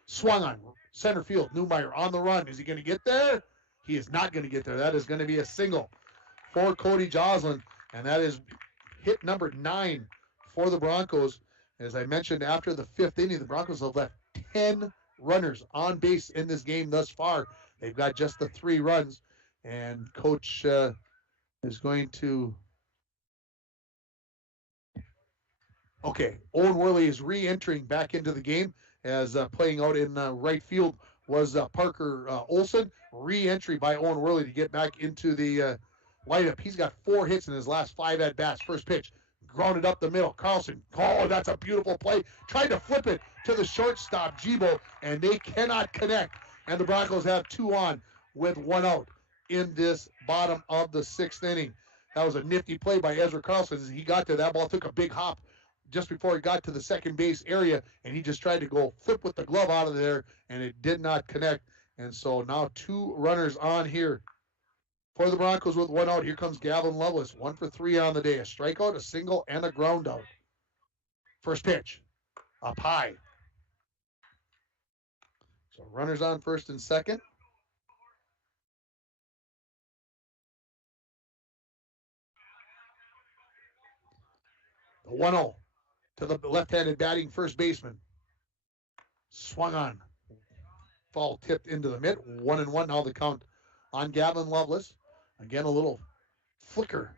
Swung on center field. Newmeyer on the run. Is he going to get there? He is not going to get there. That is going to be a single for Cody Joslin, and that is hit number 9 for the Broncos. As I mentioned, after the 5th inning, the Broncos have left 10 runners on base in this game thus far. They've got just the 3 runs, and Coach is going to... Okay, Owen Worley is re-entering back into the game as playing out in right field was Parker Olson. Re-entry by Owen Worley to get back into the lineup. He's got 4 hits in his last 5 at-bats. First pitch, grounded up the middle. Carlson, oh, that's a beautiful play. Tried to flip it to the shortstop, Jibo, and they cannot connect. And the Broncos have 2 on with 1 out in this bottom of the 6th inning. That was a nifty play by Ezra Carlson. As he got there, that ball took a big hop just before he got to the second base area, and he just tried to go flip with the glove out of there, and it did not connect. And so now 2 runners on here for the Broncos with 1 out. Here comes Gavin Lovelace, 1 for 3 on the day. A strikeout, a single, and a ground out. First pitch, up high. So runners on first and second. The 1-0 to the left-handed batting first baseman. Swung on. Ball tipped into the mid. 1-1 now the count on Gavin Lovelace. Again, a little flicker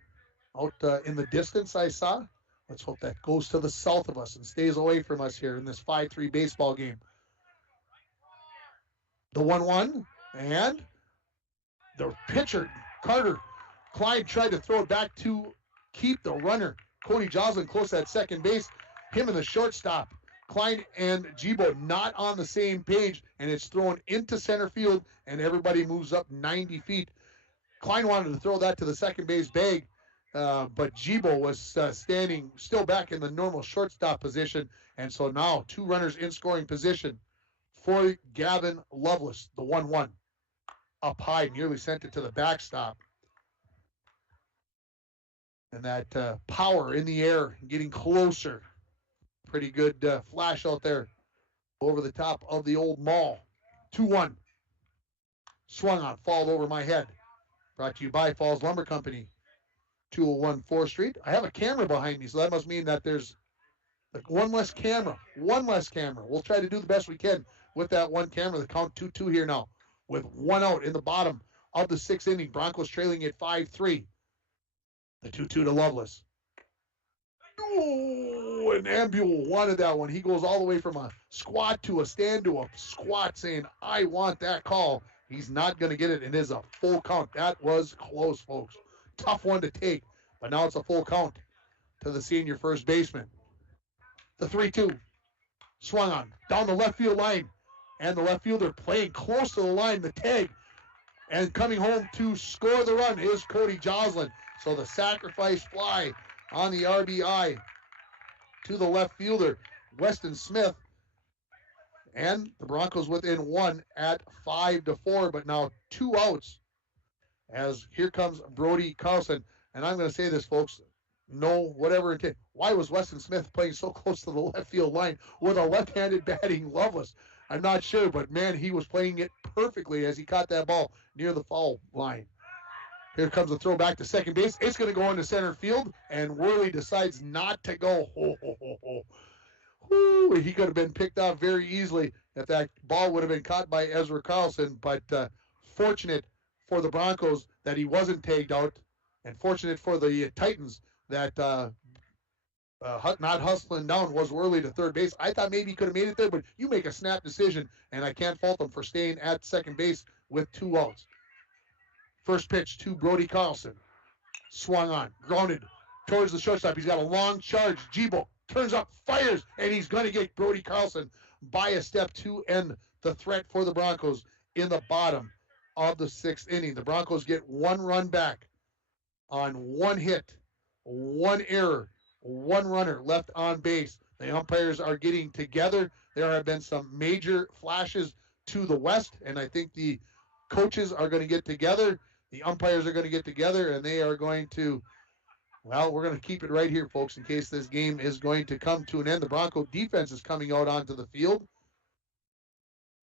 out in the distance I saw. Let's hope that goes to the south of us and stays away from us here in this 5-3 baseball game. The 1-1, and the pitcher, Carter Klein, tried to throw it back to keep the runner, Cody Joslin, close at second base. Him and the shortstop, Klein and Jibo, not on the same page, and it's thrown into center field, and everybody moves up 90 feet. Klein wanted to throw that to the second base bag, but Jibo was standing still back in the normal shortstop position, and so now 2 runners in scoring position for Gavin Lovelace, the 1-1. Up high, nearly sent it to the backstop. And that power in the air, getting closer. Pretty good flash out there over the top of the old mall. 2-1. Swung on, fouled over my head. Brought to you by Falls Lumber Company, 201 4th Street. I have a camera behind me, so that must mean that there's like one less camera. We'll try to do the best we can with that one camera. The count 2-2 here now with 1 out in the bottom of the 6th inning. Broncos trailing at 5-3. The 2-2 to Lovelace. Oh, and Ambule wanted that one. He goes all the way from a squat to a stand to a squat saying, I want that call. He's not going to get it. It is a full count. That was close, folks. Tough one to take, but now it's a full count to the senior first baseman. The 3-2. swung on down the left field line, and the left fielder playing close to the line, the tag, and coming home to score the run is Cody Joslin. So the sacrifice fly on the RBI to the left fielder, Weston Smith. And the Broncos within one at 5-4, but now 2 outs. As here comes Brody Carlson. And I'm going to say this, folks. No, whatever intent. Why was Weston Smith playing so close to the left field line with a left-handed batting Loveless? I'm not sure, but man, he was playing it perfectly as he caught that ball near the foul line. Here comes the throw back to second base. It's going to go into center field, and Worley decides not to go. Ho, ho, ho, ho. Woo, he could have been picked off very easily if that ball would have been caught by Ezra Carlson, but fortunate for the Broncos that he wasn't tagged out, and fortunate for the Titans that not hustling down was Worley to third base. I thought maybe he could have made it there, but you make a snap decision, and I can't fault him for staying at second base with 2 outs. First pitch to Brody Carlson. Swung on, grounded towards the shortstop. He's got a long charge. Jibo turns up, fires, and he's going to get Brody Carlson by a step to end the threat for the Broncos in the bottom of the 6th inning. The Broncos get 1 run back on 1 hit, 1 error, 1 runner left on base. The umpires are getting together. There have been some major flashes to the west, and I think the coaches are going to get together. The umpires are going to get together, and they are going to, well, we're going to keep it right here, folks, in case this game is going to come to an end. The Bronco defense is coming out onto the field,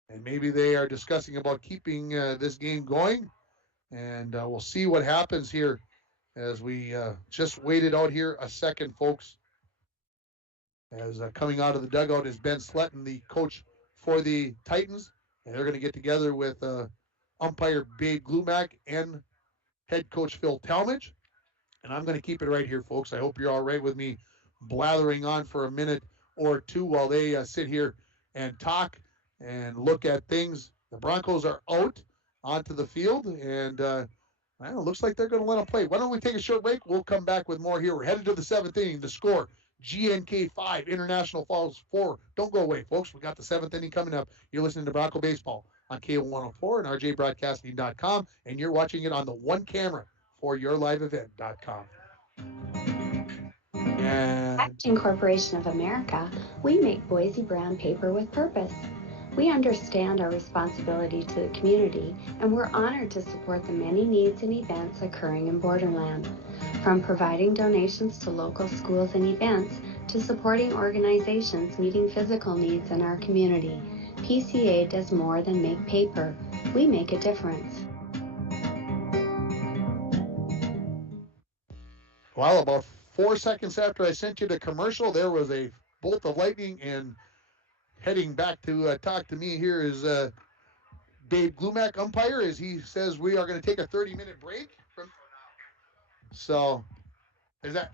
and maybe they are discussing about keeping this game going, and we'll see what happens here as we just waited out here a second, folks. As coming out of the dugout is Ben Sletten, the coach for the Titans, and they're going to get together with umpire Babe Glumack and head coach Phil Tallmadge. And I'm going to keep it right here, folks. I hope you're all right with me blathering on for a minute or two while they sit here and talk and look at things. The Broncos are out onto the field, and it looks like they're going to let them play. Why don't we take a short break? We'll come back with more here. We're headed to the 7th inning. The score, GNK 5, International Falls 4. Don't go away, folks. We got the 7th inning coming up. You're listening to Bronco Baseball on K104 and RJBroadcasting.com, and you're watching it on the one camera for yourliveevent.com. Packaging Corporation of America, we make Boise brown paper with purpose. We understand our responsibility to the community, and we're honored to support the many needs and events occurring in Borderland. From providing donations to local schools and events, to supporting organizations meeting physical needs in our community, PCA does more than make paper. We make a difference. Well, about 4 seconds after I sent you the commercial, there was a bolt of lightning, and heading back to talk to me here is Dave Glumack, umpire, as he says we are going to take a 30-minute break. So, is that?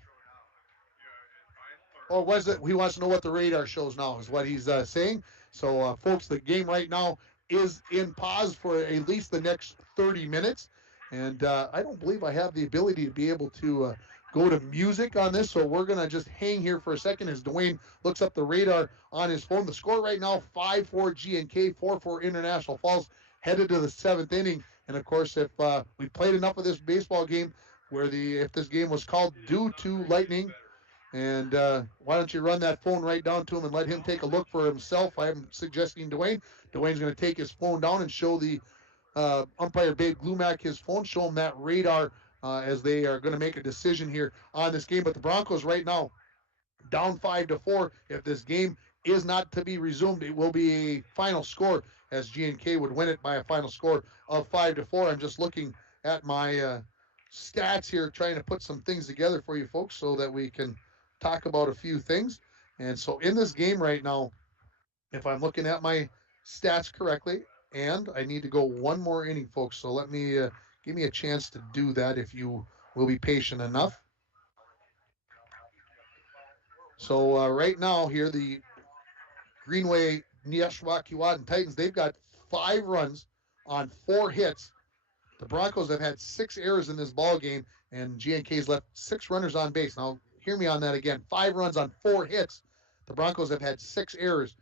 Or was it? He wants to know what the radar shows now, is what he's saying. So, folks, the game right now is in pause for at least the next 30 minutes. And I don't believe I have the ability to be able to go to music on this, so we're going to just hang here for a second as Dwayne looks up the radar on his phone. The score right now, 5-4 GNK, 4-4 International Falls, headed to the 7th inning. And, of course, if we played enough of this baseball game where if this game was called due to lightning, and why don't you run that phone right down to him and let him take a look for himself. I'm suggesting Dwayne. Dwayne's going to take his phone down and show the umpire Babe Glumack his phone, show him that radar as they are going to make a decision here on this game. But the Broncos right now down 5-4. If this game is not to be resumed, it will be a final score, as GNK would win it by a final score of 5-4. I'm just looking at my stats here, trying to put some things together for you folks so that we can talk about a few things. And so in this game right now, if I'm looking at my stats correctly, and I need to go one more inning, folks, so let me give me a chance to do that if you will be patient enough. So right now here, the Greenway Nashwauk Titans, they've got 5 runs on 4 hits. The Broncos have had 6 errors in this ball game, and GNK's left 6 runners on base. Now, hear me on that again. 5 runs on 4 hits. The Broncos have had 6 errors.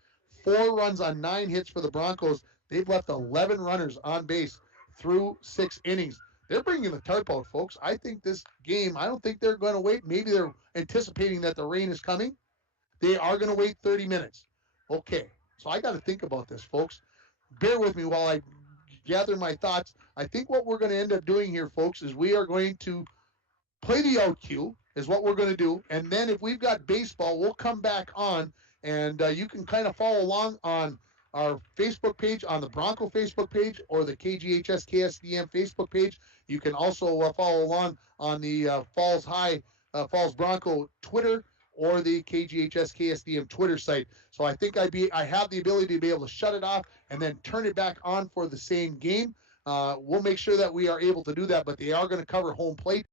4 runs on 9 hits for the Broncos. They've left 11 runners on base through 6 innings. They're bringing the tarp out, folks. I think this game, I don't think they're going to wait. Maybe they're anticipating that the rain is coming. They are going to wait 30 minutes. Okay, so I got to think about this, folks. Bear with me while I gather my thoughts. I think what we're going to end up doing here, folks, is we are going to play the out cue is what we're going to do. And then if we've got baseball, we'll come back on, and you can kind of follow along on our Facebook page, on the Bronco Facebook page, or the KGHS KSDM Facebook page. You can also follow along on the Falls Bronco Twitter or the KGHS KSDM Twitter site. So I think I have the ability to be able to shut it off and then turn it back on for the same game. We'll make sure that we are able to do that, but they are going to cover home plate.